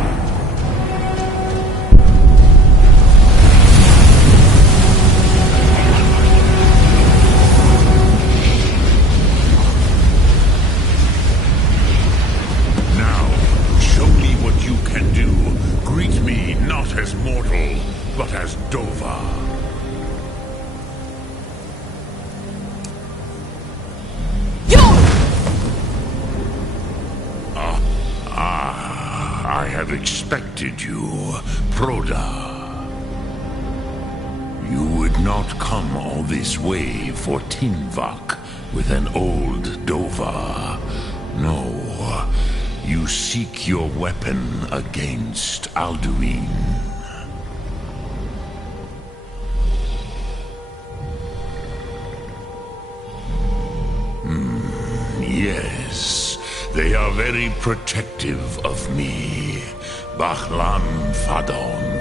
Now, show me what you can do. Greet me not as mortal, but as Dova. I have expected you, Proda. You would not come all this way for Tinvak with an old Dova. No, you seek your weapon against Alduin. Yes. They are very protective of me, Bahlan Fadon.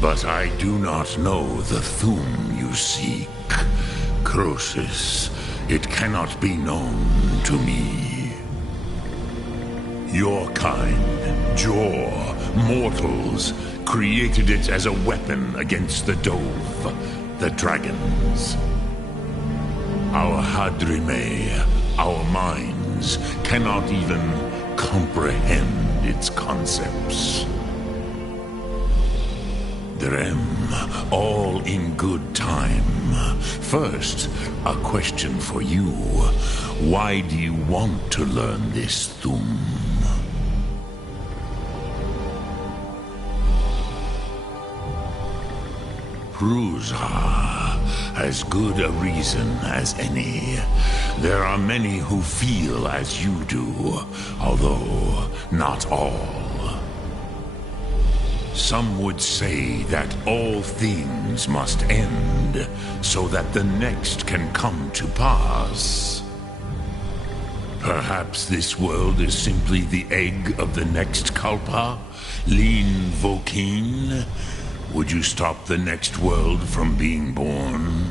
But I do not know the Thum you seek. Croesus, it cannot be known to me. Your kind, Jor, mortals, created it as a weapon against the Dove, the dragons. Our Hadrime, our minds cannot even comprehend its concepts. Drem, all in good time. First, a question for you. Why do you want to learn this Thum? Pruzha. As good a reason as any. There are many who feel as you do, although not all. Some would say that all things must end, so that the next can come to pass. Perhaps this world is simply the egg of the next Kalpa, Lin Vokin. Would you stop the next world from being born?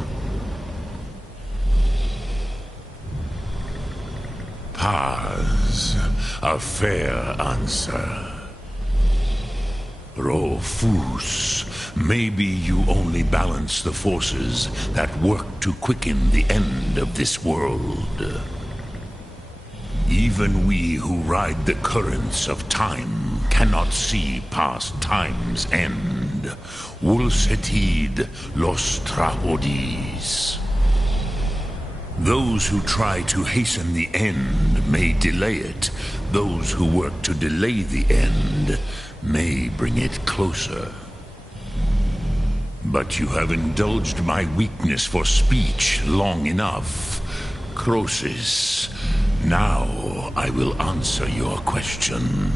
Paz, a fair answer. Rofus, maybe you only balance the forces that work to quicken the end of this world. Even we who ride the currents of time cannot see past time's end. Wulsetid los trahodis. Those who try to hasten the end may delay it. Those who work to delay the end may bring it closer. But you have indulged my weakness for speech long enough. Croesus, now I will answer your question.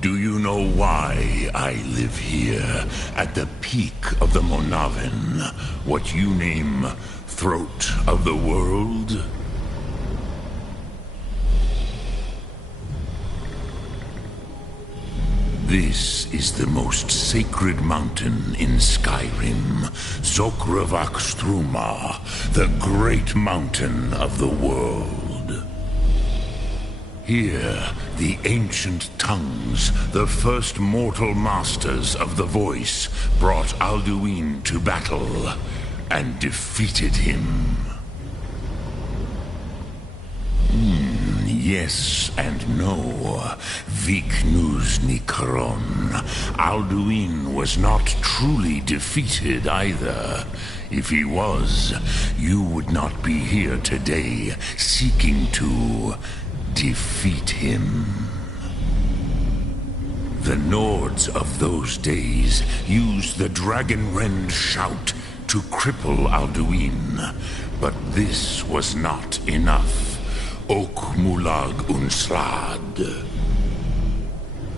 Do you know why I live here, at the peak of the Monavin, what you name Throat of the World? This is the most sacred mountain in Skyrim, Zokravak Struma, the great mountain of the world. Here, the ancient tongues, the first mortal masters of the voice, brought Alduin to battle and defeated him. Yes and no. Viknus Nikron. Alduin was not truly defeated either. If he was, you would not be here today seeking to defeat him. The Nords of those days used the Dragonrend shout to cripple Alduin, but this was not enough. Ok Mulag Unslad.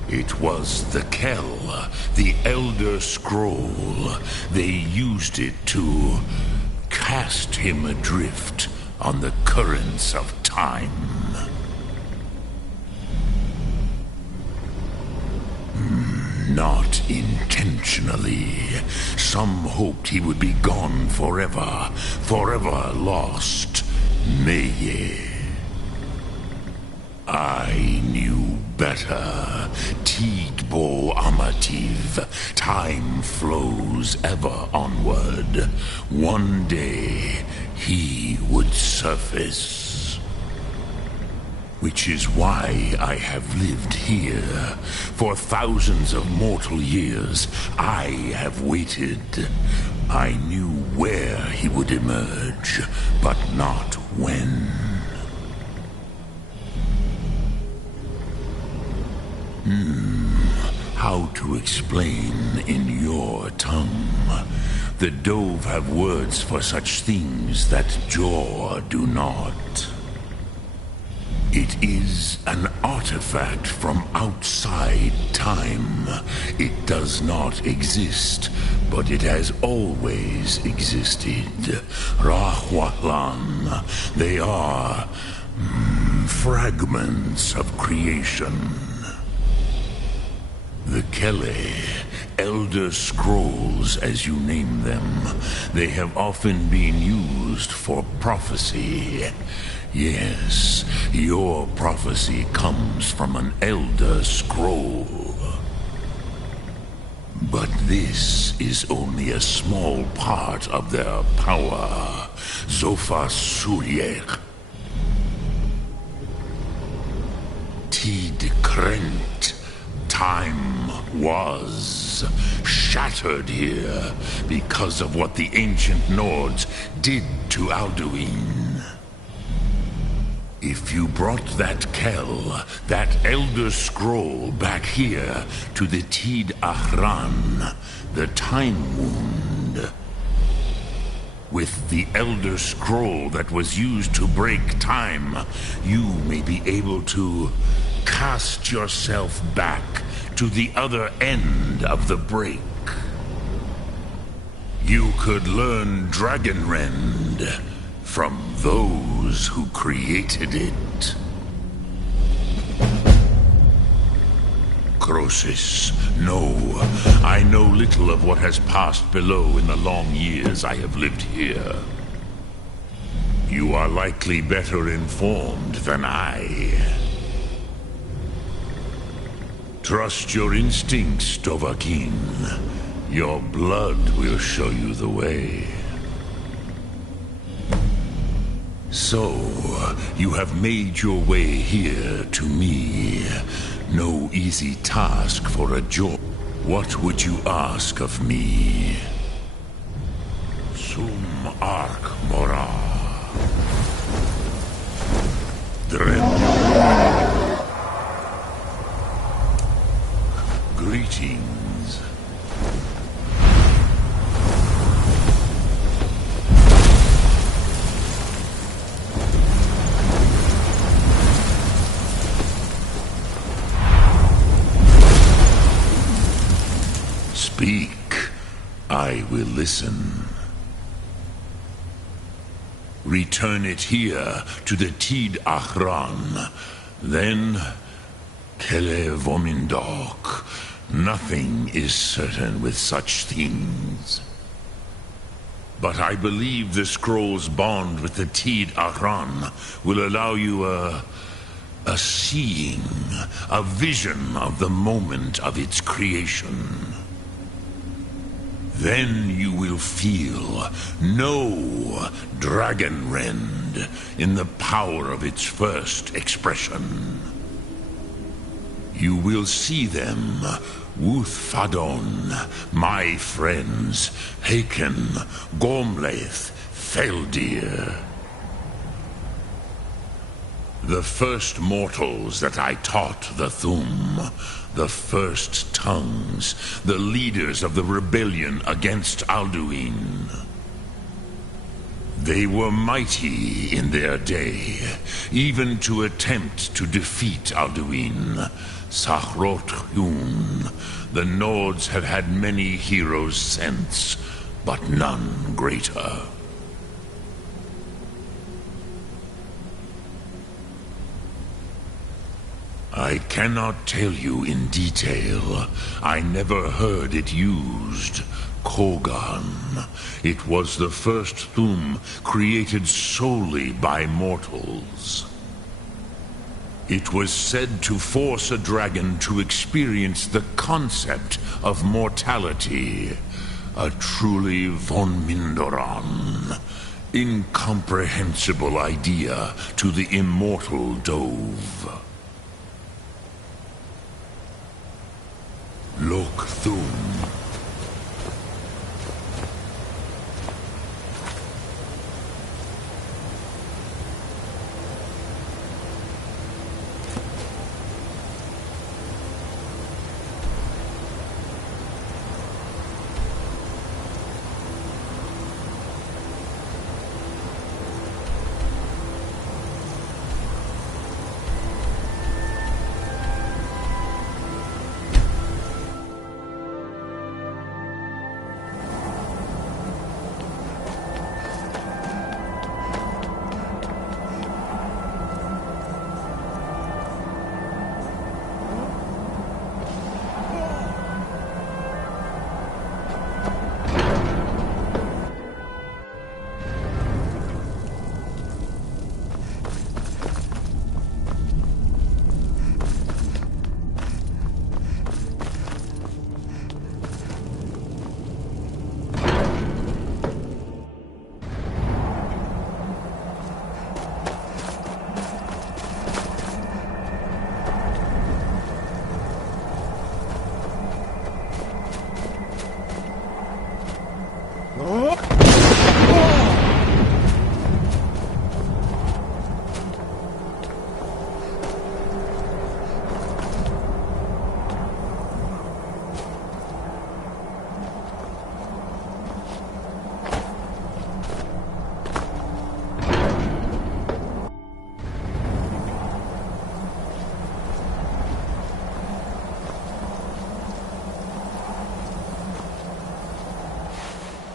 It was the Kell, the Elder Scroll. They used it to cast him adrift on the currents of time. Not intentionally. Some hoped he would be gone forever, forever lost. Meye. I knew better. Tidbo Amativ. Time flows ever onward. One day, he would surface. Which is why I have lived here. For thousands of mortal years, I have waited. I knew where he would emerge, but not when. How to explain in your tongue? The Dove have words for such things that Jor do not. It is an artifact from outside time. It does not exist, but it has always existed. Rahwahlan. They are fragments of creation. The Kele, Elder Scrolls as you name them, they have often been used for prophecy. Yes, your prophecy comes from an Elder Scroll. But this is only a small part of their power. Zofa Suryek. Tid Krent. Time was shattered here because of what the ancient Nords did to Alduin. If you brought that Kell, that Elder Scroll back here to the Tid Ahran, the Time Wound, with the Elder Scroll that was used to break time, you may be able to cast yourself back to the other end of the break. You could learn Dragonrend from those who created it. Crosis, no. I know little of what has passed below in the long years I have lived here. You are likely better informed than I. Trust your instincts, Dovahkiin. Your blood will show you the way. So, you have made your way here to me. No easy task for a job. What would you ask of me? Sum Ark Mora. Greetings. Speak. I will listen. Return it here to the Tid Achran. Then, Kele Vomindok. Nothing is certain with such things. But I believe the scroll's bond with the Tid Achran will allow you a seeing, a vision of the moment of its creation. Then you will feel, know Dragonrend in the power of its first expression. You will see them, Wuthfadon, my friends, Haken, Gormlaith, Feldir. The first mortals that I taught the Thum, the first tongues, the leaders of the rebellion against Alduin. They were mighty in their day, even to attempt to defeat Alduin. Sahrot Hun, the Nords have had many heroes since, but none greater. I cannot tell you in detail. I never heard it used. Kogan. It was the first Thum created solely by mortals. It was said to force a dragon to experience the concept of mortality. A truly von Mindoran. Incomprehensible idea to the immortal Dove. Lok Thum.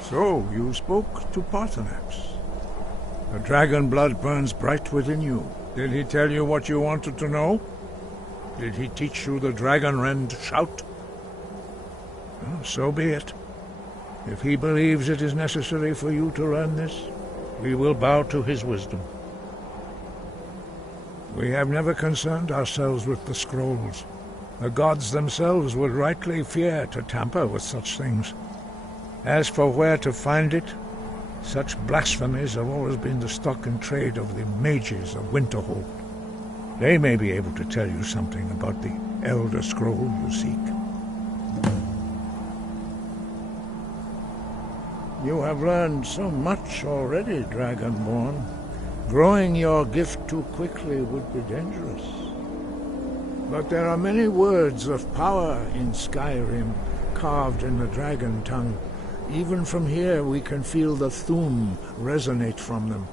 So, you spoke to Paarthurnax. The dragon blood burns bright within you. Did he tell you what you wanted to know? Did he teach you the Dragonrend shout? Well, so be it. If he believes it is necessary for you to learn this, we will bow to his wisdom. We have never concerned ourselves with the scrolls. The gods themselves would rightly fear to tamper with such things. As for where to find it, such blasphemies have always been the stock and trade of the mages of Winterhold. They may be able to tell you something about the Elder Scroll you seek. You have learned so much already, Dragonborn. Growing your gift too quickly would be dangerous. But there are many words of power in Skyrim, carved in the dragon tongue. Even from here we can feel the Thum resonate from them.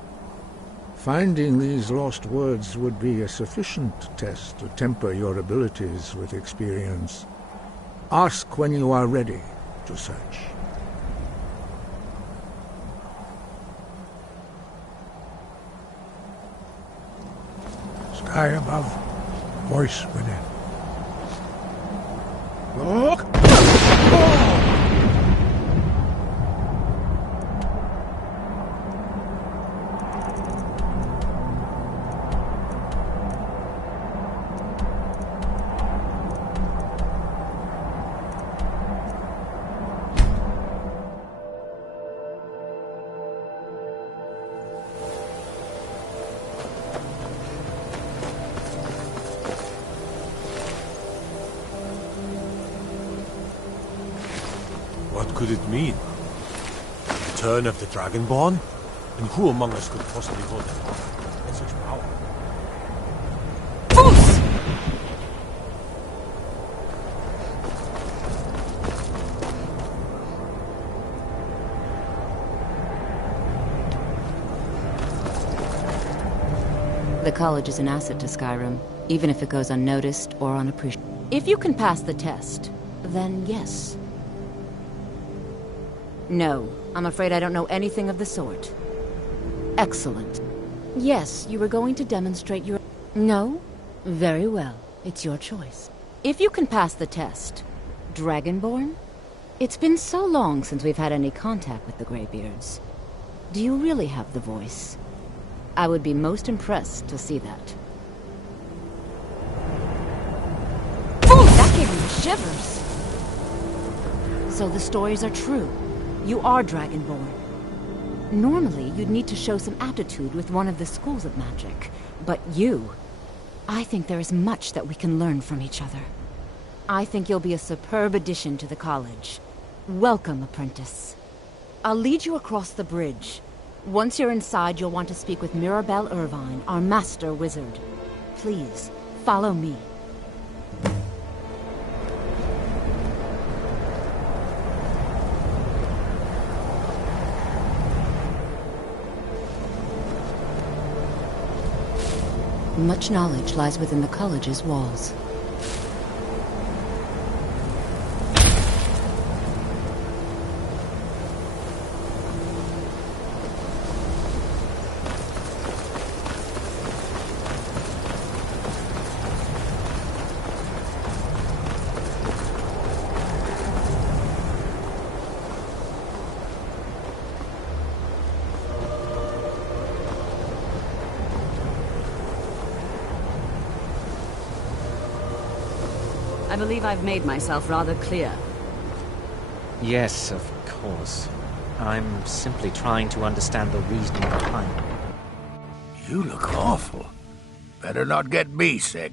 Finding these lost words would be a sufficient test to temper your abilities with experience. Ask when you are ready, to search. Sky above, voice within. Look! What could it mean? Return of the Dragonborn? And who among us could possibly hold that off with such power? The college is an asset to Skyrim, even if it goes unnoticed or unappreciated. If you can pass the test, then yes. No, I'm afraid I don't know anything of the sort. Excellent. Yes, you were going to demonstrate your... No? Very well. It's your choice. If you can pass the test, Dragonborn? It's been so long since we've had any contact with the Greybeards. Do you really have the voice? I would be most impressed to see that. Oh, that gave me the shivers! So the stories are true. You are Dragonborn. Normally, you'd need to show some aptitude with one of the schools of magic. But you... I think there is much that we can learn from each other. I think you'll be a superb addition to the college. Welcome, apprentice. I'll lead you across the bridge. Once you're inside, you'll want to speak with Mirabelle Irvine, our master wizard. Please, follow me. Much knowledge lies within the college's walls. I believe I've made myself rather clear. Yes, of course. I'm simply trying to understand the reasoning behind it. You look awful. Better not get me sick.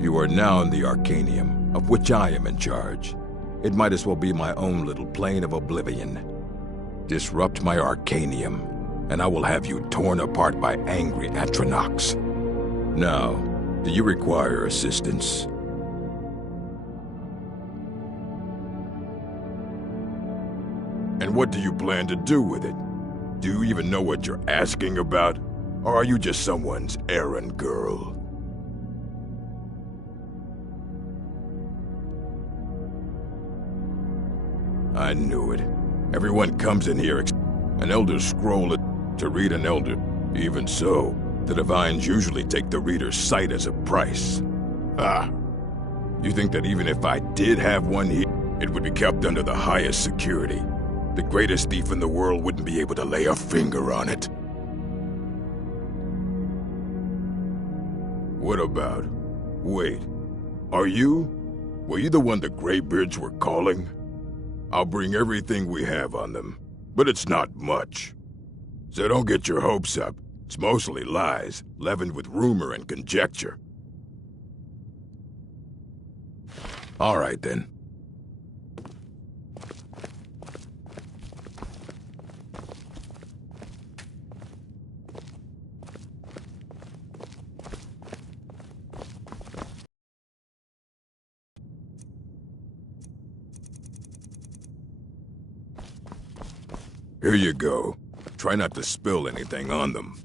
You are now in the Arcanium, of which I am in charge. It might as well be my own little plane of oblivion. Disrupt my Arcanium, and I will have you torn apart by angry Atronachs. Now, do you require assistance? And what do you plan to do with it? Do you even know what you're asking about? Or are you just someone's errand girl? I knew it. Everyone comes in here an Elder Scroll to read an Elder. Even so, the Divines usually take the reader's sight as a price. Ah. You think that even if I did have one here, it would be kept under the highest security? The greatest thief in the world wouldn't be able to lay a finger on it. What about... Wait, Are you? Were you the one the Greybeards were calling? I'll bring everything we have on them, but it's not much. So don't get your hopes up. It's mostly lies, leavened with rumor and conjecture. All right, then. Here you go. Try not to spill anything on them.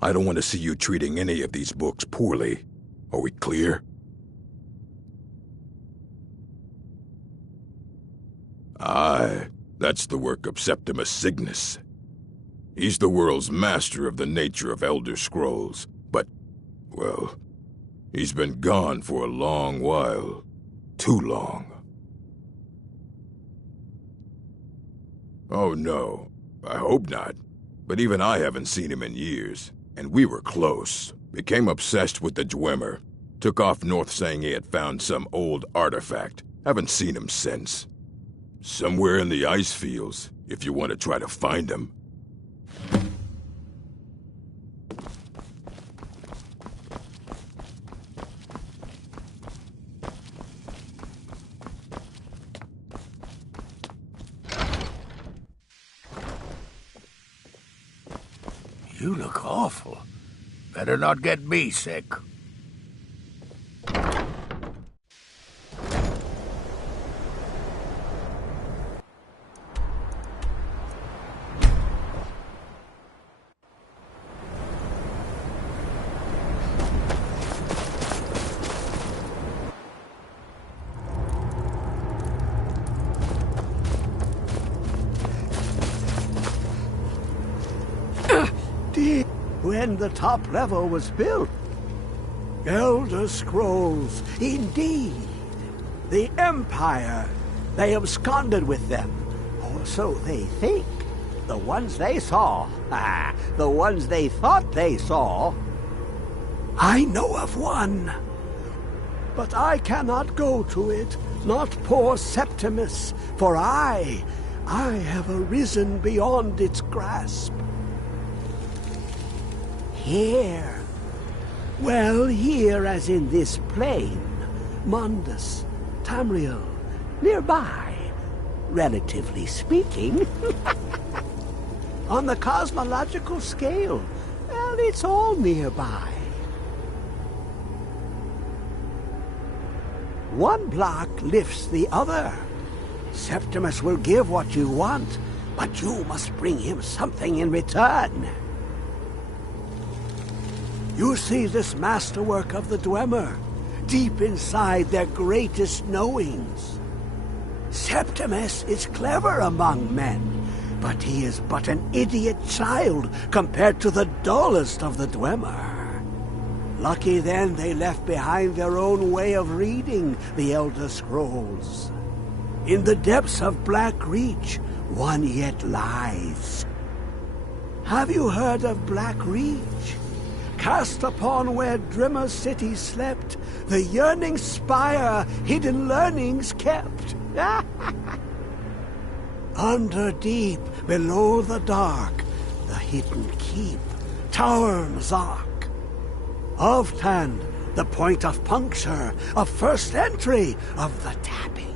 I don't want to see you treating any of these books poorly. Are we clear? Aye, that's the work of Septimus Signus. He's the world's master of the nature of Elder Scrolls, but, well, he's been gone for a long while. Too long. Oh no, I hope not. But even I haven't seen him in years, and we were close. Became obsessed with the Dwemer. Took off north saying he had found some old artifact. Haven't seen him since. Somewhere in the ice fields, if you want to try to find him. You look awful. Better not get me sick. When the top level was built. Elder Scrolls, indeed. The Empire. They absconded with them. Or so they think. The ones they saw. The ones they thought they saw. I know of one. But I cannot go to it. Not poor Septimus. For I have arisen beyond its grasp. Here. Well, here as in this plain. Mundus, Tamriel, nearby, relatively speaking. On the cosmological scale, well, it's all nearby. One block lifts the other. Septimus will give what you want, but you must bring him something in return. You see this masterwork of the Dwemer, deep inside their greatest knowings. Septimus is clever among men, but he is but an idiot child compared to the dullest of the Dwemer. Lucky then they left behind their own way of reading the Elder Scrolls. In the depths of Black Reach, one yet lies. Have you heard of Black Reach? Cast upon where Drimmer City slept, the yearning spire hidden learnings kept. Under deep, below the dark, the hidden keep, Tower Mzark. Oftan, the point of puncture, of first entry, of the tapping.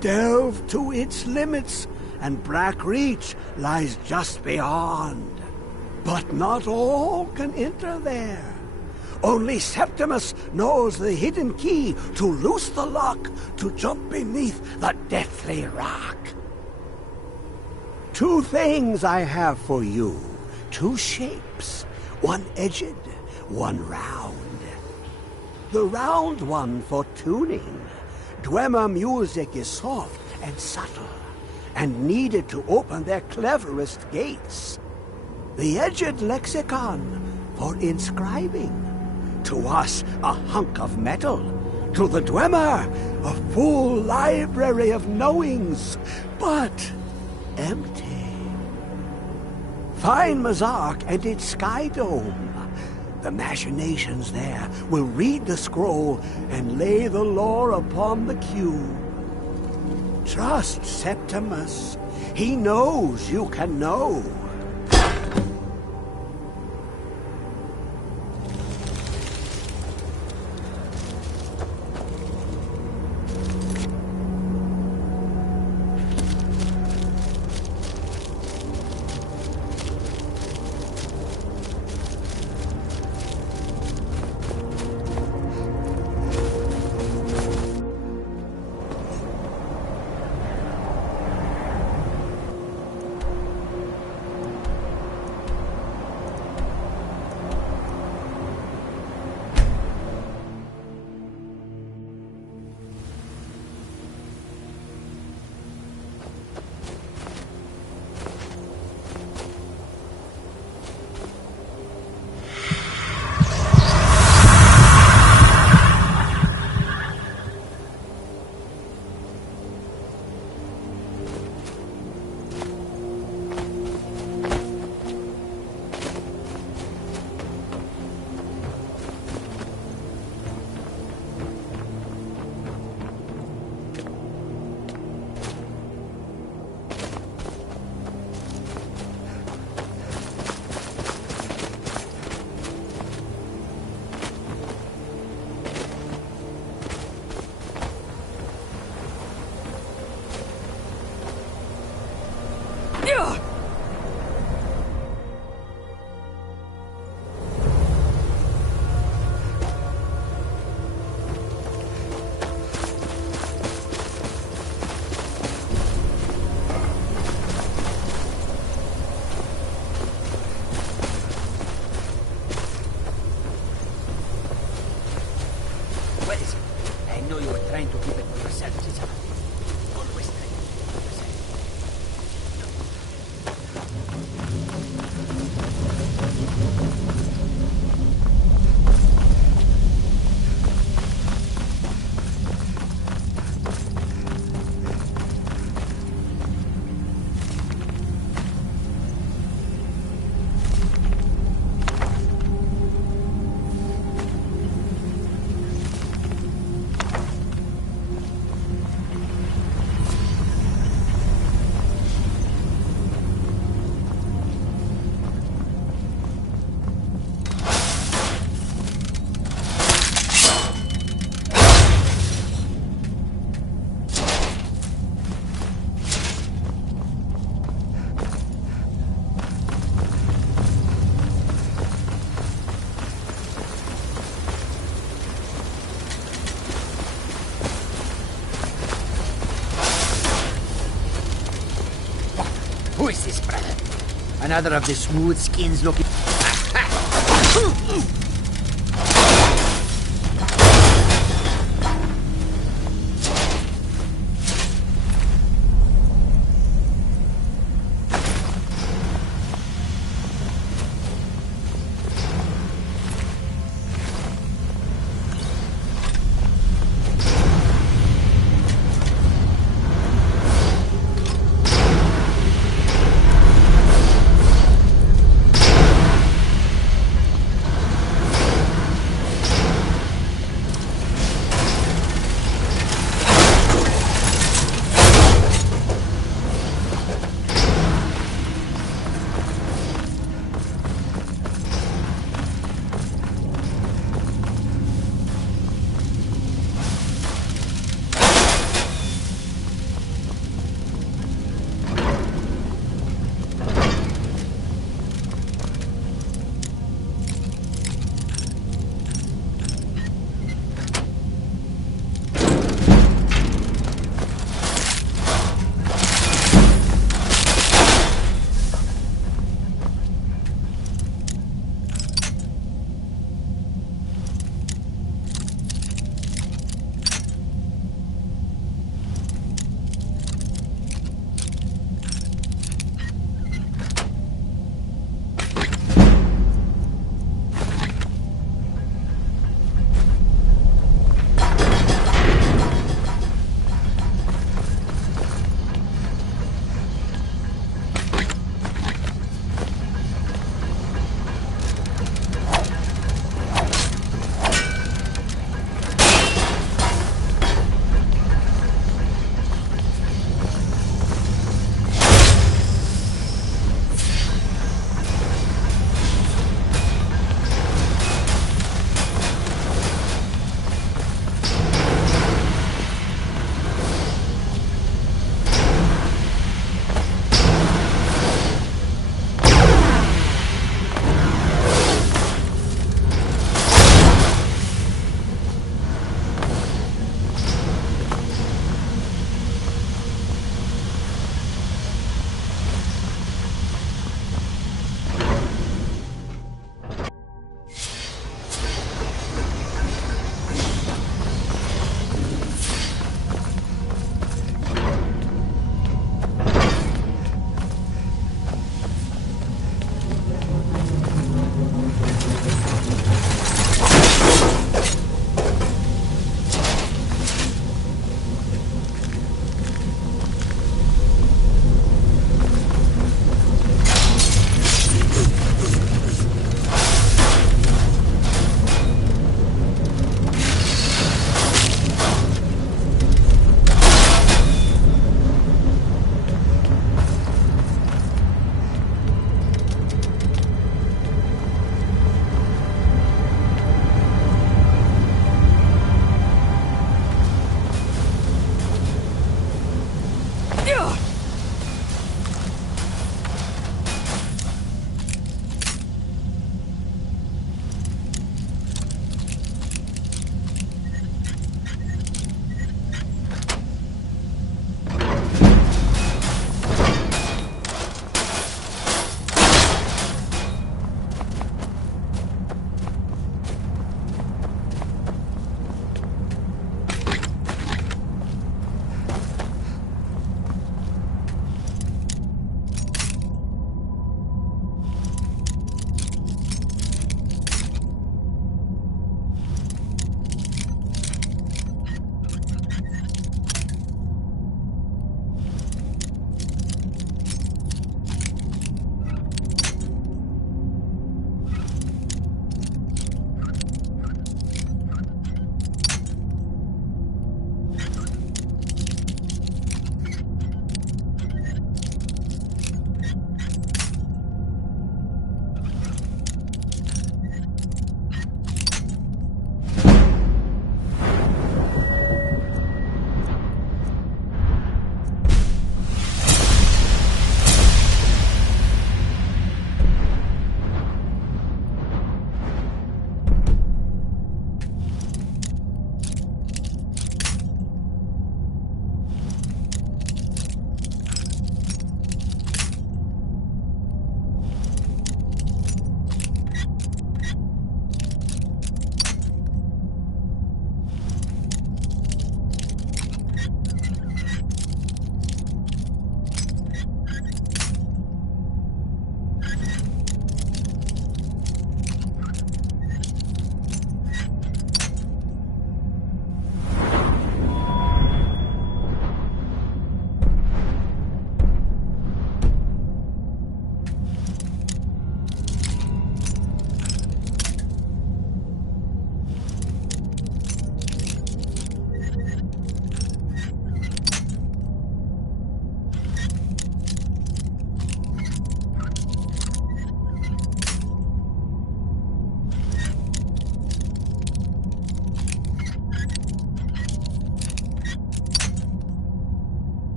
Delve to its limits, and Black Reach lies just beyond. But not all can enter there. Only Septimus knows the hidden key to loose the lock, to jump beneath the deathly rock. Two things I have for you. Two shapes. One edged, one round. The round one for tuning. Dwemer music is soft and subtle, and needed to open their cleverest gates. The edged lexicon for inscribing. To us, a hunk of metal. To the Dwemer, a full library of knowings, but empty. Find Mazark and its Sky Dome. The machinations there will read the scroll and lay the lore upon the cube. Trust Septimus. He knows you can know. What is it? I know you were trying to keep it for yourself, Cesar. Always trying to keep it for yourself. Who is this, brother? Another of the smooth skins looking...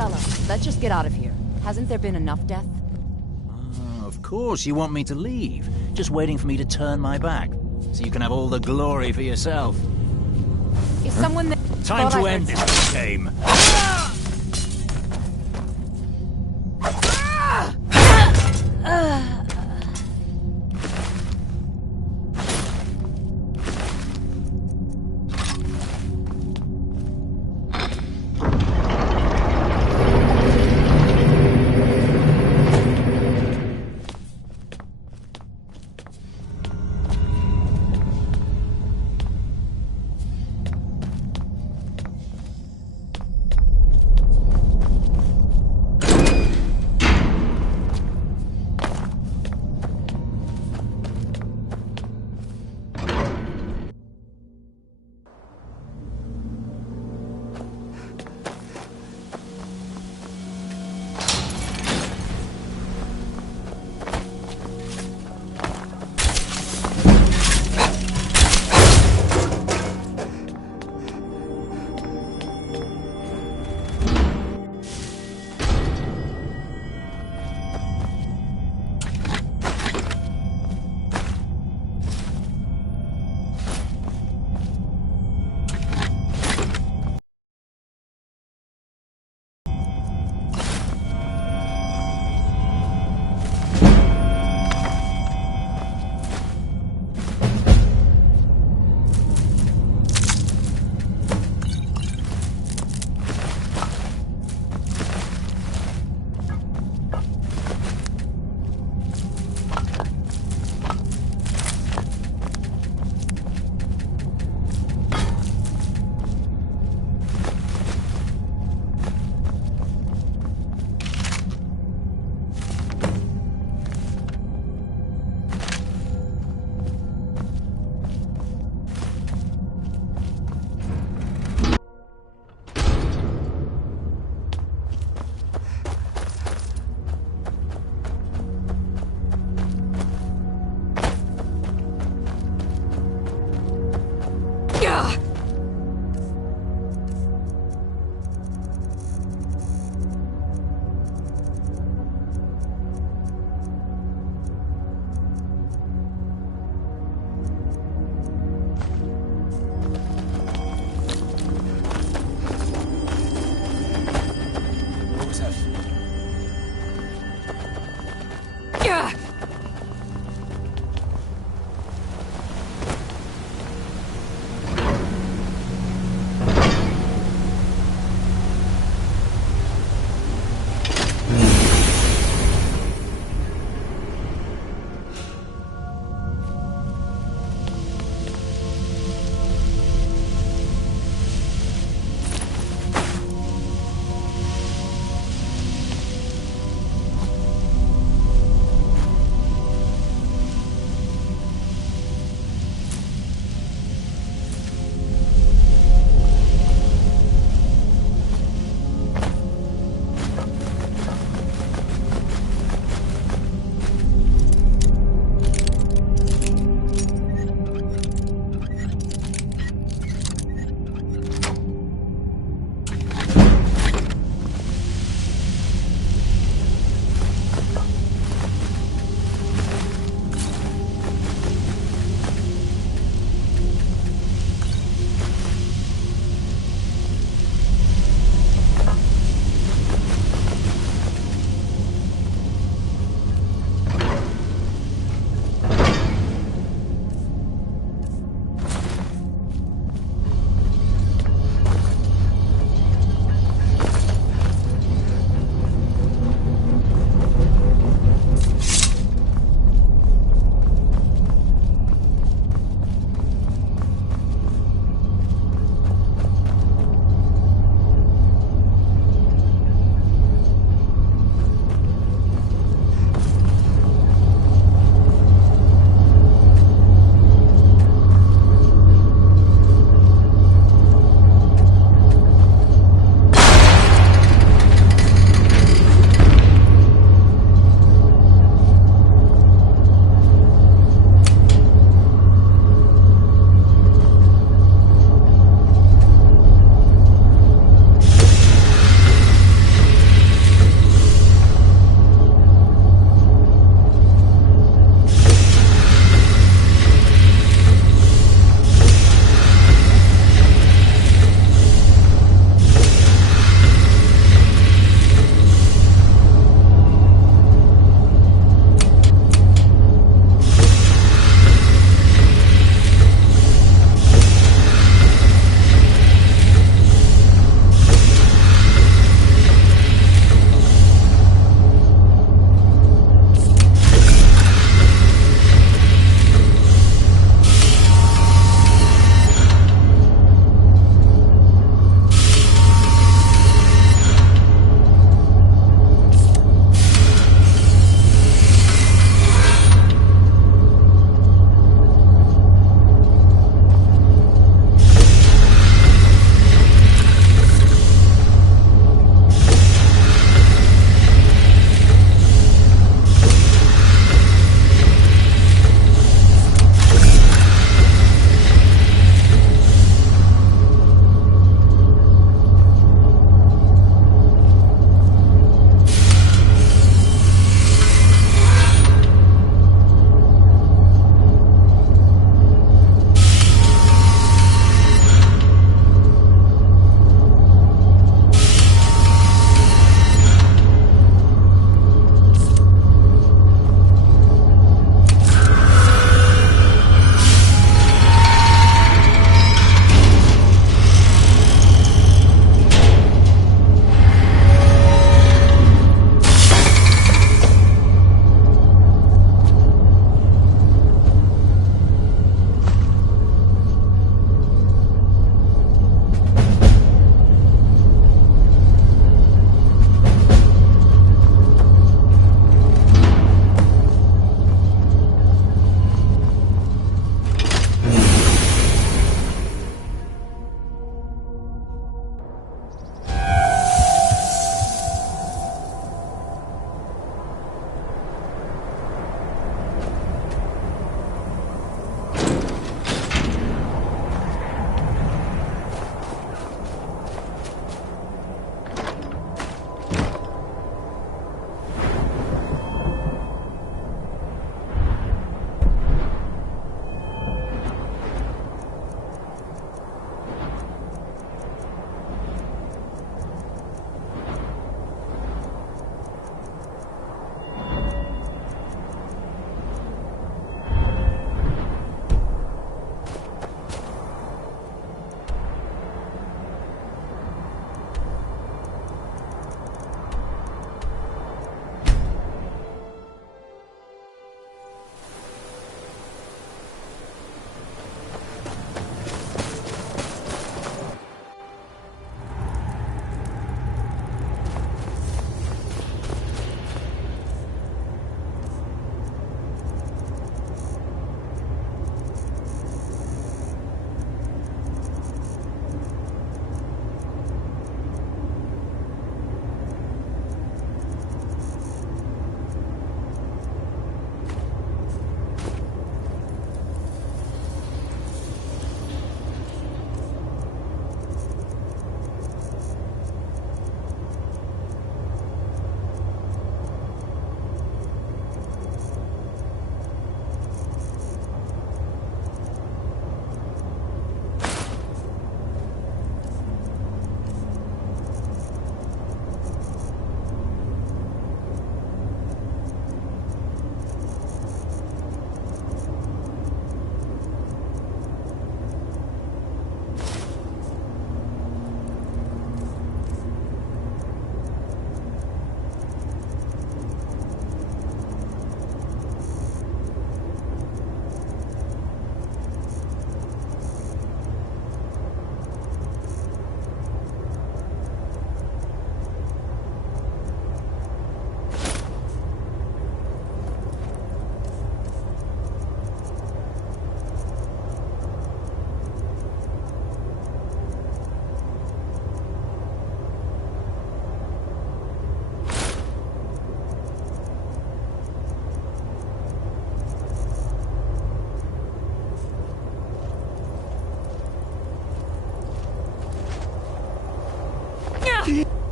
Marcella, let's just get out of here. Hasn't there been enough death? Of course you want me to leave. Just waiting for me to turn my back, so you can have all the glory for yourself. Is someone there? Time to end this game.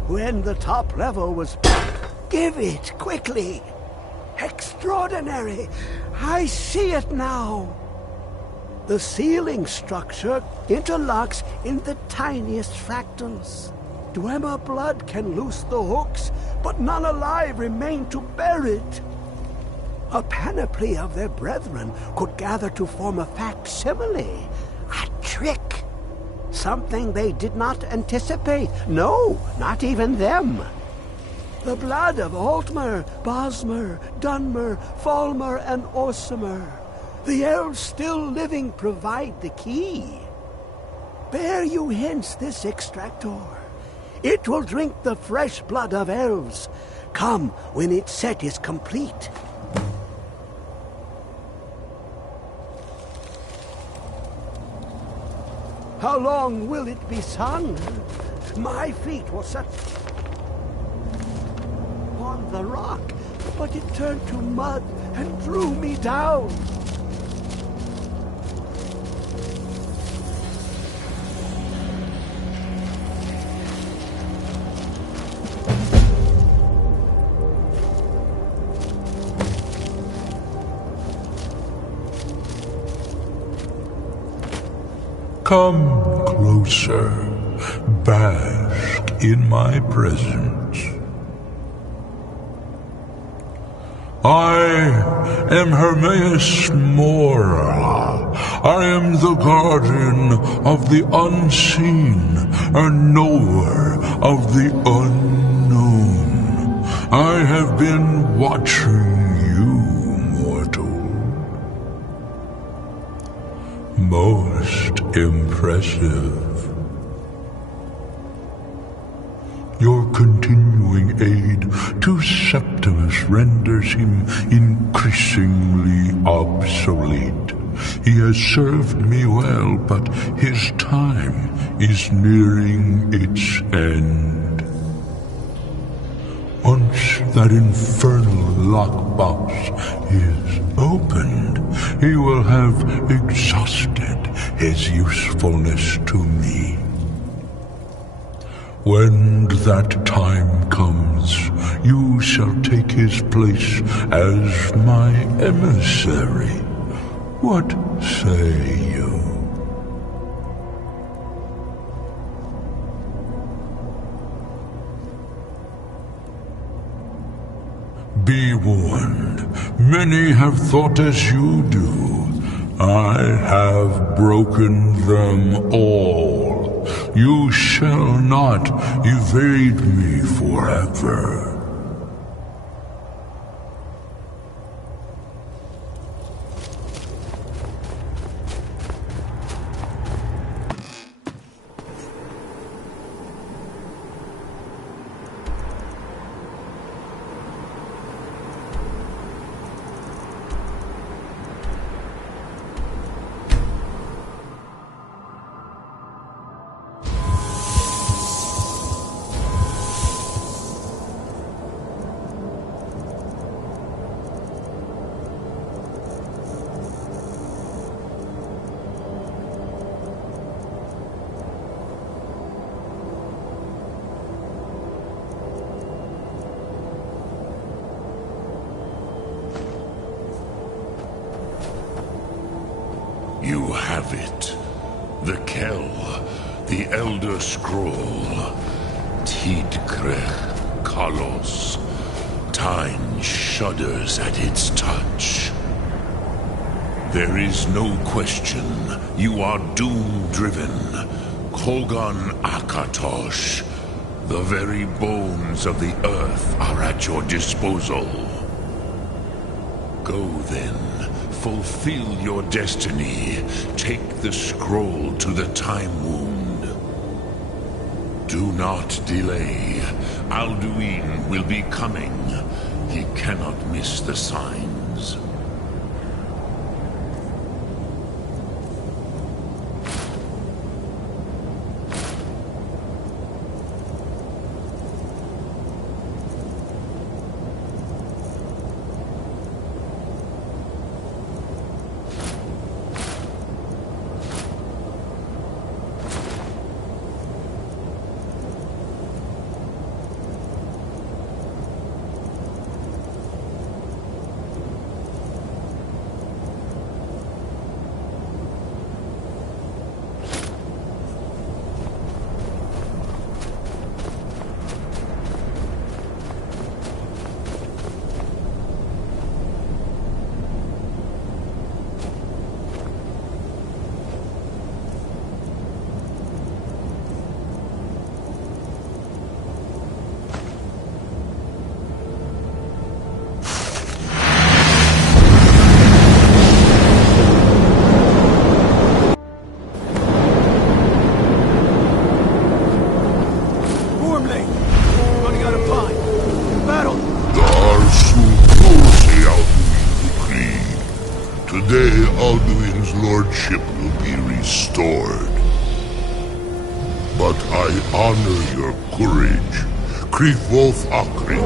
When the top level was... Give it, quickly! Extraordinary! I see it now! The ceiling structure interlocks in the tiniest fractals. Dwemer blood can loose the hooks, but none alive remain to bear it. A panoply of their brethren could gather to form a facsimile, a trick. Something they did not anticipate. No, not even them. The blood of Altmer, Bosmer, Dunmer, Falmer, and Orsimer. The elves still living provide the key. Bear you hence this extractor. It will drink the fresh blood of elves. Come when its set is complete. How long will it be sung? My feet will set on the rock, but it turned to mud and drew me down. Come closer, bask in my presence. I am Hermaeus Mora. I am the guardian of the unseen, a knower of the unknown. I have been watching you, mortal. Most impressive. Your continuing aid to Septimus renders him increasingly obsolete. He has served me well, but his time is nearing its end. Once that infernal lockbox is opened, he will have exhausted his usefulness to me. When that time comes, you shall take his place as my emissary. What say you? Be warned, many have thought as you do. I have broken them all. You shall not evade me forever. You have it. The Kell, the Elder Scroll. Tidkrech Kalos. Time shudders at its touch. There is no question. You are doom-driven. Kogan Akatosh. The very bones of the earth are at your disposal. Go then. Fulfill your destiny. Take the scroll to the Time Wound. Do not delay. Alduin will be coming. He cannot miss the signs. Stormblade! Running out of time. Battle! Today, Alduin's lordship will be restored. But I honor your courage. Krithwolf Akrin,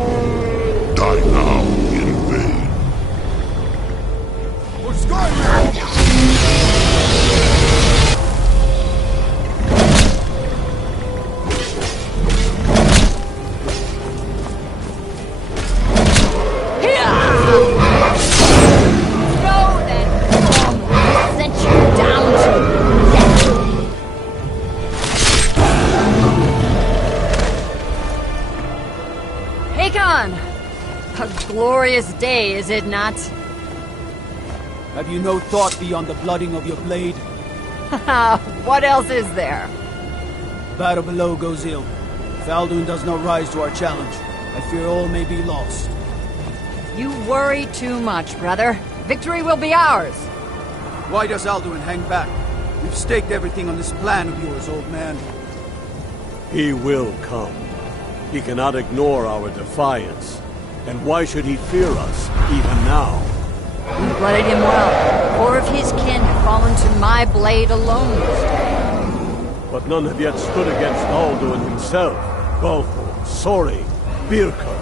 die now in vain. For Skyrim! A glorious day, is it not? Have you no thought beyond the blooding of your blade? What else is there? Battle below goes ill. If Alduin does not rise to our challenge, I fear all may be lost. You worry too much, brother. Victory will be ours. Why does Alduin hang back? We've staked everything on this plan of yours, old man. He will come. He cannot ignore our defiance. And why should he fear us, even now? We blooded him well. 4 of his kin have fallen to my blade alone this day. But none have yet stood against Alduin himself. Balthor, Sori, Birka.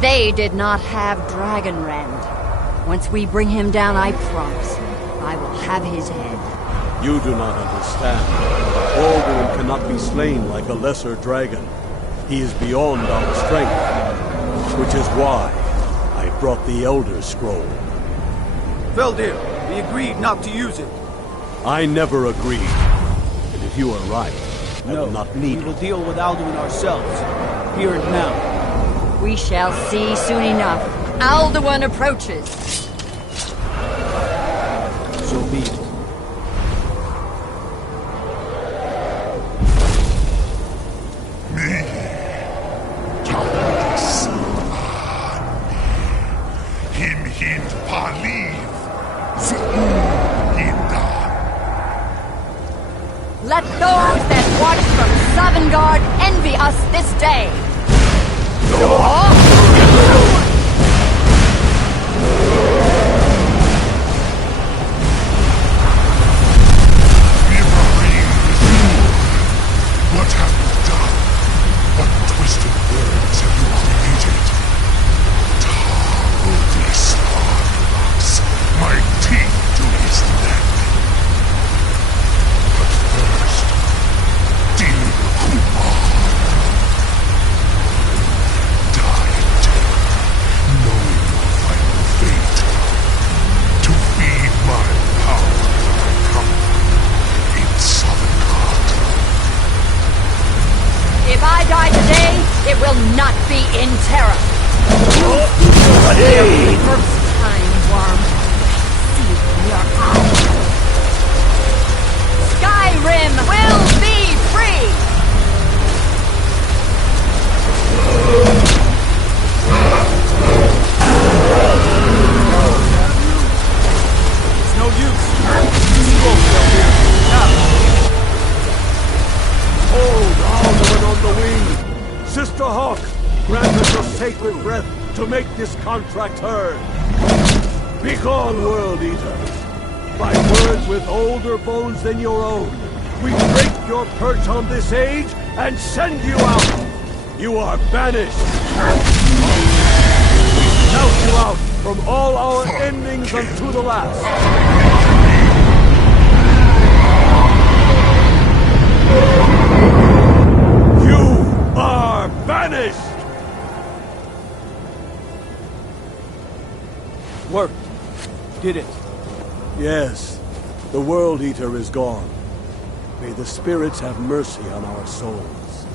They did not have Dragonrend. Once we bring him down, I promise, I will have his head. You do not understand. Alduin cannot be slain like a lesser dragon. He is beyond our strength. Which is why I brought the Elder Scroll. Veldir, we agreed not to use it. I never agreed. And if you are right, I will not need it. We will deal with Alduin ourselves, here and now. We shall see soon enough. Alduin approaches. So be it. Let those that watch from Sovngarde envy us this day! What have you done? What twisted words have you created? Tar will be Slarnox, my teeth to his neck. But first, deal Kumar. Die in terror, knowing your final fate. To feed my power I come in Sovngarde. If I die today, it will not be in terror. First time, worm. See it in your eyes. Skyrim will be free! It's no use. Smoke down here. Now. Hold Alduin on the wing! Sister Hawk, grant us your sacred breath to make this contract heard. Begone, World Eater! By words with older bones than your own, we break your perch on this age and send you out! You are banished! We shout you out from all our endings unto the last! You are banished! Worked. Did it. Yes, the World Eater is gone. May the spirits have mercy on our souls.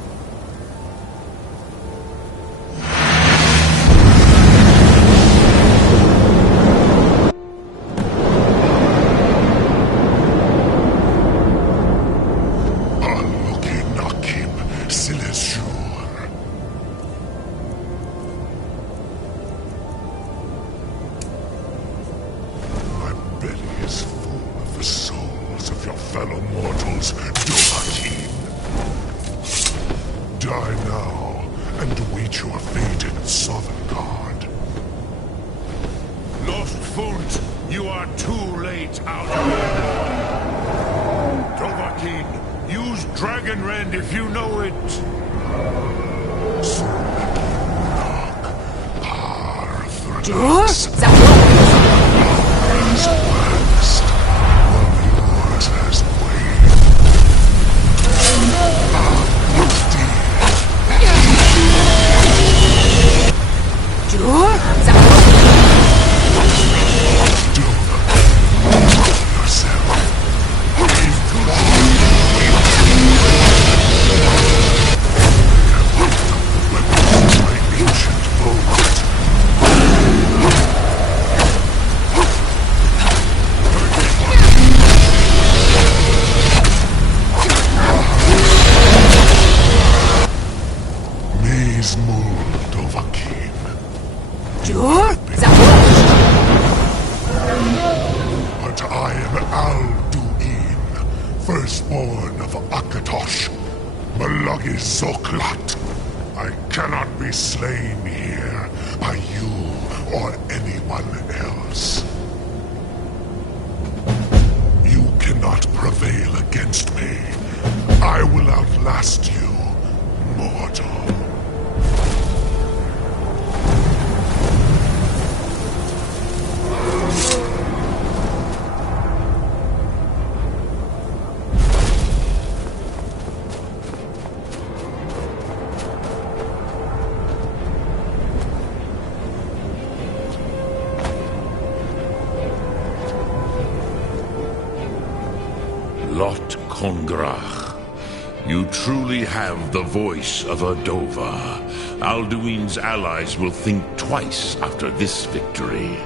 Fellow mortals, Dovahkiin. Die now, and await your fate in Sovngarde. Lost Font, you are too late, Alduin. Dovahkiin, use Dragonrend if you know it. Yours? Has waxed, while yours has waned. But I am Alduin, firstborn of Akatosh, Malagis Zoklat. I cannot be slain here by you or anyone else. You cannot prevail against me. I will outlast you, mortal. Lot Kongrach, you truly have the voice of a Dova. Alduin's allies will think twice after this victory.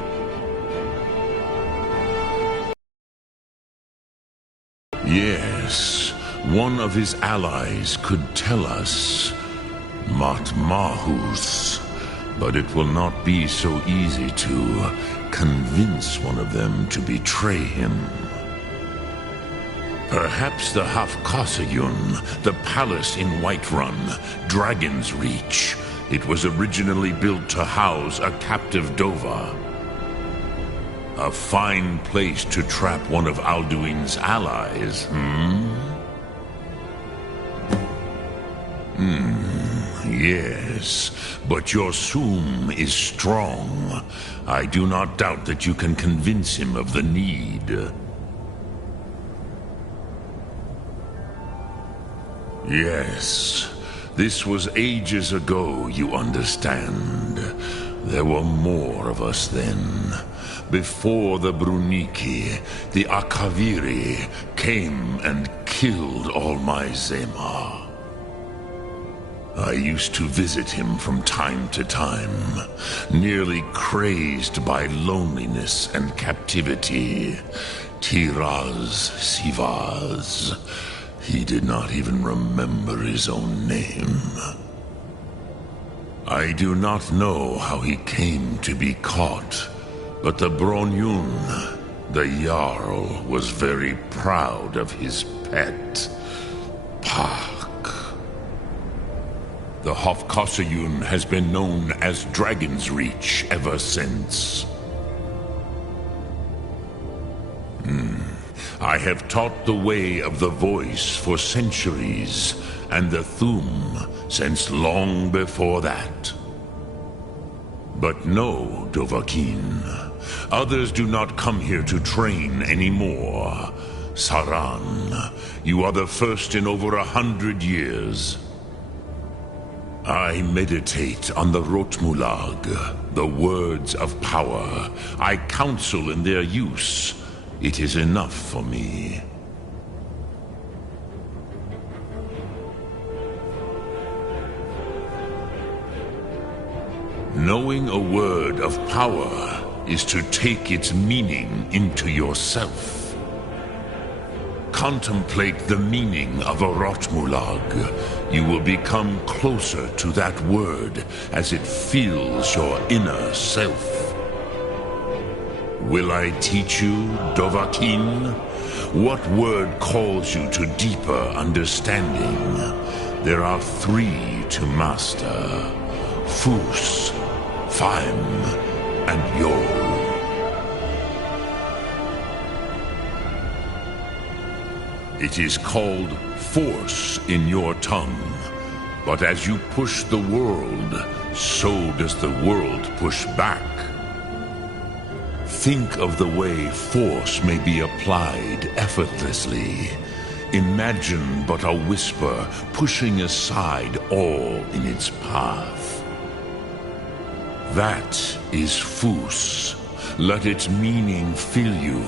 Yes, one of his allies could tell us Matmahus, but it will not be so easy to convince one of them to betray him. Perhaps the Hafkosayun, the palace in Whiterun, Dragon's Reach. It was originally built to house a captive Dova. A fine place to trap one of Alduin's allies, yes, but your Soom is strong. I do not doubt that you can convince him of the need. Yes, this was ages ago, you understand. There were more of us then. Before the Bruniki, the Akaviri came and killed all my Zema. I used to visit him from time to time, nearly crazed by loneliness and captivity. Tiraz Sivaz. He did not even remember his own name. I do not know how he came to be caught, but the Bronyun, the Jarl, was very proud of his pet, Pak. The Hofkosayun has been known as Dragon's Reach ever since. I have taught the way of the voice for centuries, and the Thum since long before that. But no, Dovahkiin. Others do not come here to train anymore. Saran, you are the first in over 100 years. I meditate on the Rotmulag, the words of power. I counsel in their use. It is enough for me. Knowing a word of power is to take its meaning into yourself. Contemplate the meaning of a Rotmulag. You will become closer to that word as it fills your inner self. Will I teach you, Dovahkiin? What word calls you to deeper understanding? There are 3 to master: Fus, Faim, and Yol. It is called force in your tongue, but as you push the world, so does the world push back. Think of the way force may be applied effortlessly. Imagine but a whisper pushing aside all in its path. That is Fus. Let its meaning fill you.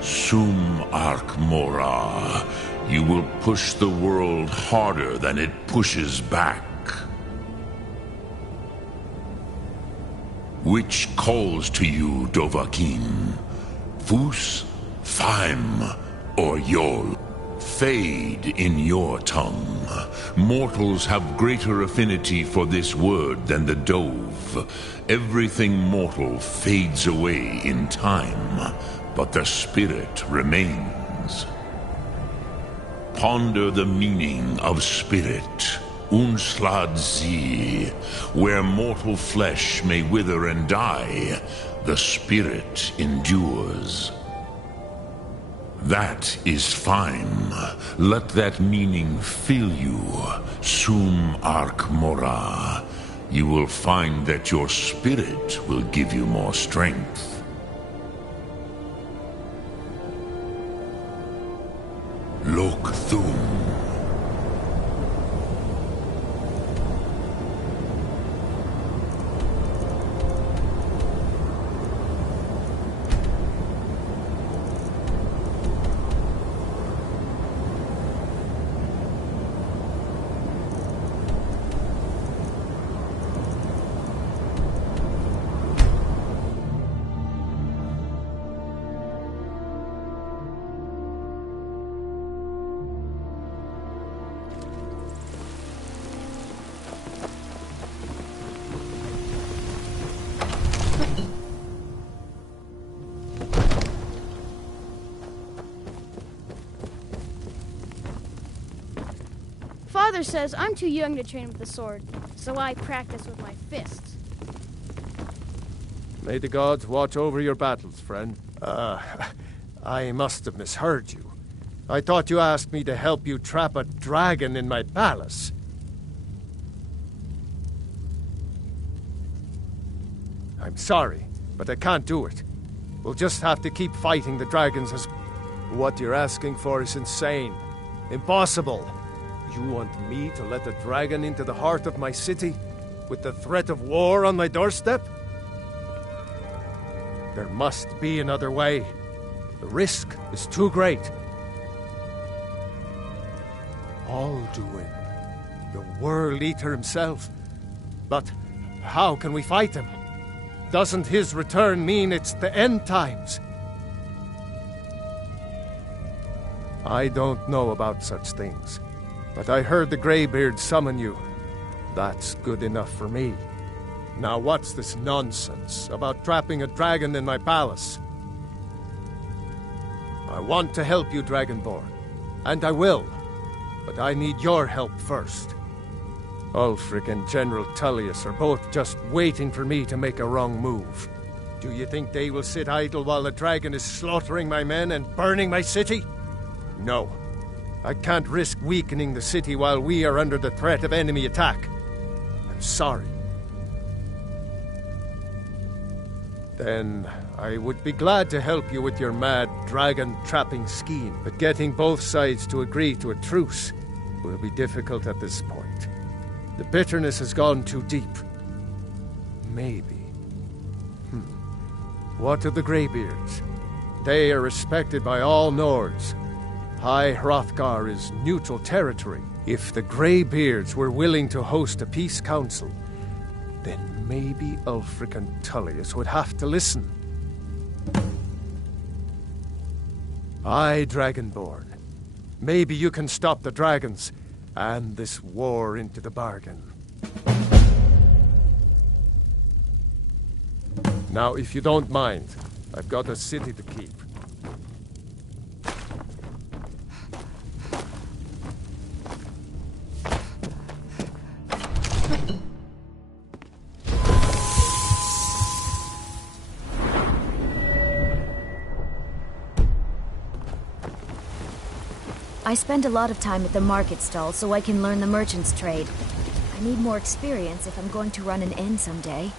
Sum Arc Mora. You will push the world harder than it pushes back. Which calls to you, Dovahkiin? Fus, Faim, or Yol? Fade in your tongue. Mortals have greater affinity for this word than the Dove. Everything mortal fades away in time, but the spirit remains. Ponder the meaning of spirit. Unslad Zi. Where mortal flesh may wither and die, the spirit endures. That is fine. Let that meaning fill you. Sum Arc Mora. You will find that your spirit will give you more strength. Lok Thum. Father says I'm too young to train with the sword, so I practice with my fists. May the gods watch over your battles, friend. I must have misheard you. I thought you asked me to help you trap a dragon in my palace. I'm sorry, but I can't do it. We'll just have to keep fighting the dragons as... What you're asking for is insane. Impossible. You want me to let a dragon into the heart of my city, with the threat of war on my doorstep? There must be another way. The risk is too great. Alduin, the World Eater himself. But how can we fight him? Doesn't his return mean it's the end times? I don't know about such things. But I heard the Greybeard summon you. That's good enough for me. Now what's this nonsense about trapping a dragon in my palace? I want to help you, Dragonborn. And I will. But I need your help first. Ulfric and General Tullius are both just waiting for me to make a wrong move. Do you think they will sit idle while the dragon is slaughtering my men and burning my city? No. I can't risk weakening the city while we are under the threat of enemy attack. I'm sorry. Then I would be glad to help you with your mad dragon-trapping scheme, but getting both sides to agree to a truce will be difficult at this point. The bitterness has gone too deep. Maybe. What of the Greybeards? They are respected by all Nords. High Hrothgar is neutral territory. If the Greybeards were willing to host a peace council, then maybe Ulfric and Tullius would have to listen. Aye, Dragonborn. Maybe you can stop the dragons, and this war into the bargain. Now, if you don't mind, I've got a city to keep. I spend a lot of time at the market stall so I can learn the merchant's trade. I need more experience if I'm going to run an inn someday.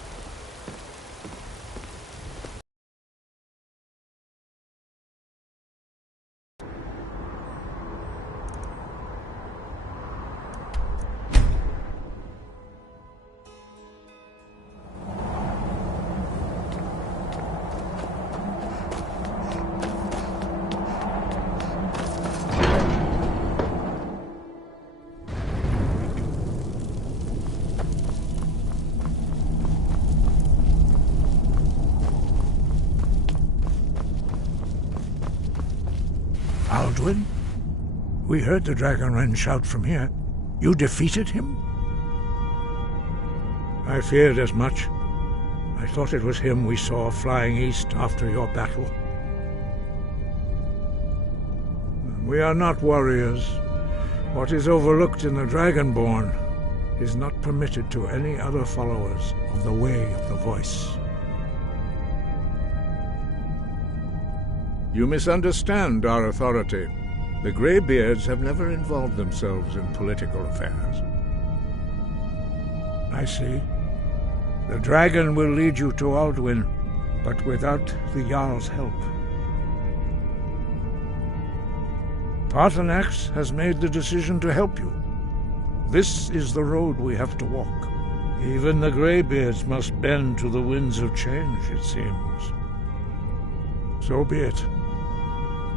Alduin? We heard the Dragonren shout from here. You defeated him? I feared as much. I thought it was him we saw flying east after your battle. We are not warriors. What is overlooked in the Dragonborn is not permitted to any other followers of the Way of the Voice. You misunderstand our authority. The Greybeards have never involved themselves in political affairs. I see. The dragon will lead you to Alduin, but without the Jarl's help. Paarthurnax has made the decision to help you. This is the road we have to walk. Even the Greybeards must bend to the winds of change, it seems. So be it.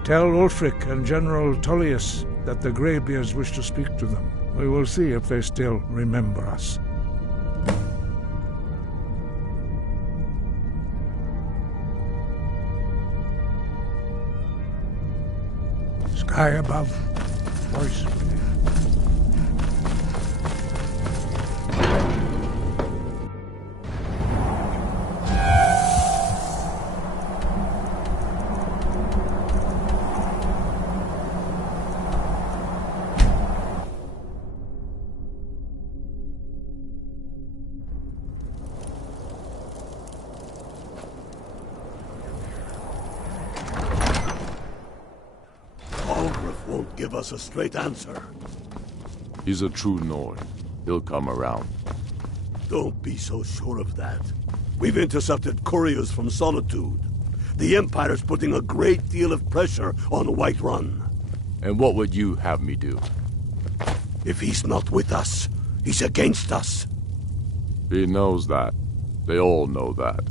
Tell Ulfric and General Tullius that the Greybeards wish to speak to them. We will see if they still remember us. Sky above, voice beneath. Give us a straight answer. He's a true Nord. He'll come around. Don't be so sure of that. We've intercepted couriers from Solitude. The Empire's putting a great deal of pressure on Whiterun. And what would you have me do? If he's not with us, he's against us. He knows that. They all know that.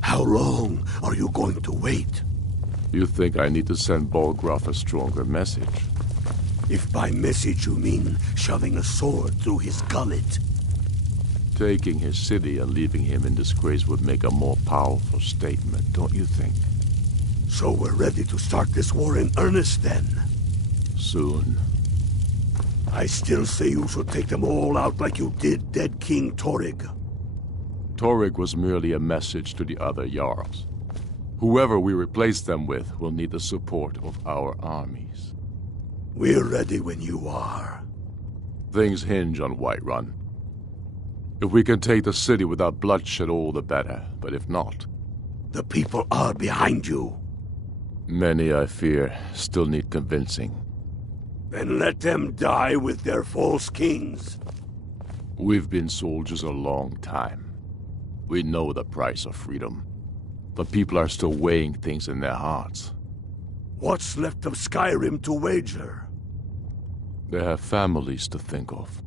How long are you going to wait? You think I need to send Bolgraf a stronger message? If by message you mean shoving a sword through his gullet. Taking his city and leaving him in disgrace would make a more powerful statement, don't you think? So we're ready to start this war in earnest then? Soon. I still say you should take them all out like you did dead King Torrig. Torrig was merely a message to the other Jarls. Whoever we replace them with will need the support of our armies. We're ready when you are. Things hinge on Whiterun. If we can take the city without bloodshed, all the better. But if not... The people are behind you. Many, I fear, still need convincing. Then let them die with their false kings. We've been soldiers a long time. We know the price of freedom. But people are still weighing things in their hearts. What's left of Skyrim to wager? They have families to think of.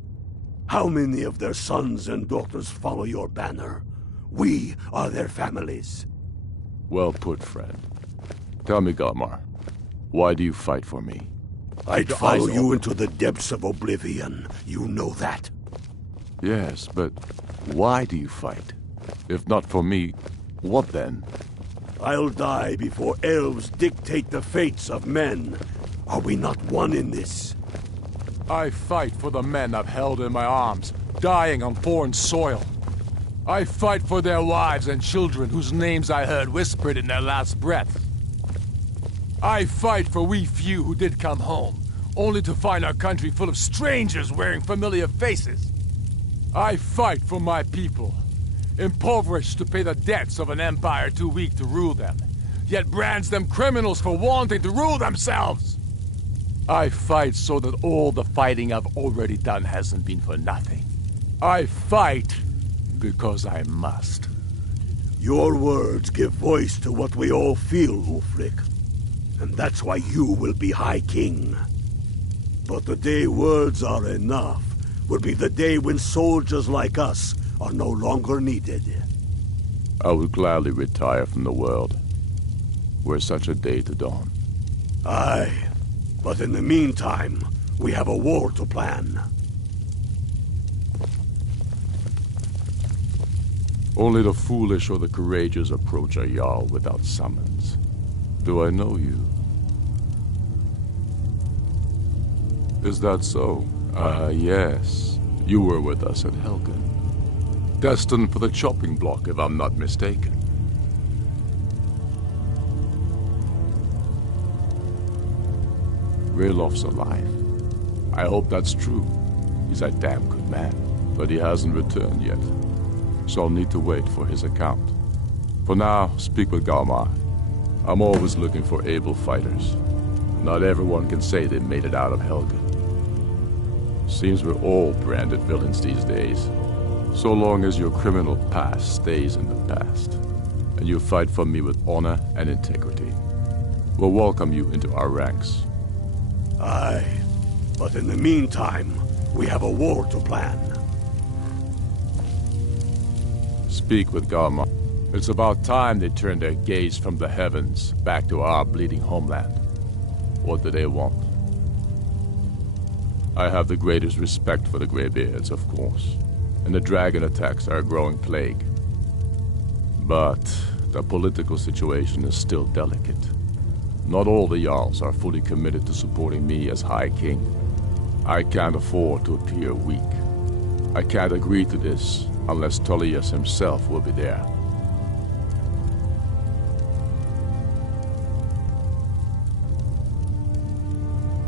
How many of their sons and daughters follow your banner? We are their families. Well put, friend. Tell me, Galmar, why do you fight for me? I'd follow you into the depths of oblivion. You know that. Yes, but why do you fight? If not for me, what then? I'll die before elves dictate the fates of men. Are we not one in this? I fight for the men I've held in my arms, dying on foreign soil. I fight for their wives and children whose names I heard whispered in their last breath. I fight for we few who did come home, only to find our country full of strangers wearing familiar faces. I fight for my people, impoverished to pay the debts of an empire too weak to rule them, yet brands them criminals for wanting to rule themselves. I fight so that all the fighting I've already done hasn't been for nothing. I fight because I must. Your words give voice to what we all feel, Ulfric. And that's why you will be High King. But the day words are enough will be the day when soldiers like us are no longer needed. I would gladly retire from the world, were such a day to dawn. Aye, but in the meantime, we have a war to plan. Only the foolish or the courageous approach a Jarl without summons. Do I know you? Is that so? Yes. You were with us at Helgen. Destined for the chopping block, if I'm not mistaken. Raylof's alive. I hope that's true. He's a damn good man, but he hasn't returned yet. So I'll need to wait for his account. For now, speak with Galmar. I'm always looking for able fighters. Not everyone can say they made it out of Helgen. Seems we're all branded villains these days. So long as your criminal past stays in the past, and you fight for me with honor and integrity, we'll welcome you into our ranks. Aye, but in the meantime, we have a war to plan. Speak with Galmar. It's about time they turned their gaze from the heavens back to our bleeding homeland. What do they want? I have the greatest respect for the Greybeards, of course, and the dragon attacks are a growing plague. But the political situation is still delicate. Not all the Jarls are fully committed to supporting me as High King. I can't afford to appear weak. I can't agree to this unless Tullius himself will be there.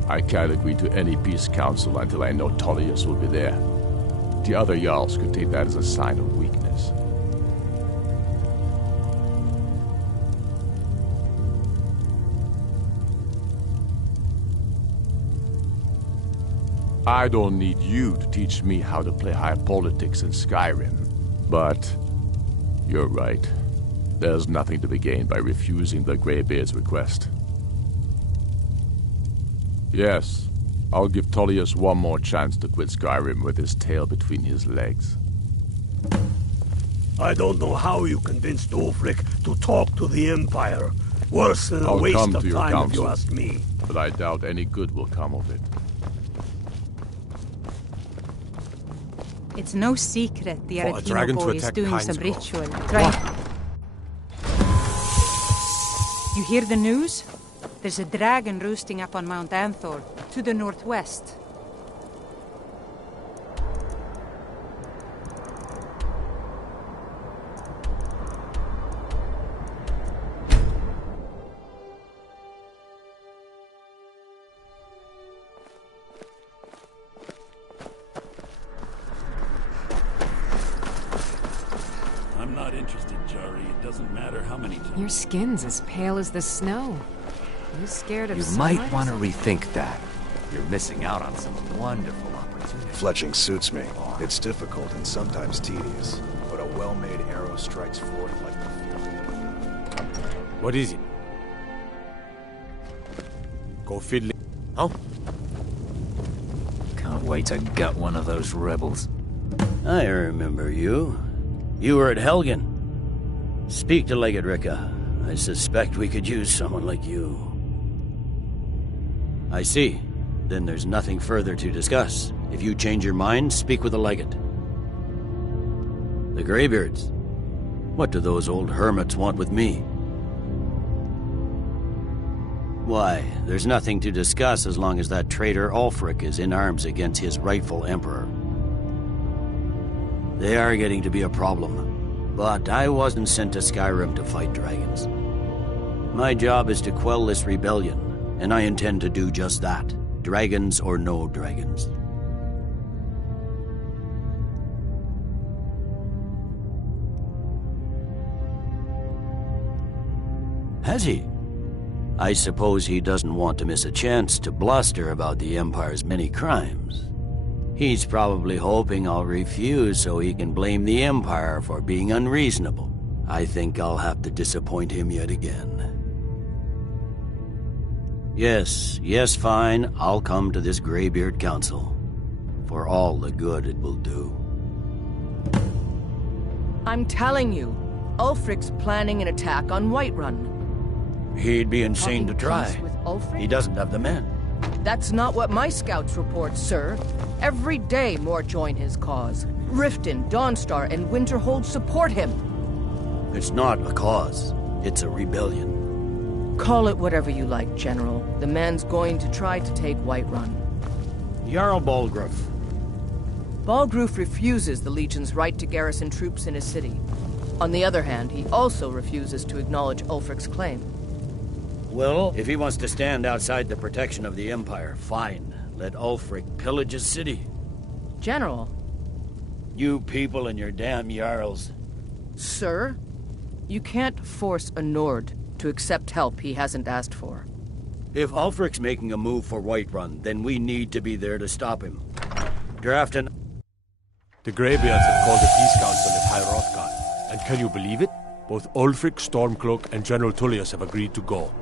I can't agree to any peace council until I know Tullius will be there. The other Jarls could take that as a sign of weakness. I don't need you to teach me how to play high politics in Skyrim. But you're right. There's nothing to be gained by refusing the Greybeard's request. Yes, I'll give Tullius one more chance to quit Skyrim with his tail between his legs. I don't know how you convinced Ulfric to talk to the Empire. Worse than a waste of time if you ask me. But I doubt any good will come of it. It's no secret the Aretino boy is doing some ritual. You hear the news? There's a dragon roosting up on Mount Anthor, to the northwest. I'm not interested, Jari. It doesn't matter how many times. Your skin's as pale as the snow. You scared of You sunlight? might want to rethink that. You're missing out on some wonderful opportunities. Fletching suits me. It's difficult and sometimes tedious, but a well-made arrow strikes forth like the fury. What is it? Go fiddling. Huh? Can't wait to gut one of those rebels. I remember you. You were at Helgen. Speak to Legate Ricka. I suspect we could use someone like you. I see. Then there's nothing further to discuss. If you change your mind, speak with the Legate. The Greybeards. What do those old hermits want with me? Why, there's nothing to discuss as long as that traitor Ulfric is in arms against his rightful emperor. They are getting to be a problem, but I wasn't sent to Skyrim to fight dragons. My job is to quell this rebellion, and I intend to do just that, dragons or no dragons. Has he? I suppose he doesn't want to miss a chance to bluster about the Empire's many crimes. He's probably hoping I'll refuse so he can blame the Empire for being unreasonable. I think I'll have to disappoint him yet again. Yes, fine. I'll come to this Greybeard Council. For all the good it will do. I'm telling you, Ulfric's planning an attack on Whiterun. He'd be insane to try. Peace with Ulfric? He doesn't have the men. That's not what my scouts report, sir. Every day more join his cause. Riften, Dawnstar, and Winterhold support him. It's not a cause. It's a rebellion. Call it whatever you like, General. The man's going to try to take Whiterun. Jarl Balgruuf. Balgruuf refuses the Legion's right to garrison troops in his city. On the other hand, he also refuses to acknowledge Ulfric's claim. Well, if he wants to stand outside the protection of the Empire, fine. Let Ulfric pillage his city. General. You people and your damn Jarls. Sir, you can't force a Nord to accept help he hasn't asked for. If Ulfric's making a move for Whiterun, then we need to be there to stop him. Draft an... The Greybeards have called a peace council at High Hrothgar, and can you believe it? Both Ulfric, Stormcloak, and General Tullius have agreed to go.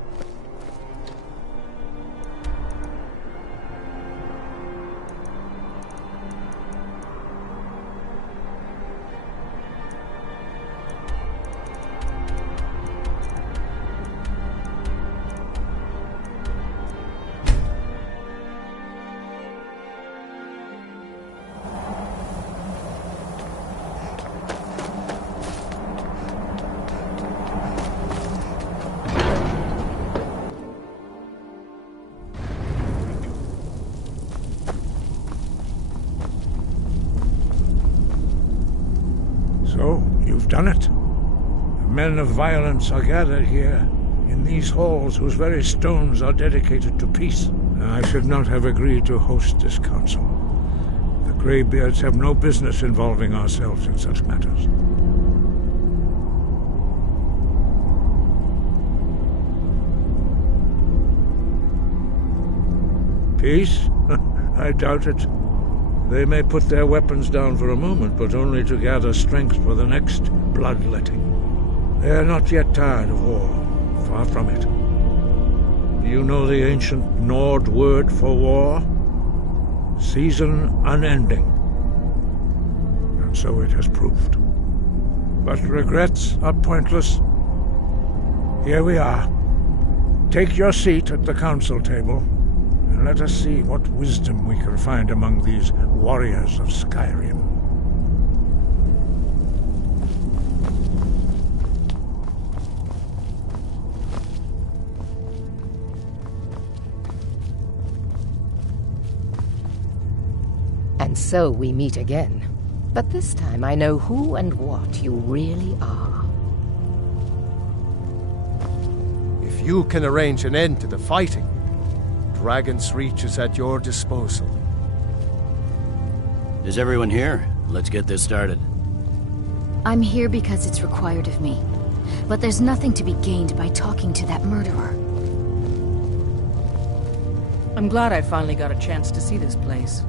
So, you've done it. The men of violence are gathered here, in these halls whose very stones are dedicated to peace. I should not have agreed to host this council. The Greybeards have no business involving ourselves in such matters. Peace? I doubt it. They may put their weapons down for a moment, but only to gather strength for the next bloodletting. They are not yet tired of war. Far from it. Do you know the ancient Nord word for war? Season unending. And so it has proved. But regrets are pointless. Here we are. Take your seat at the council table. Let us see what wisdom we can find among these warriors of Skyrim. And so we meet again. But this time I know who and what you really are. If you can arrange an end to the fighting, Dragon's Reach is at your disposal. Is everyone here? Let's get this started. I'm here because it's required of me. But there's nothing to be gained by talking to that murderer. I'm glad I finally got a chance to see this place.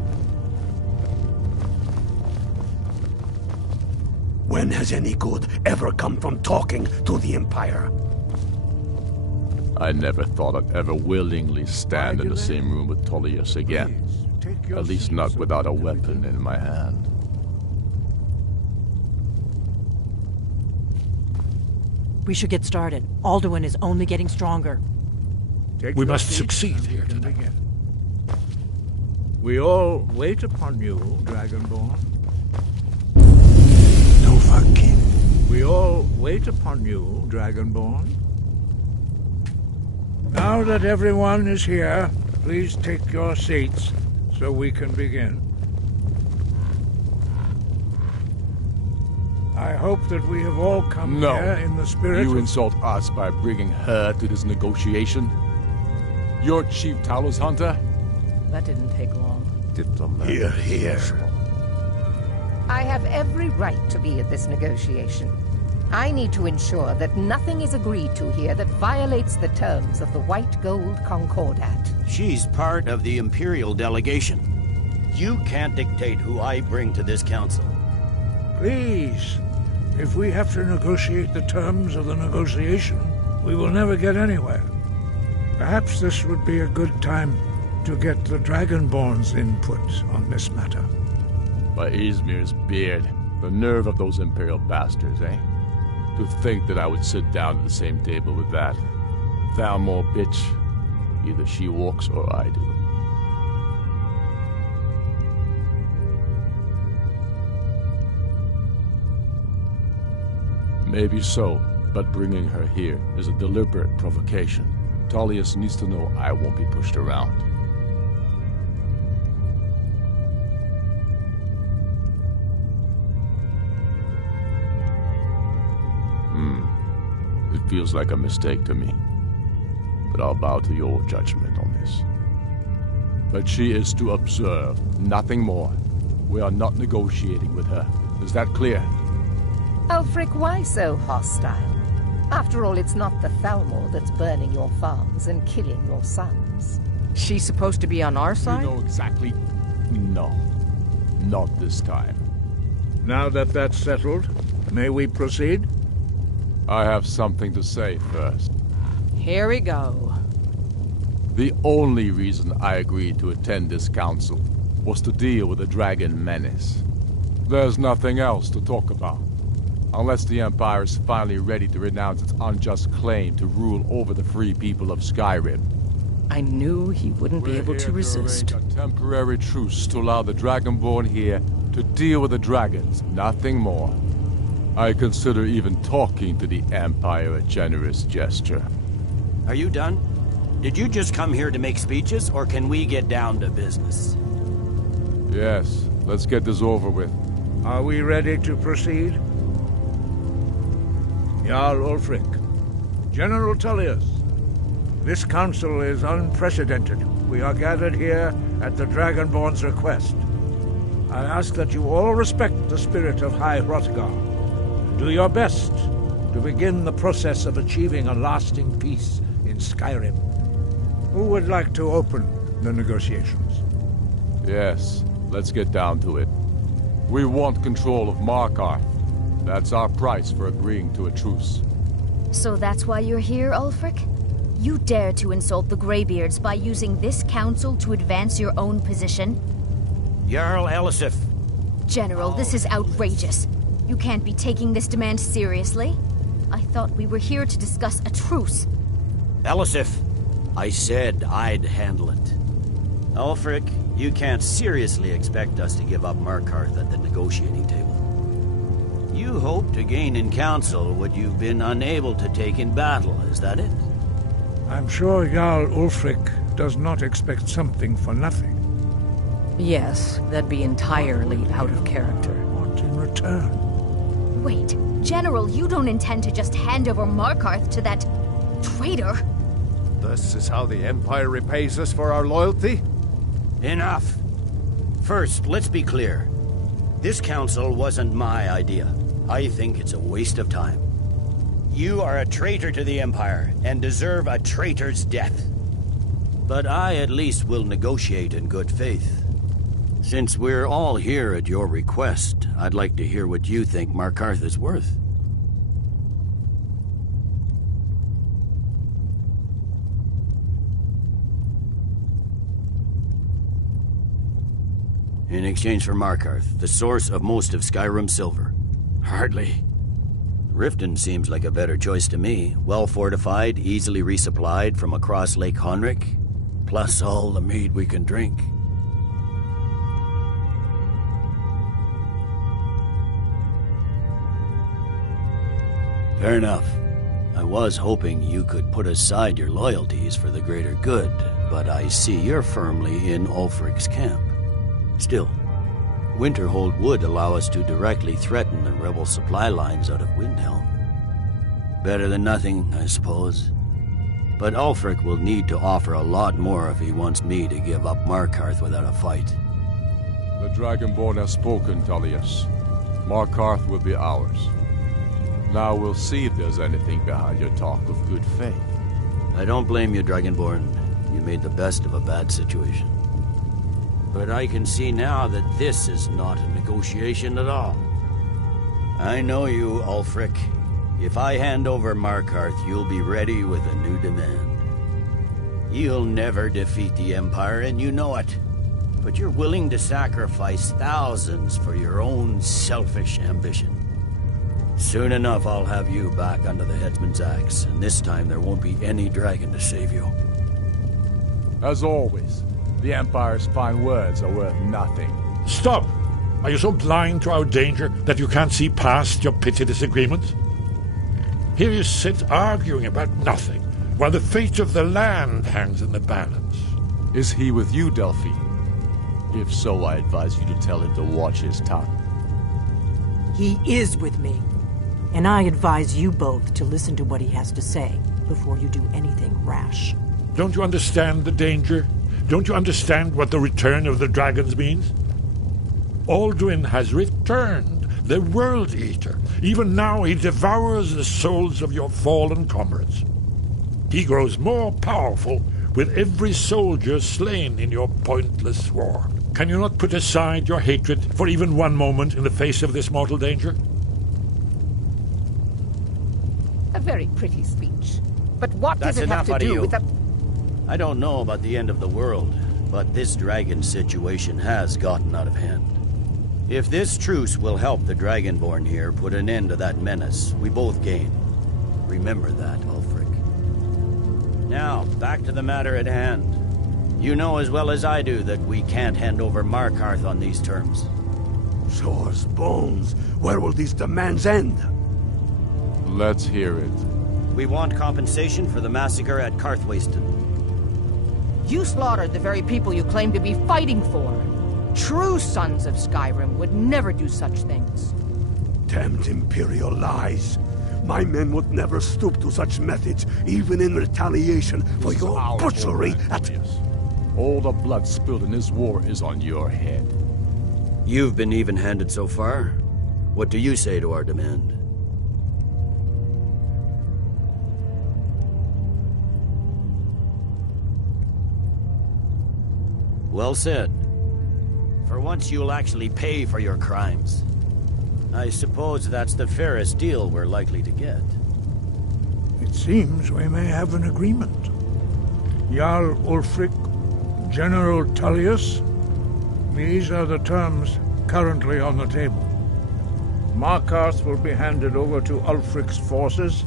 When has any good ever come from talking to the Empire? I never thought I'd ever willingly stand in the same room with Tullius again. At least not without a weapon in my hand. We should get started. Alduin is only getting stronger. We must succeed here tonight. We all wait upon you, Dragonborn. Novakin. We all wait upon you, Dragonborn. Now that everyone is here, please take your seats so we can begin. I hope that we have all come here in the spirit You insult us by bringing her to this negotiation? You're Chief Talos Hunter? That didn't take long. Diplomat. Here. I have every right to be at this negotiation. I need to ensure that nothing is agreed to here that violates the terms of the White Gold Concordat. She's part of the Imperial delegation. You can't dictate who I bring to this council. Please, if we have to negotiate the terms of the negotiation, we will never get anywhere. Perhaps this would be a good time to get the Dragonborn's input on this matter. By Izmir's beard, the nerve of those Imperial bastards, eh? To think that I would sit down at the same table with that Thalmor bitch. Either she walks or I do. Maybe so, but bringing her here is a deliberate provocation. Tullius needs to know I won't be pushed around. It feels like a mistake to me, but I'll bow to your judgment on this. But she is to observe, nothing more. We are not negotiating with her. Is that clear? Ulfric, why so hostile? After all, it's not the Thalmor that's burning your farms and killing your sons. She's supposed to be on our side? You know exactly... No. Not this time. Now that that's settled, may we proceed? I have something to say first. Here we go. The only reason I agreed to attend this council was to deal with the dragon menace. There's nothing else to talk about. Unless the Empire is finally ready to renounce its unjust claim to rule over the free people of Skyrim. I knew he wouldn't be able to resist. A temporary truce to allow the Dragonborn here to deal with the dragons, nothing more. I consider even talking to the Empire a generous gesture. Are you done? Did you just come here to make speeches, or can we get down to business? Yes, let's get this over with. Are we ready to proceed? Jarl Ulfric, General Tullius, this council is unprecedented. We are gathered here at the Dragonborn's request. I ask that you all respect the spirit of High Hrothgar. Do your best to begin the process of achieving a lasting peace in Skyrim. Who would like to open the negotiations? Yes, let's get down to it. We want control of Markarth. That's our price for agreeing to a truce. So that's why you're here, Ulfric? You dare to insult the Greybeards by using this council to advance your own position? Jarl Elisif. General, this is outrageous. You can't be taking this demand seriously. I thought we were here to discuss a truce. Elisif, I said I'd handle it. Ulfric, you can't seriously expect us to give up Markarth at the negotiating table. You hope to gain in council what you've been unable to take in battle, is that it? I'm sure Jarl Ulfric does not expect something for nothing. Yes, that'd be entirely out of character. What in return? Wait, General, you don't intend to just hand over Markarth to that traitor? This is how the Empire repays us for our loyalty? Enough. First, let's be clear. This council wasn't my idea. I think it's a waste of time. You are a traitor to the Empire and deserve a traitor's death. But I at least will negotiate in good faith. Since we're all here at your request, I'd like to hear what you think Markarth is worth. In exchange for Markarth, the source of most of Skyrim's silver. Hardly. Riften seems like a better choice to me. Well fortified, easily resupplied from across Lake Honric, plus all the mead we can drink. Fair enough. I was hoping you could put aside your loyalties for the greater good, but I see you're firmly in Ulfric's camp. Still, Winterhold would allow us to directly threaten the rebel supply lines out of Windhelm. Better than nothing, I suppose. But Ulfric will need to offer a lot more if he wants me to give up Markarth without a fight. The Dragonborn has spoken, Tullius. Markarth will be ours. Now we'll see if there's anything behind your talk of good faith. I don't blame you, Dragonborn. You made the best of a bad situation. But I can see now that this is not a negotiation at all. I know you, Ulfric. If I hand over Markarth, you'll be ready with a new demand. You'll never defeat the Empire, and you know it. But you're willing to sacrifice thousands for your own selfish ambition. Soon enough, I'll have you back under the headsman's axe, and this time there won't be any dragon to save you. As always, the Empire's fine words are worth nothing. Stop! Are you so blind to our danger that you can't see past your petty disagreements? Here you sit arguing about nothing, while the fate of the land hangs in the balance. Is he with you, Delphine? If so, I advise you to tell him to watch his tongue. He is with me. And I advise you both to listen to what he has to say before you do anything rash. Don't you understand the danger? Don't you understand what the return of the dragons means? Alduin has returned, the World Eater. Even now he devours the souls of your fallen comrades. He grows more powerful with every soldier slain in your pointless war. Can you not put aside your hatred for even one moment in the face of this mortal danger? A very pretty speech. But what That's does it have enough to out of do you. with the... I don't know about the end of the world, but this dragon situation has gotten out of hand. If this truce will help the Dragonborn here put an end to that menace, we both gain. Remember that, Ulfric. Now, back to the matter at hand. You know as well as I do that we can't hand over Markarth on these terms. Shores, bones, where will these demands end? Let's hear it. We want compensation for the massacre at Karthwasten. You slaughtered the very people you claim to be fighting for. True sons of Skyrim would never do such things. Damned Imperial lies. My men would never stoop to such methods, even in retaliation for your butchery at... All the blood spilled in this war is on your head. You've been even-handed so far. What do you say to our demand? Well said. For once you'll actually pay for your crimes. I suppose that's the fairest deal we're likely to get. It seems we may have an agreement. Jarl Ulfric, General Tullius, these are the terms currently on the table. Markarth will be handed over to Ulfric's forces,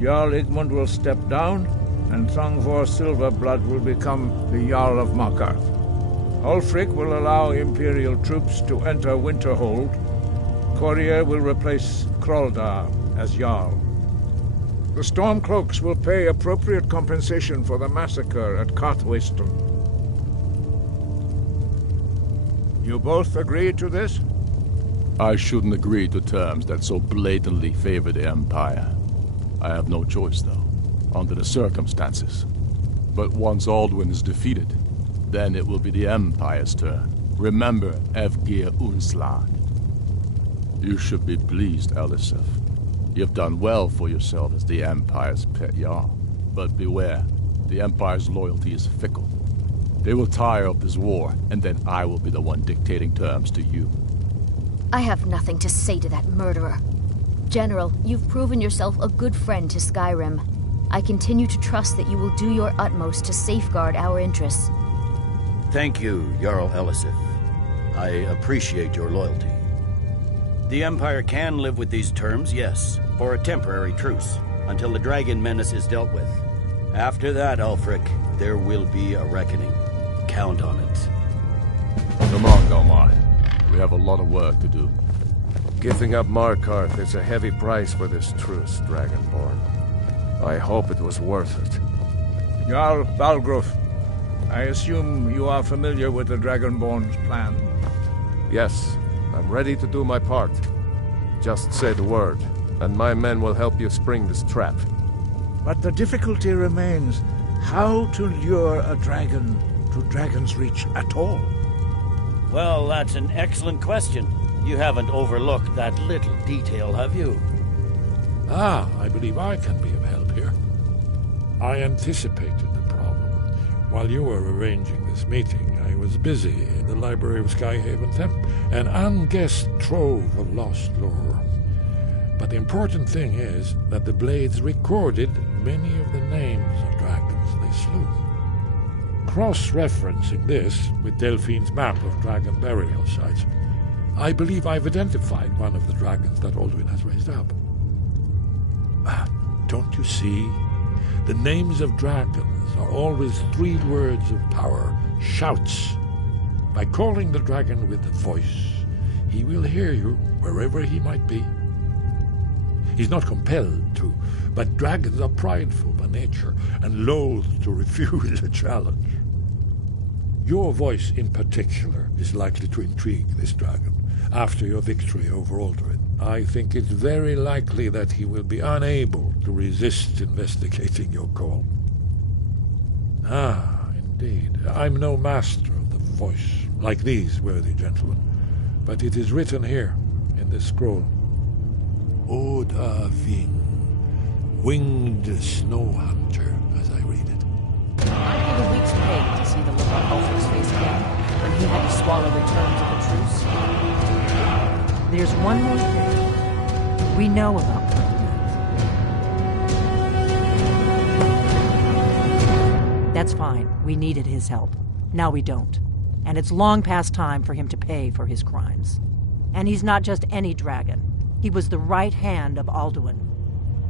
Jarl Igmund will step down, and Thangvor Silverblood will become the Jarl of Markarth. Ulfric will allow Imperial troops to enter Winterhold. Courier will replace Kroldar as Jarl. The Stormcloaks will pay appropriate compensation for the massacre at Karthwasten. You both agree to this? I shouldn't agree to terms that so blatantly favor the Empire. I have no choice, though, under the circumstances. But once Alduin is defeated, then it will be the Empire's turn. Remember Evgir Unslag. You should be pleased, Elisif. You've done well for yourself as the Empire's pet Jarl. But beware, the Empire's loyalty is fickle. They will tire of this war, and then I will be the one dictating terms to you. I have nothing to say to that murderer. General, you've proven yourself a good friend to Skyrim. I continue to trust that you will do your utmost to safeguard our interests. Thank you, Jarl Elisif. I appreciate your loyalty. The Empire can live with these terms, yes, for a temporary truce, until the dragon menace is dealt with. After that, Ulfric, there will be a reckoning. Count on it. Come on, Galmar. We have a lot of work to do. Giving up Markarth is a heavy price for this truce, Dragonborn. I hope it was worth it. Jarl Balgruf, I assume you are familiar with the Dragonborn's plan. Yes, I'm ready to do my part. Just say the word, and my men will help you spring this trap. But the difficulty remains how to lure a dragon to Dragon's Reach at all. Well, that's an excellent question. You haven't overlooked that little detail, have you? I believe I can be of help here. I anticipated the problem. While you were arranging this meeting, I was busy in the library of Skyhaven Temple, an unguessed trove of lost lore. But the important thing is that the Blades recorded many of the names of dragons they slew. Cross-referencing this with Delphine's map of dragon burial sites, I believe I've identified one of the dragons that Alduin has raised up. Don't you see? The names of dragons are always 3 words of power, shouts. By calling the dragon with a voice, he will hear you wherever he might be. He's not compelled to, but dragons are prideful by nature and loath to refuse a challenge. Your voice in particular is likely to intrigue this dragon after your victory over Alduin. I think it's very likely that he will be unable to resist investigating your call. Indeed. I'm no master of the voice, like these worthy gentlemen, but it is written here in this scroll. Oda Ving, winged snow hunter, as I read it. I paid a week's pay to see the look on Ulfric's face again, when he had to swallow the terms of the truce. There's one more thing we know about Pertinax. That's fine. We needed his help. Now we don't. And it's long past time for him to pay for his crimes. And he's not just any dragon. He was the right hand of Alduin.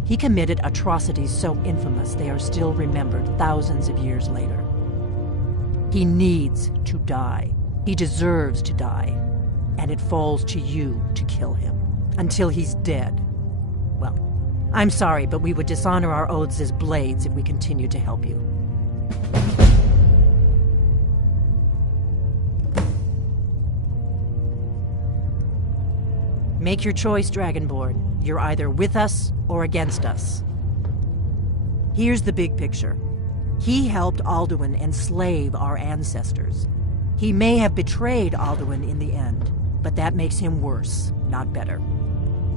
He committed atrocities so infamous they are still remembered thousands of years later. He needs to die. He deserves to die. And it falls to you to kill him. Until he's dead. Well, I'm sorry, but we would dishonor our oaths as Blades if we continued to help you. Make your choice, Dragonborn. You're either with us or against us. Here's the big picture. He helped Alduin enslave our ancestors. He may have betrayed Alduin in the end, but that makes him worse, not better.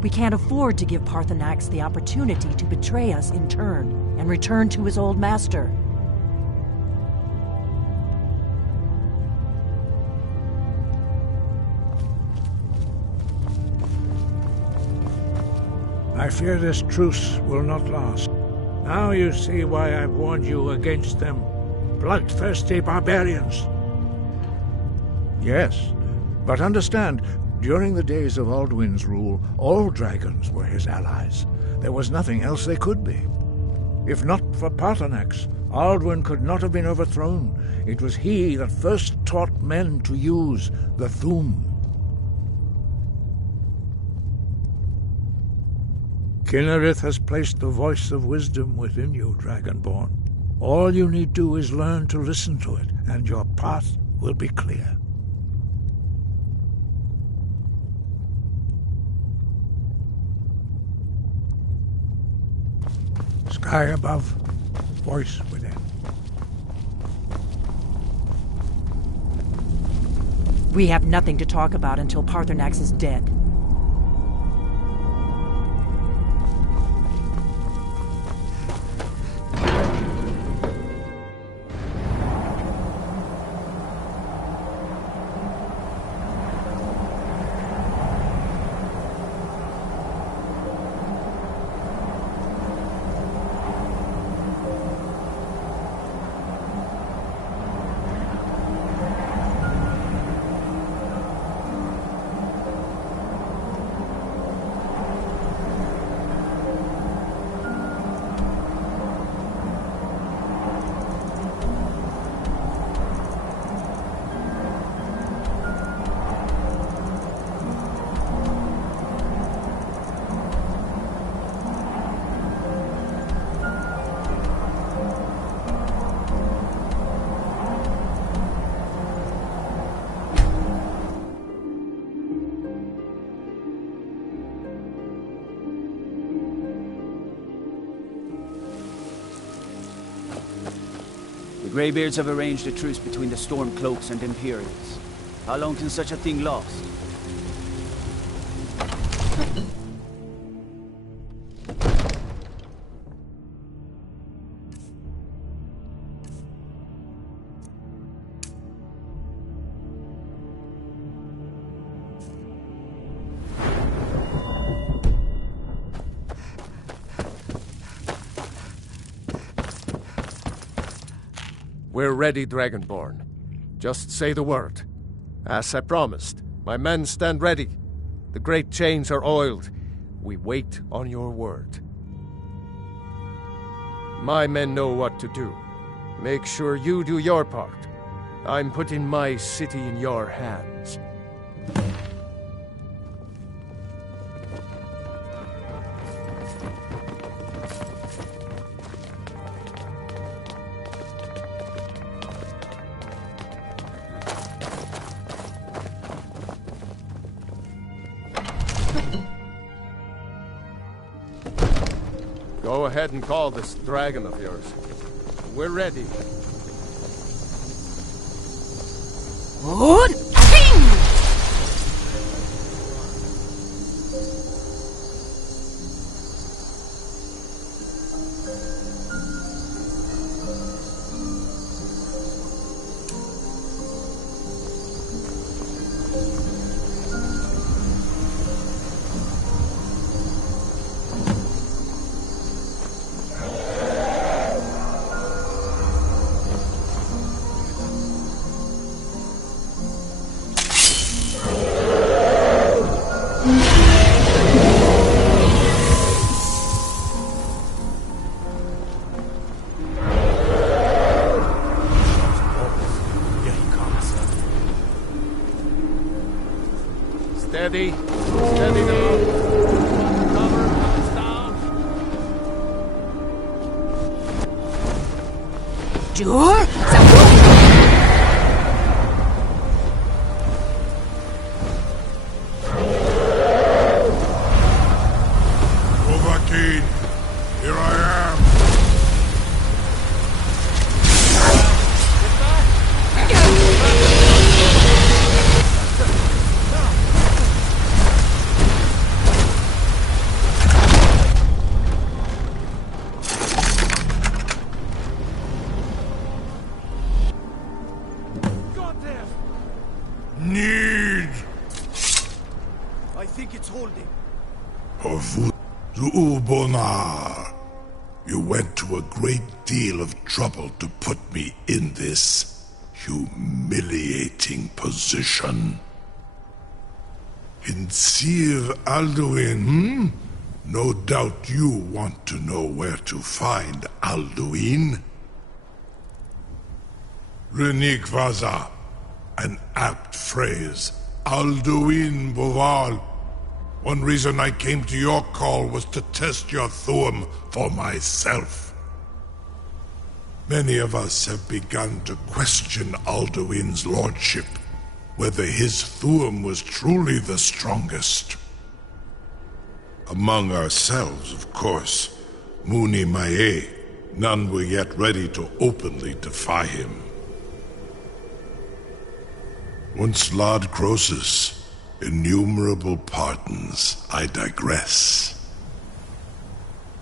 We can't afford to give Pertinax the opportunity to betray us in turn and return to his old master. I fear this truce will not last. Now you see why I've warned you against them. Bloodthirsty barbarians. Yes, but understand, during the days of Alduin's rule, all dragons were his allies. There was nothing else they could be. If not for Pertinax, Alduin could not have been overthrown. It was he that first taught men to use the Thu'um. Kynareth has placed the voice of wisdom within you, Dragonborn. All you need do is learn to listen to it, and your path will be clear. Sky above, voice within. We have nothing to talk about until Pertinax is dead. The Greybeards have arranged a truce between the Stormcloaks and Imperials. How long can such a thing last? We're ready, Dragonborn. Just say the word. As I promised, my men stand ready. The great chains are oiled. We wait on your word. My men know what to do. Make sure you do your part. I'm putting my city in your hands. Go ahead and call this dragon of yours. We're ready. Steady. Steady now. Cover comes down. Jur? Overkeen, here I am. Need I think it's holding. of Ubonar. You went to a great deal of trouble to put me in this humiliating position. In Sir Alduin, No doubt you want to know where to find Alduin. Renikvaza, an apt phrase. Alduin Boval. One reason I came to your call was to test your Thuum for myself. Many of us have begun to question Alduin's lordship, whether his Thuum was truly the strongest. Among ourselves, of course, Muni Mae, none were yet ready to openly defy him. Once Lord Croesus, innumerable pardons, I digress.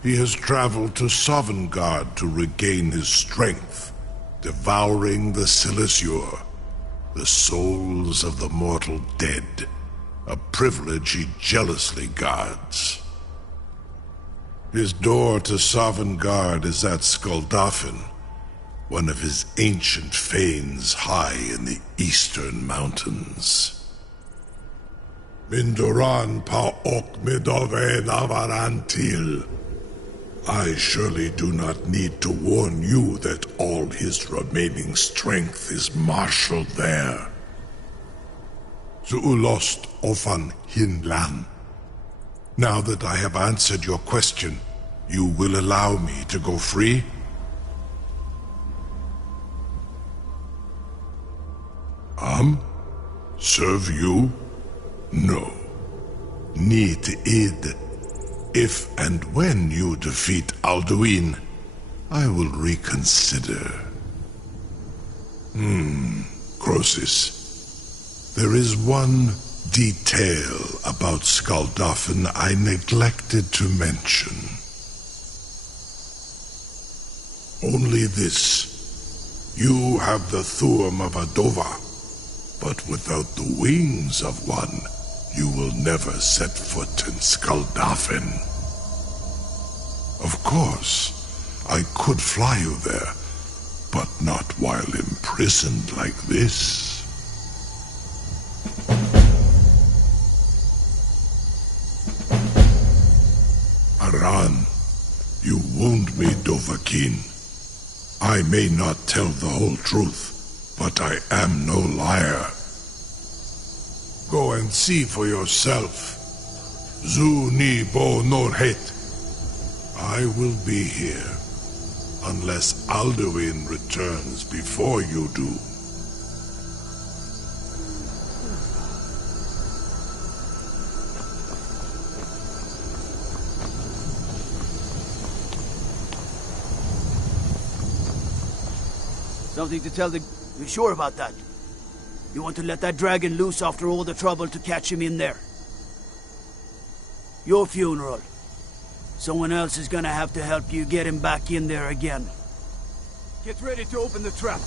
He has traveled to Sovngarde to regain his strength, devouring the Silesure, the souls of the mortal dead, a privilege he jealously guards. His door to Sovngarde is at Skuldafn, one of his ancient fanes high in the eastern mountains. Mindoran pa ok midove navarantil. I surely do not need to warn you that all his remaining strength is marshaled there. Zuulost ofan hinlan. Now that I have answered your question, you will allow me to go free? Serve you? No. Need id. If and when you defeat Alduin, I will reconsider. Croesus. There is one detail about Skuldafn I neglected to mention. Only this. You have the Thuum of Adova, but without the wings of one, you will never set foot in Skuldafn. Of course, I could fly you there, but not while imprisoned like this. Aran, you wound me, Dovahkiin. I may not tell the whole truth, but I am no liar. Go and see for yourself. Zu ni bo norhet. I will be here, unless Alduin returns before you do. Something to tell the... You sure about that? You want to let that dragon loose after all the trouble to catch him in there? Your funeral. Someone else is gonna have to help you get him back in there again. Get ready to open the trap.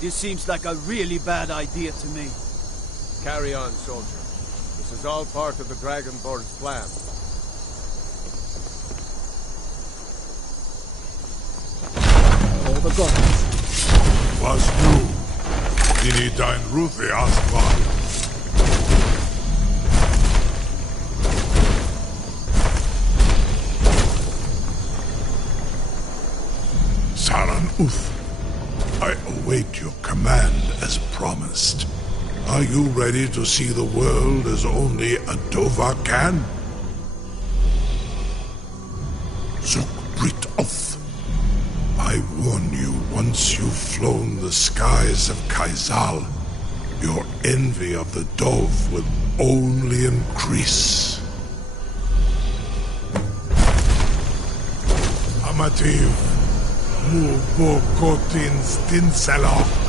This seems like a really bad idea to me. Carry on, soldier. This is all part of the Dragonborn's plan. All the gods. Was du? Dini dein Ruthi Asval. Saran Uth, I await your command as promised. Are you ready to see the world as only a Dova can? Zuk Brit Oth. I warn you, once you've flown the skies of Kaizal, your envy of the Dove will only increase. Amativ, Mubokotin Stinselok.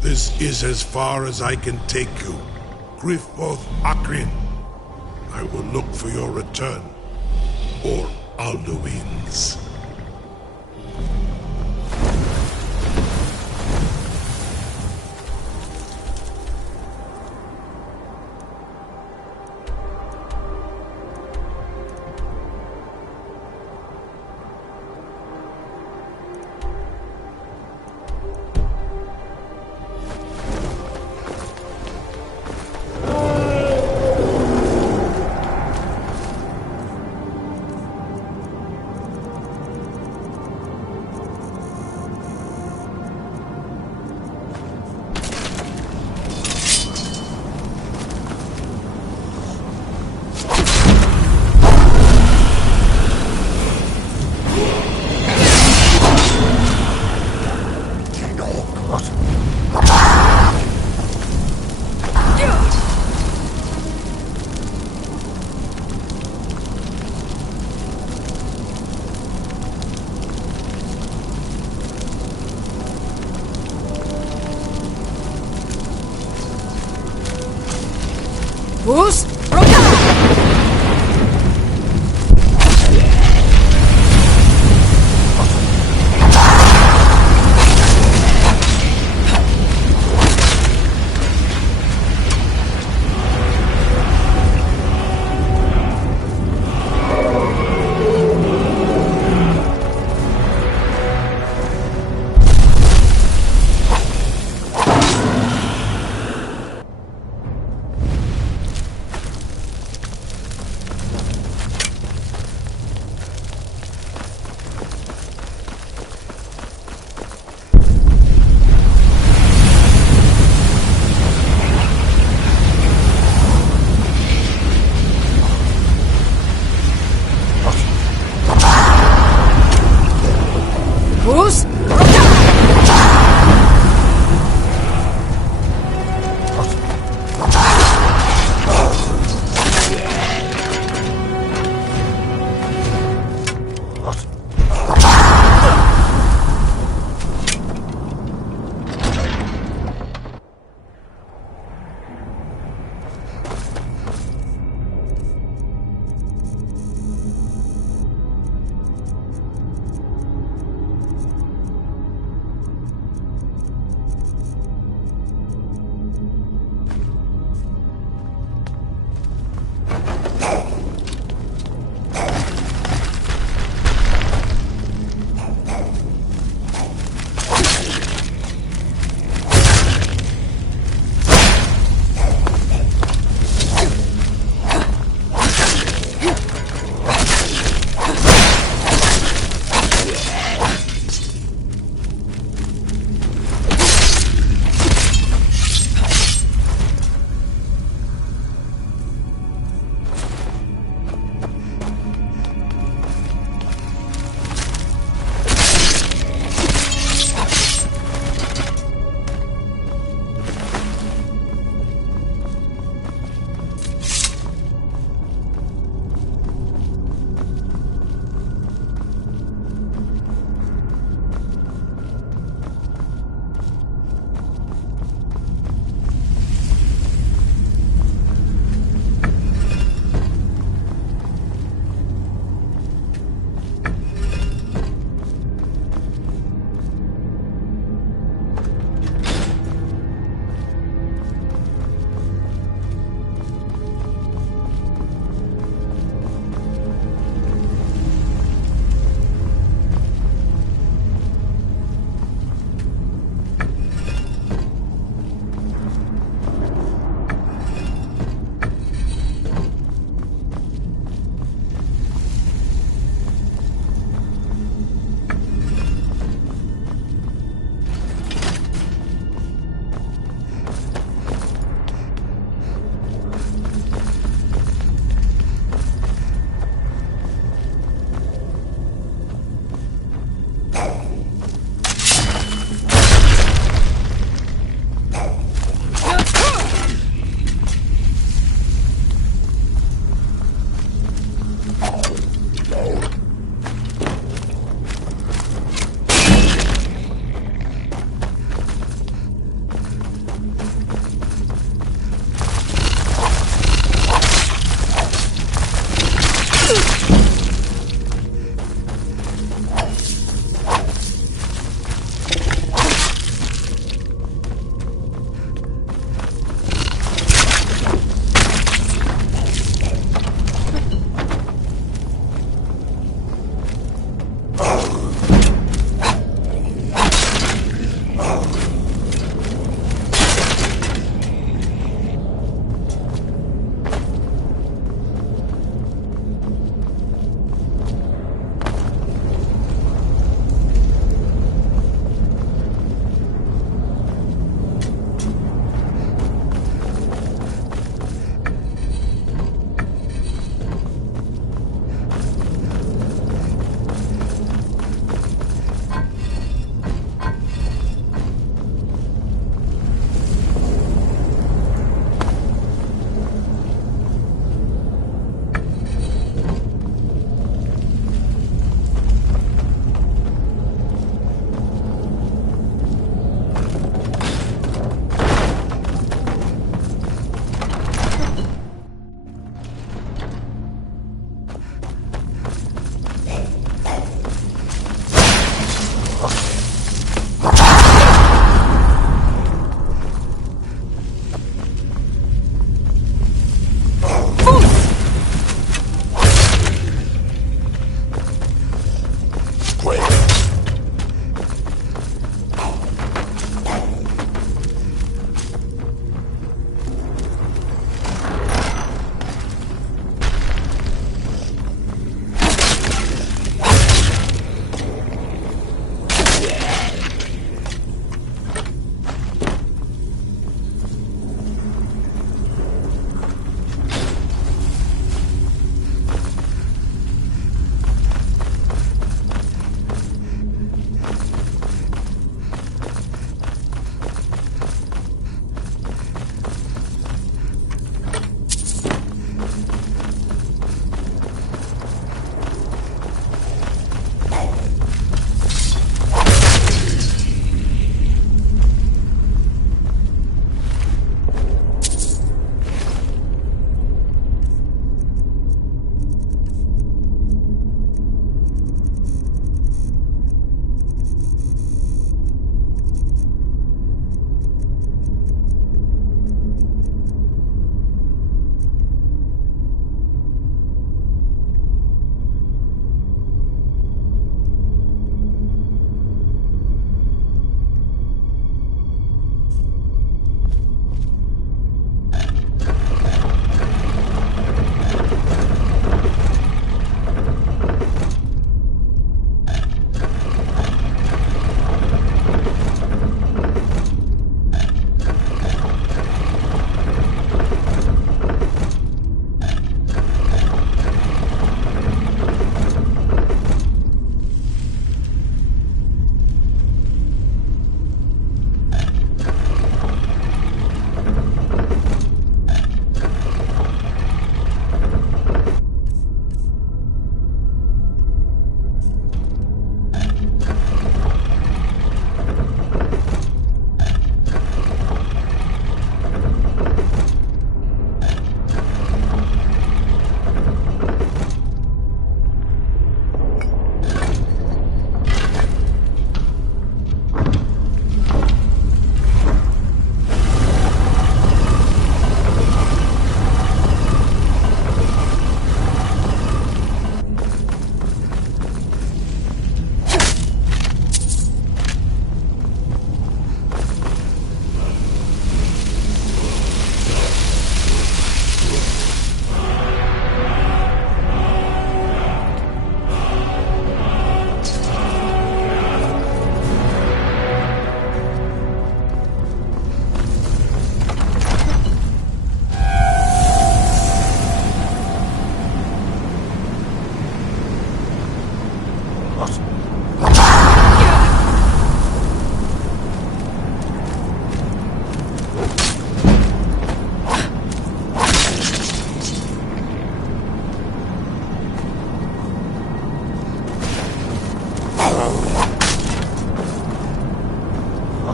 This is as far as I can take you. Grifoth Akrin. I will look for your return. Or Alduin's. Who's?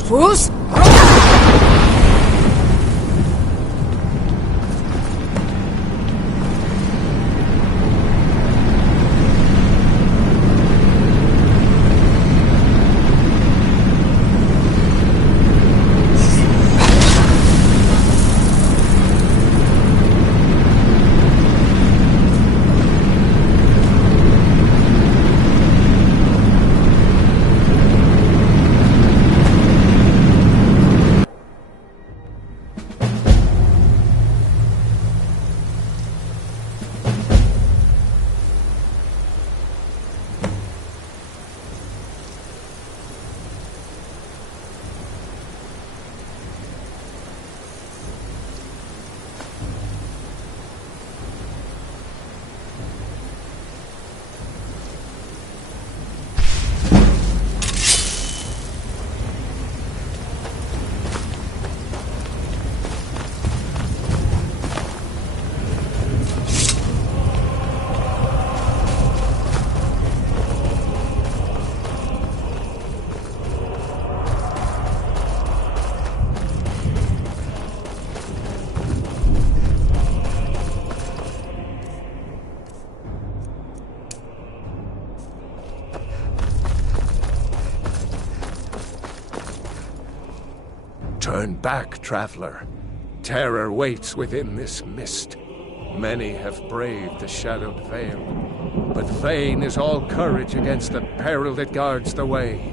Fools! Turn back, traveler. Terror waits within this mist. Many have braved the shadowed veil, but vain is all courage against the peril that guards the way.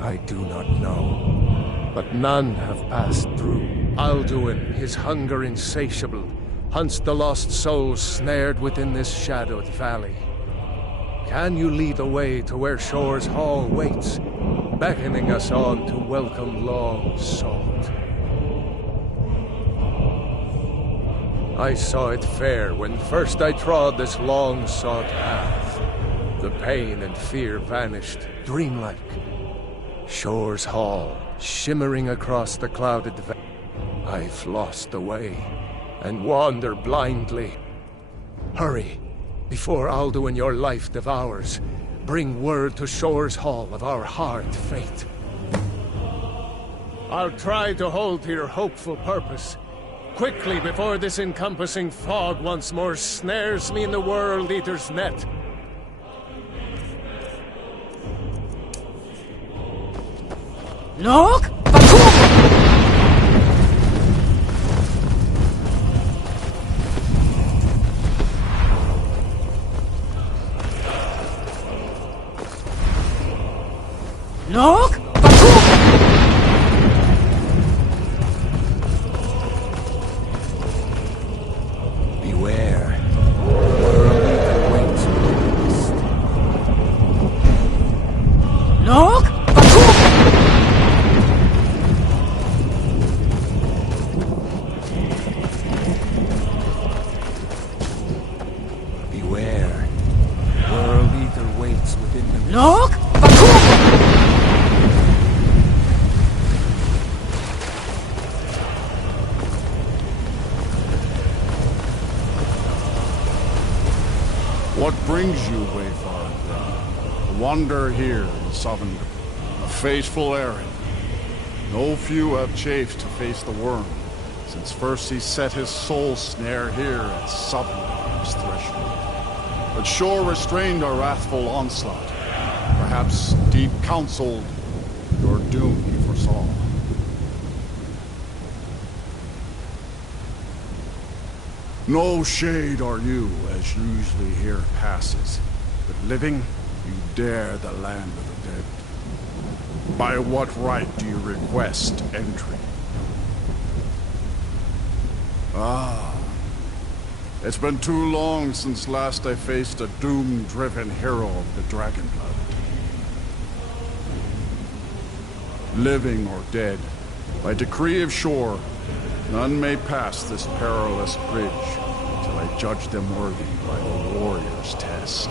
I do not know, but none have passed through. Alduin, his hunger insatiable, hunts the lost souls snared within this shadowed valley. Can you lead the way to where Shore's Hall waits, beckoning us on to welcome long sought? I saw it fair when first I trod this long sought path. The pain and fear vanished, dreamlike. Shore's Hall, shimmering across the clouded valley. I've lost the way, and wander blindly. Hurry, before Alduin your life devours. Bring word to Shore's Hall of our hard fate. I'll try to hold to your hopeful purpose. Quickly, before this encompassing fog once more snares me in the World Eater's net. Look! Look! Beware. World Eater waits within the mist. Look! Beware. World Eater waits within the mist. Look! What brings you, Wayfarer, then? To wander here in Southern, a fateful errand. No few have chafed to face the worm, since first he set his soul snare here at Southern's threshold. But Shore restrained our wrathful onslaught. Perhaps deep counseled, your doom he foresaw. No shade are you, as usually here passes, but living, you dare the land of the dead. By what right do you request entry? Ah, it's been too long since last I faced a doom-driven hero of the Dragonblood. Living or dead, by decree of Shore, none may pass this perilous bridge till I judge them worthy by the warrior's test.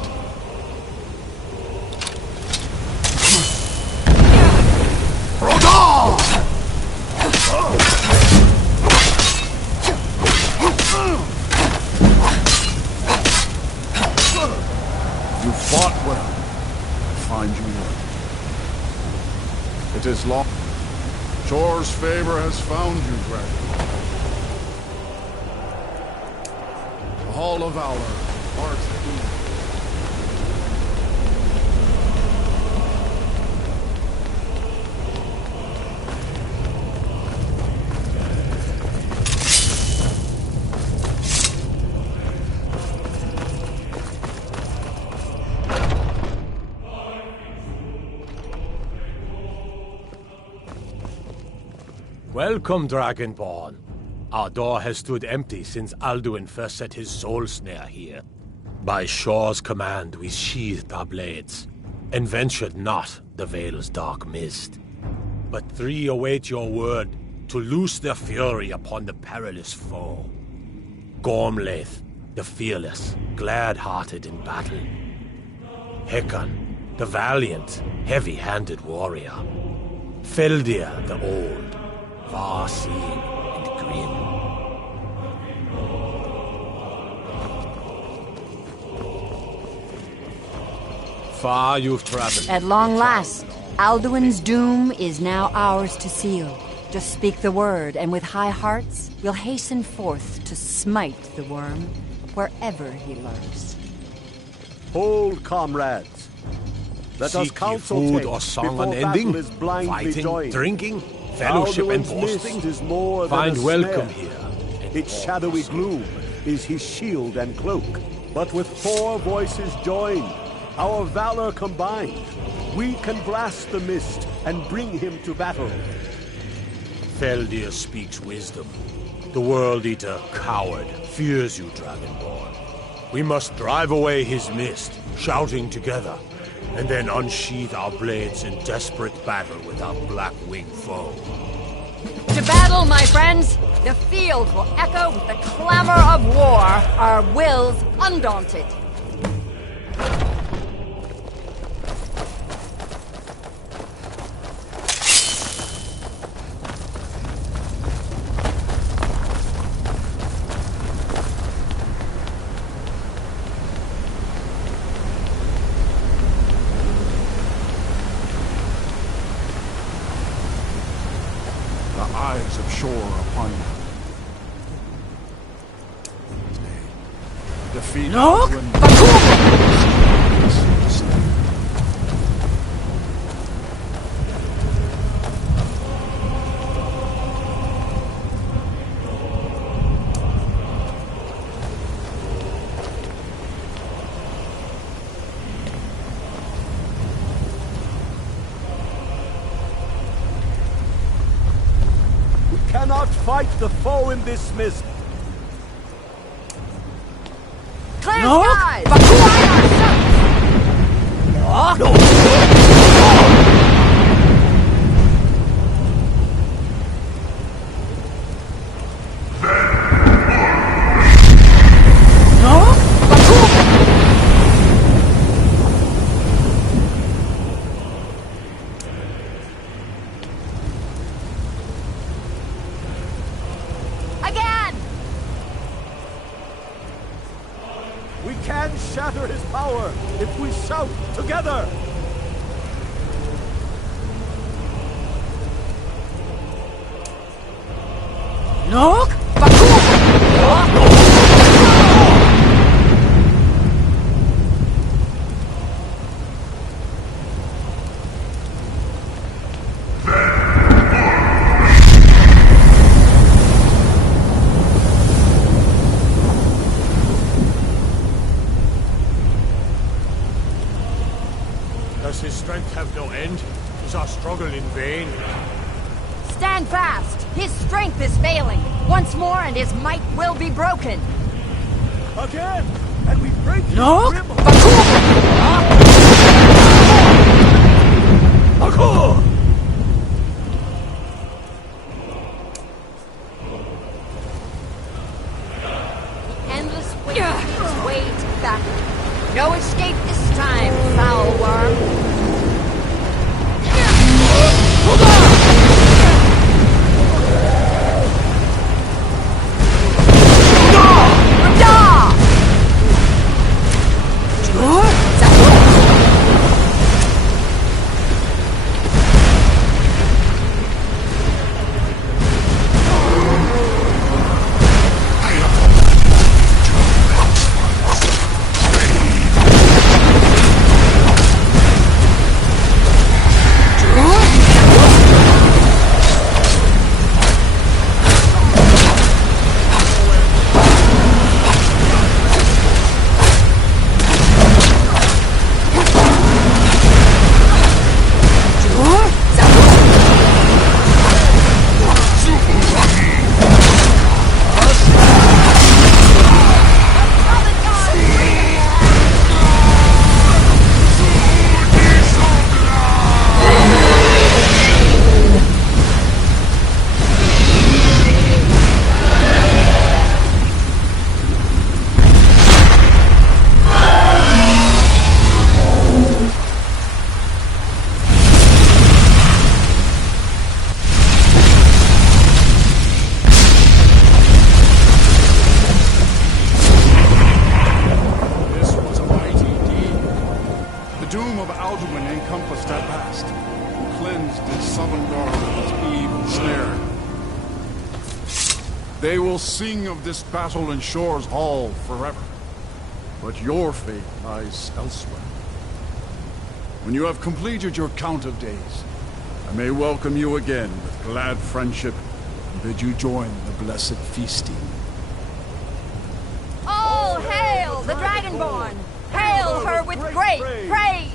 You fought well. I find you worthy. is long. Shor's favor has found you, Dragon. The Hall of Valor, Part 2. Welcome, Dragonborn. Our door has stood empty since Alduin first set his soul snare here. By Shor's command, we sheathed our blades, and ventured not the Vale's dark mist. But three await your word to loose their fury upon the perilous foe. Gormlaith, the fearless, glad-hearted in battle. Hekon, the valiant, heavy-handed warrior. Feldir, the old, far-seeing and grim. Far you've traveled. At long last, Alduin's doom is now ours to seal. Just speak the word, and with high hearts, we'll hasten forth to smite the worm wherever he lurks. Hold, comrades. Let us counsel food take or song before unending, battle is blindly fighting, joined. drinking, fellowship and Alduin's boasting. mist is more Find than a welcome snare. here. Its shadowy gloom is his shield and cloak. But with 4 voices joined, our valor combined, we can blast the mist and bring him to battle. Feldir speaks wisdom. The World Eater, coward, fears you, Dragonborn. We must drive away his mist, shouting together, and then unsheath our blades in desperate battle with our black-winged foe. To battle, my friends! The field will echo with the clamor of war, our wills undaunted. The eyes of Shor upon you. Defeat Alduin. Cannot fight the foe in this mist. Clear No. skies! Bakuai Again! We can shatter his power if we shout together. Nok! Does his strength have no end? Is our struggle in vain? Stand fast! His strength is failing. Once more and his might will be broken. Again! And we break his No! grim Endless weight is way to battle. No escape this time, foul worm. They will sing of this battle in Shore's Hall forever. But your fate lies elsewhere. When you have completed your count of days, I may welcome you again with glad friendship and bid you join the blessed feasting. All hail the Dragonborn! Hail her with great praise!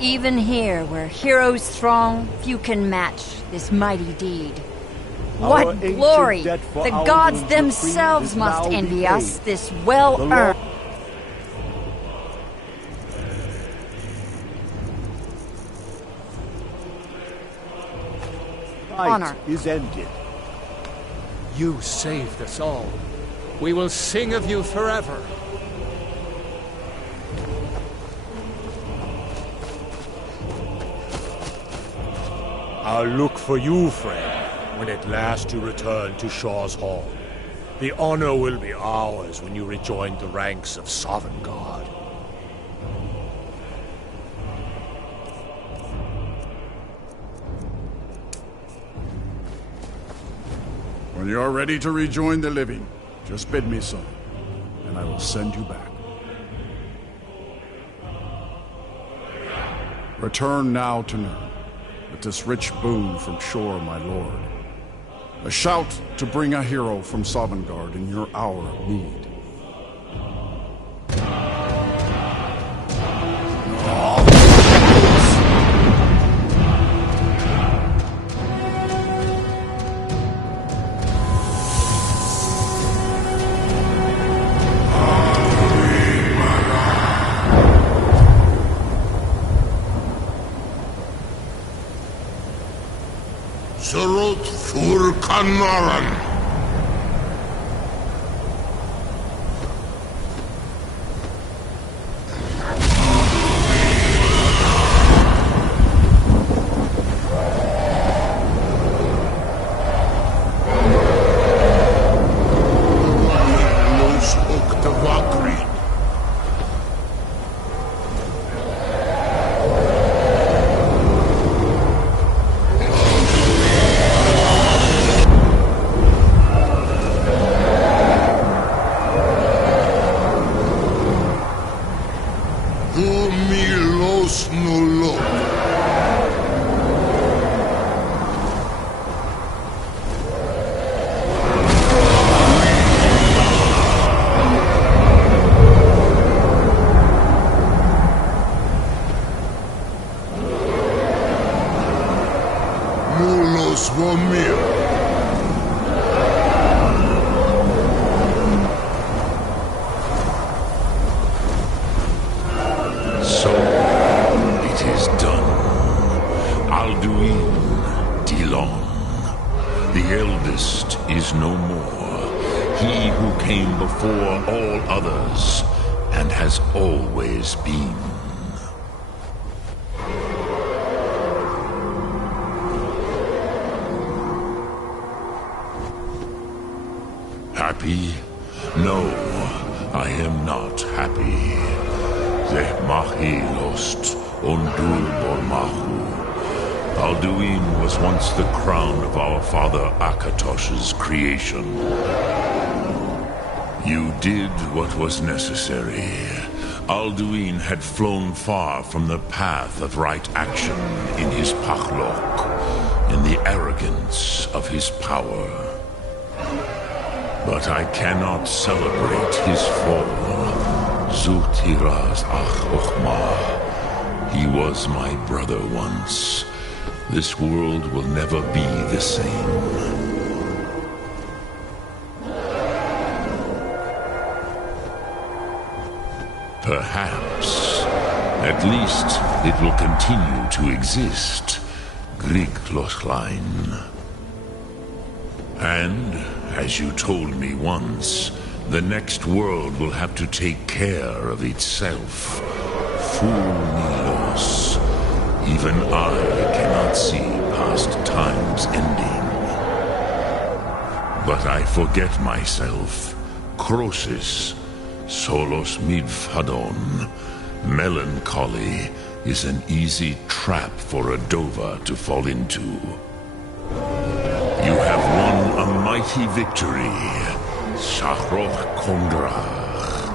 Even here, where heroes throng, few can match this mighty deed. What glory! The gods themselves must envy us this well-earned. Honor is ended. You saved us all. We will sing of you forever. I'll look for you, friend, when at last you return to Shaw's Hall. The honor will be ours when you rejoin the ranks of Sovngarde. When you are ready to rejoin the living, just bid me so, and I will send you back. Return now to Nurn, with this rich boon from Shore, my lord. A shout to bring a hero from Sovngarde in your hour of need. Surut fur Kanaran. Happy? No, I am not happy. Zeh mahi lost ondul bormahu. Alduin was once the crown of our father Akatosh's creation. You did what was necessary. Alduin had flown far from the path of right action in his pachlok, in the arrogance of his power. But I cannot celebrate his fall. Zutiraz ach ochma. He was my brother once. This world will never be the same. Perhaps. At least it will continue to exist. Griglochlein. And, as you told me once, the next world will have to take care of itself. Fool Milos. Even I cannot see past time's ending. But I forget myself. Crosis. Solos midfadon. Melancholy is an easy trap for a Dova to fall into. mighty victory, Shachroch Kondrach.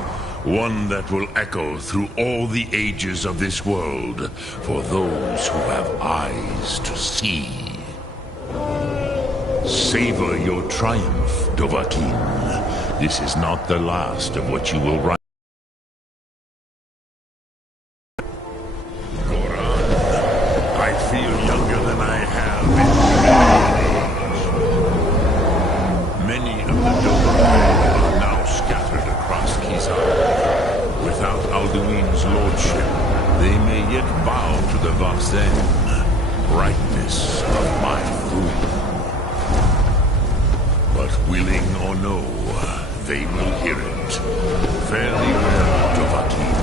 One that will echo through all the ages of this world for those who have eyes to see. Savor your triumph, Dovahkiin. This is not the last of what you will write. Brightness of my throne. But willing or no, they will hear it. Fare thee well, Dovahkiin.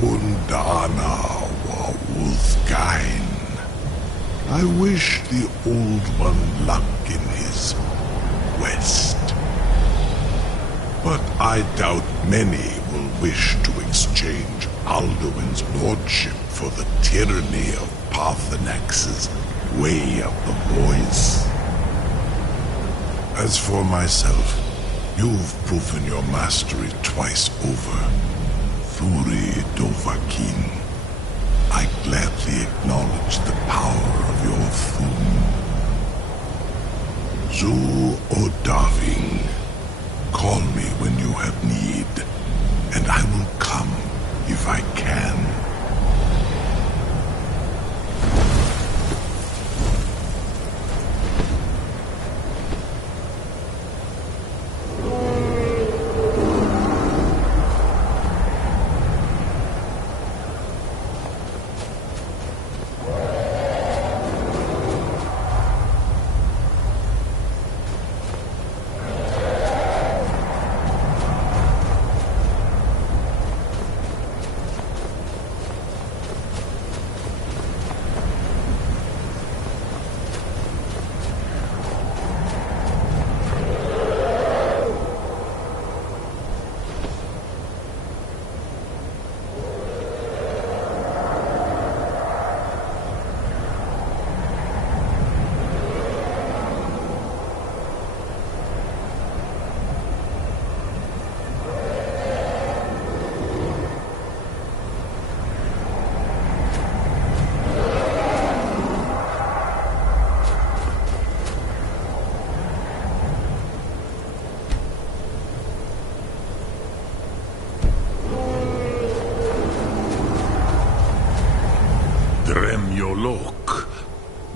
Wundana wa Uthgain. I wish the Old One luck in his quest. But I doubt many will wish to exchange Alduin's lordship for the tyranny of Paarthurnax's way of the voice. As for myself, you've proven your mastery twice over. Thuri Dovahkiin, I gladly acknowledge the power of your Thum. Zu Odaving, call me when you have need, and I will come if I can.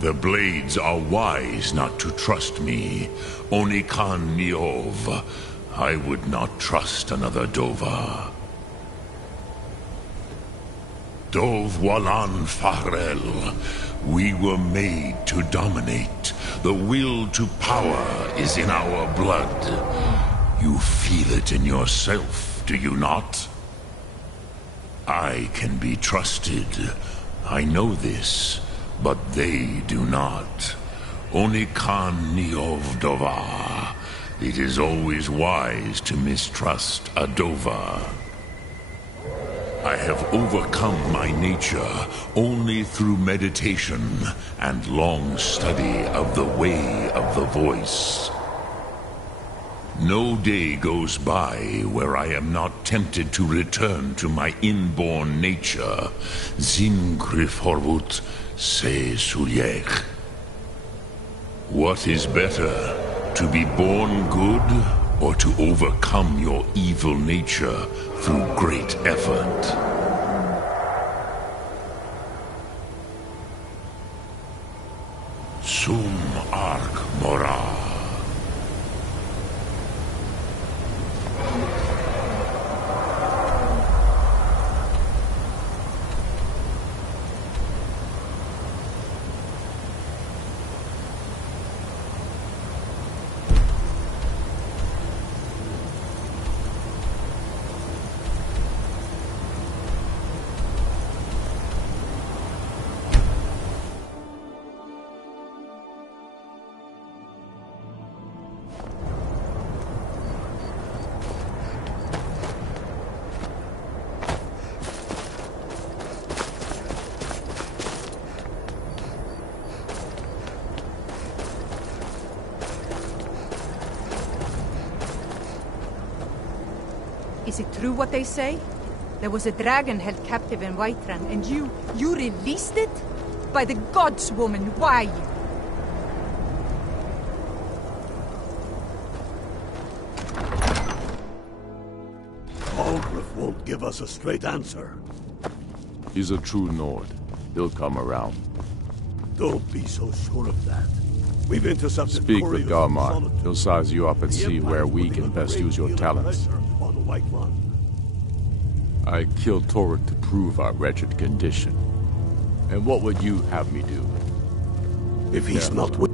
The blades are wise not to trust me. Onikan Niov. I would not trust another Dova. Dov Walan Farel. We were made to dominate. The will to power is in our blood. You feel it in yourself, do you not? I can be trusted. I know this. But they do not. Onikan Niov Dova. It is always wise to mistrust a Dova. I have overcome my nature only through meditation and long study of the way of the voice. No day goes by where I am not tempted to return to my inborn nature. Zimgrif Horvut Se Sulyech. What is better, to be born good or to overcome your evil nature through great effort? Sum Ark Morah. Is it true what they say? There was a dragon held captive in Whiterun, and you released it? By the gods, woman, why? Ulfric won't give us a straight answer. He's a true Nord. He'll come around. Don't be so sure of that. We've intercepted. Speak with Garmar. He'll size you up and see where we can best use your talents. On Whiterun. I killed Toruk to prove our wretched condition. And what would you have me do? If he's not with...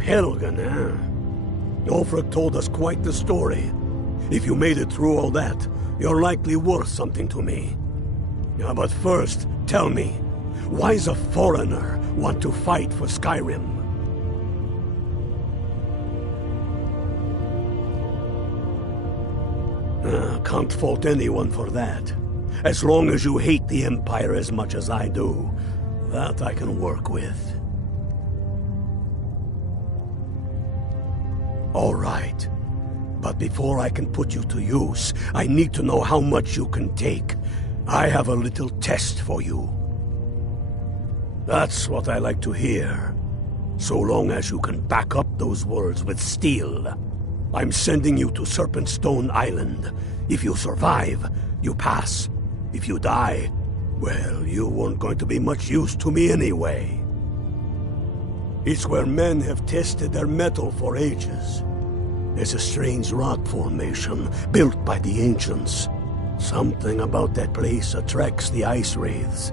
Helgen, huh? Ulfric told us quite the story. If you made it through all that, you're likely worth something to me. Yeah, but first, tell me, why's a foreigner want to fight for Skyrim? Can't fault anyone for that. As long as you hate the Empire as much as I do, that I can work with. All right. But before I can put you to use, I need to know how much you can take. I have a little test for you. That's what I like to hear. So long as you can back up those words with steel. I'm sending you to Serpentstone Island. If you survive, you pass. If you die, well, you weren't going to be much use to me anyway. It's where men have tested their metal for ages. There's a strange rock formation built by the ancients. Something about that place attracts the ice wraiths.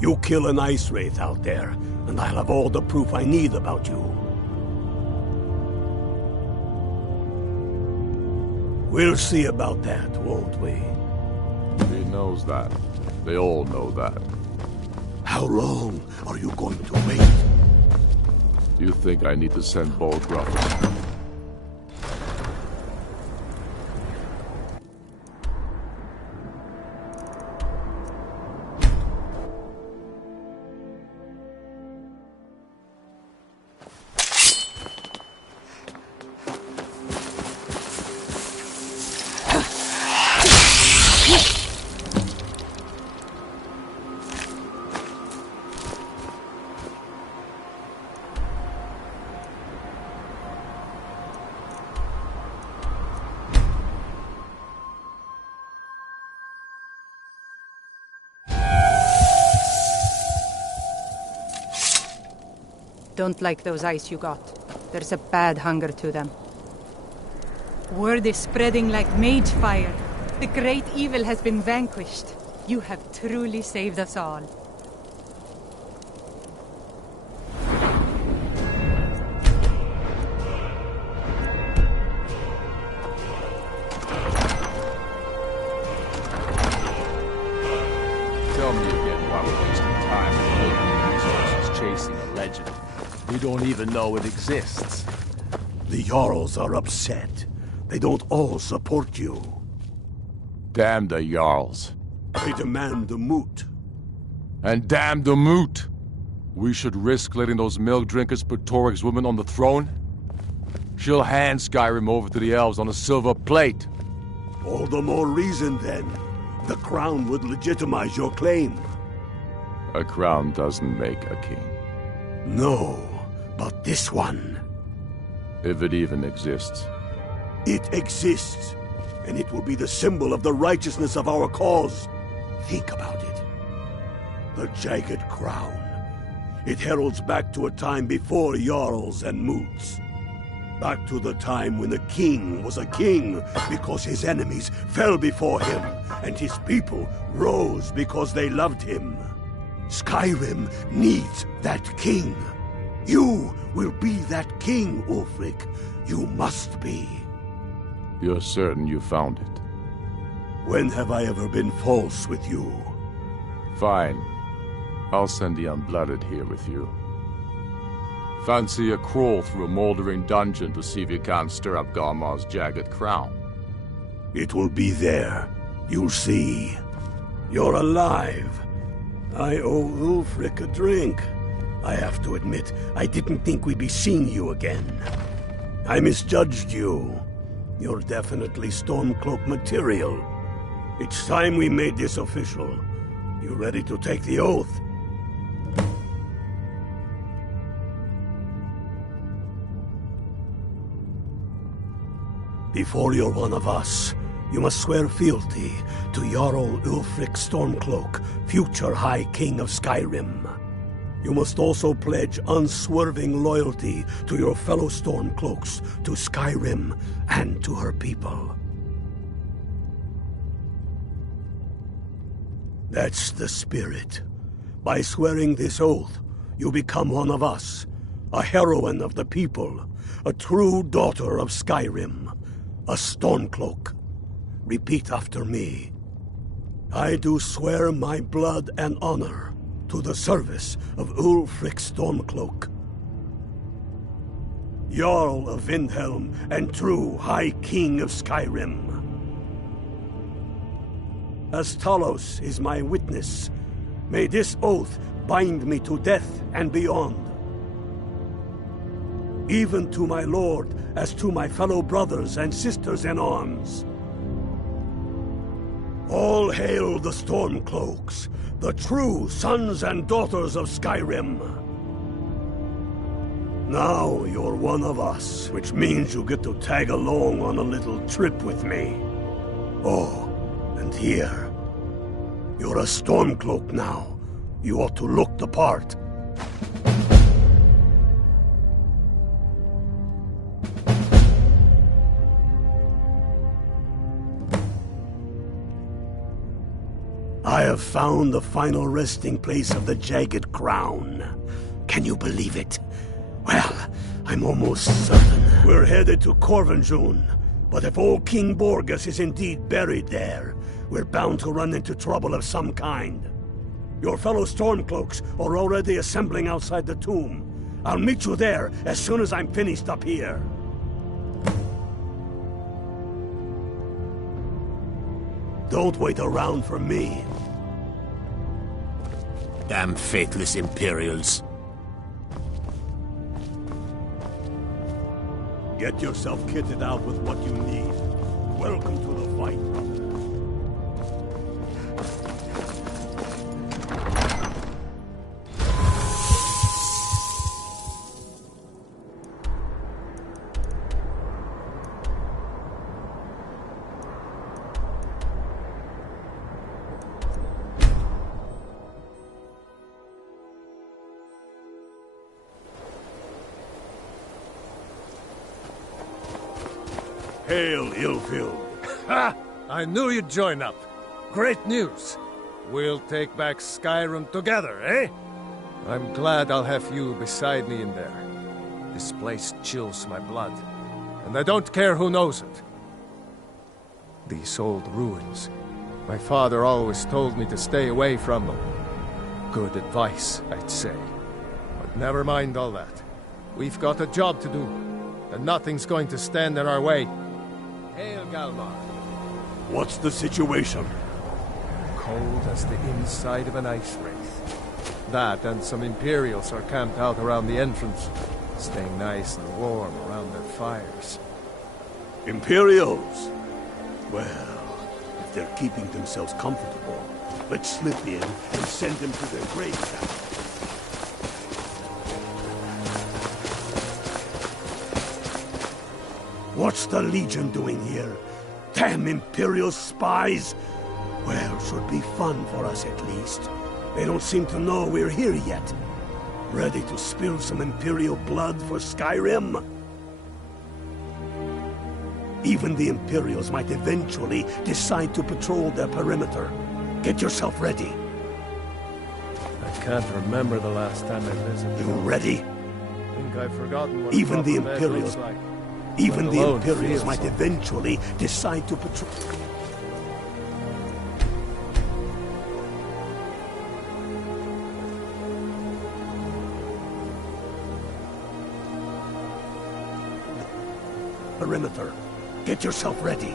You kill an ice wraith out there, and I'll have all the proof I need about you. We'll see about that, won't we? He knows that. They all know that. How long are you going to wait? You think I need to send Bolgraf? Don't like those eyes you got. There's a bad hunger to them. Word is spreading like mage fire. The great evil has been vanquished. You have truly saved us all. Tell me again why we're wasting time and resources chasing a legend. We don't even know it exists. The Jarls are upset. They don't all support you. Damn the Jarls. They demand the moot. And damn the moot! We should risk letting those milk drinkers put Torik's woman on the throne? She'll hand Skyrim over to the elves on a silver plate. All the more reason, then. The crown would legitimize your claim. A crown doesn't make a king. No, but this one. If it even exists. It exists, and it will be the symbol of the righteousness of our cause. Think about it. The jagged crown. It heralds back to a time before Jarls and Moots. Back to the time when the king was a king because his enemies fell before him, and his people rose because they loved him. Skyrim needs that king. You will be that king, Ulfric. You must be. You're certain you found it? When have I ever been false with you? Fine. I'll send the Unblooded here with you. Fancy a crawl through a moldering dungeon to see if you can't stir up Garmar's jagged crown. It will be there. You'll see. You're alive. I owe Ulfric a drink. I have to admit, I didn't think we'd be seeing you again. I misjudged you. You're definitely Stormcloak material. It's time we made this official. You ready to take the oath? Before you're one of us, you must swear fealty to Jarl Ulfric Stormcloak, future High King of Skyrim. You must also pledge unswerving loyalty to your fellow Stormcloaks, to Skyrim, and to her people. That's the spirit. By swearing this oath, you become one of us, a heroine of the people, a true daughter of Skyrim, a Stormcloak. Repeat after me. I do swear my blood and honor to the service of Ulfric Stormcloak, Jarl of Windhelm and true High King of Skyrim. As Talos is my witness, may this oath bind me to death and beyond. Even to my lord, as to my fellow brothers and sisters in arms. All hail the Stormcloaks, the true sons and daughters of Skyrim. Now you're one of us, which means you get to tag along on a little trip with me. Oh, and here. You're a Stormcloak now. You ought to look the part. I have found the final resting place of the Jagged Crown. Can you believe it? Well, I'm almost certain. We're headed to Corvinjune, but if old King Borgus is indeed buried there, we're bound to run into trouble of some kind. Your fellow Stormcloaks are already assembling outside the tomb. I'll meet you there as soon as I'm finished up here. Don't wait around for me. Damn faithless Imperials. Get yourself kitted out with what you need. Welcome to the fight, brother. Hail, Ilfield. Ha! I knew you'd join up. Great news. We'll take back Skyrim together, eh? I'm glad I'll have you beside me in there. This place chills my blood, and I don't care who knows it. These old ruins. My father always told me to stay away from them. Good advice, I'd say. But never mind all that. We've got a job to do, and nothing's going to stand in our way. Hail, Galmar. What's the situation? Cold as the inside of an ice wraith. That and some Imperials are camped out around the entrance, staying nice and warm around their fires. Imperials? Well, if they're keeping themselves comfortable, let's slip in and send them to their graves. What's the Legion doing here? Damn Imperial spies! Well, should be fun for us at least. They don't seem to know we're here yet. Ready to spill some Imperial blood for Skyrim? Even the Imperials might eventually decide to patrol their perimeter. Get yourself ready. I can't remember the last time I visited. You ready? I think I've forgotten what Even the Imperials... like. Even the Imperials might eventually decide to patrol... perimeter. Get yourself ready.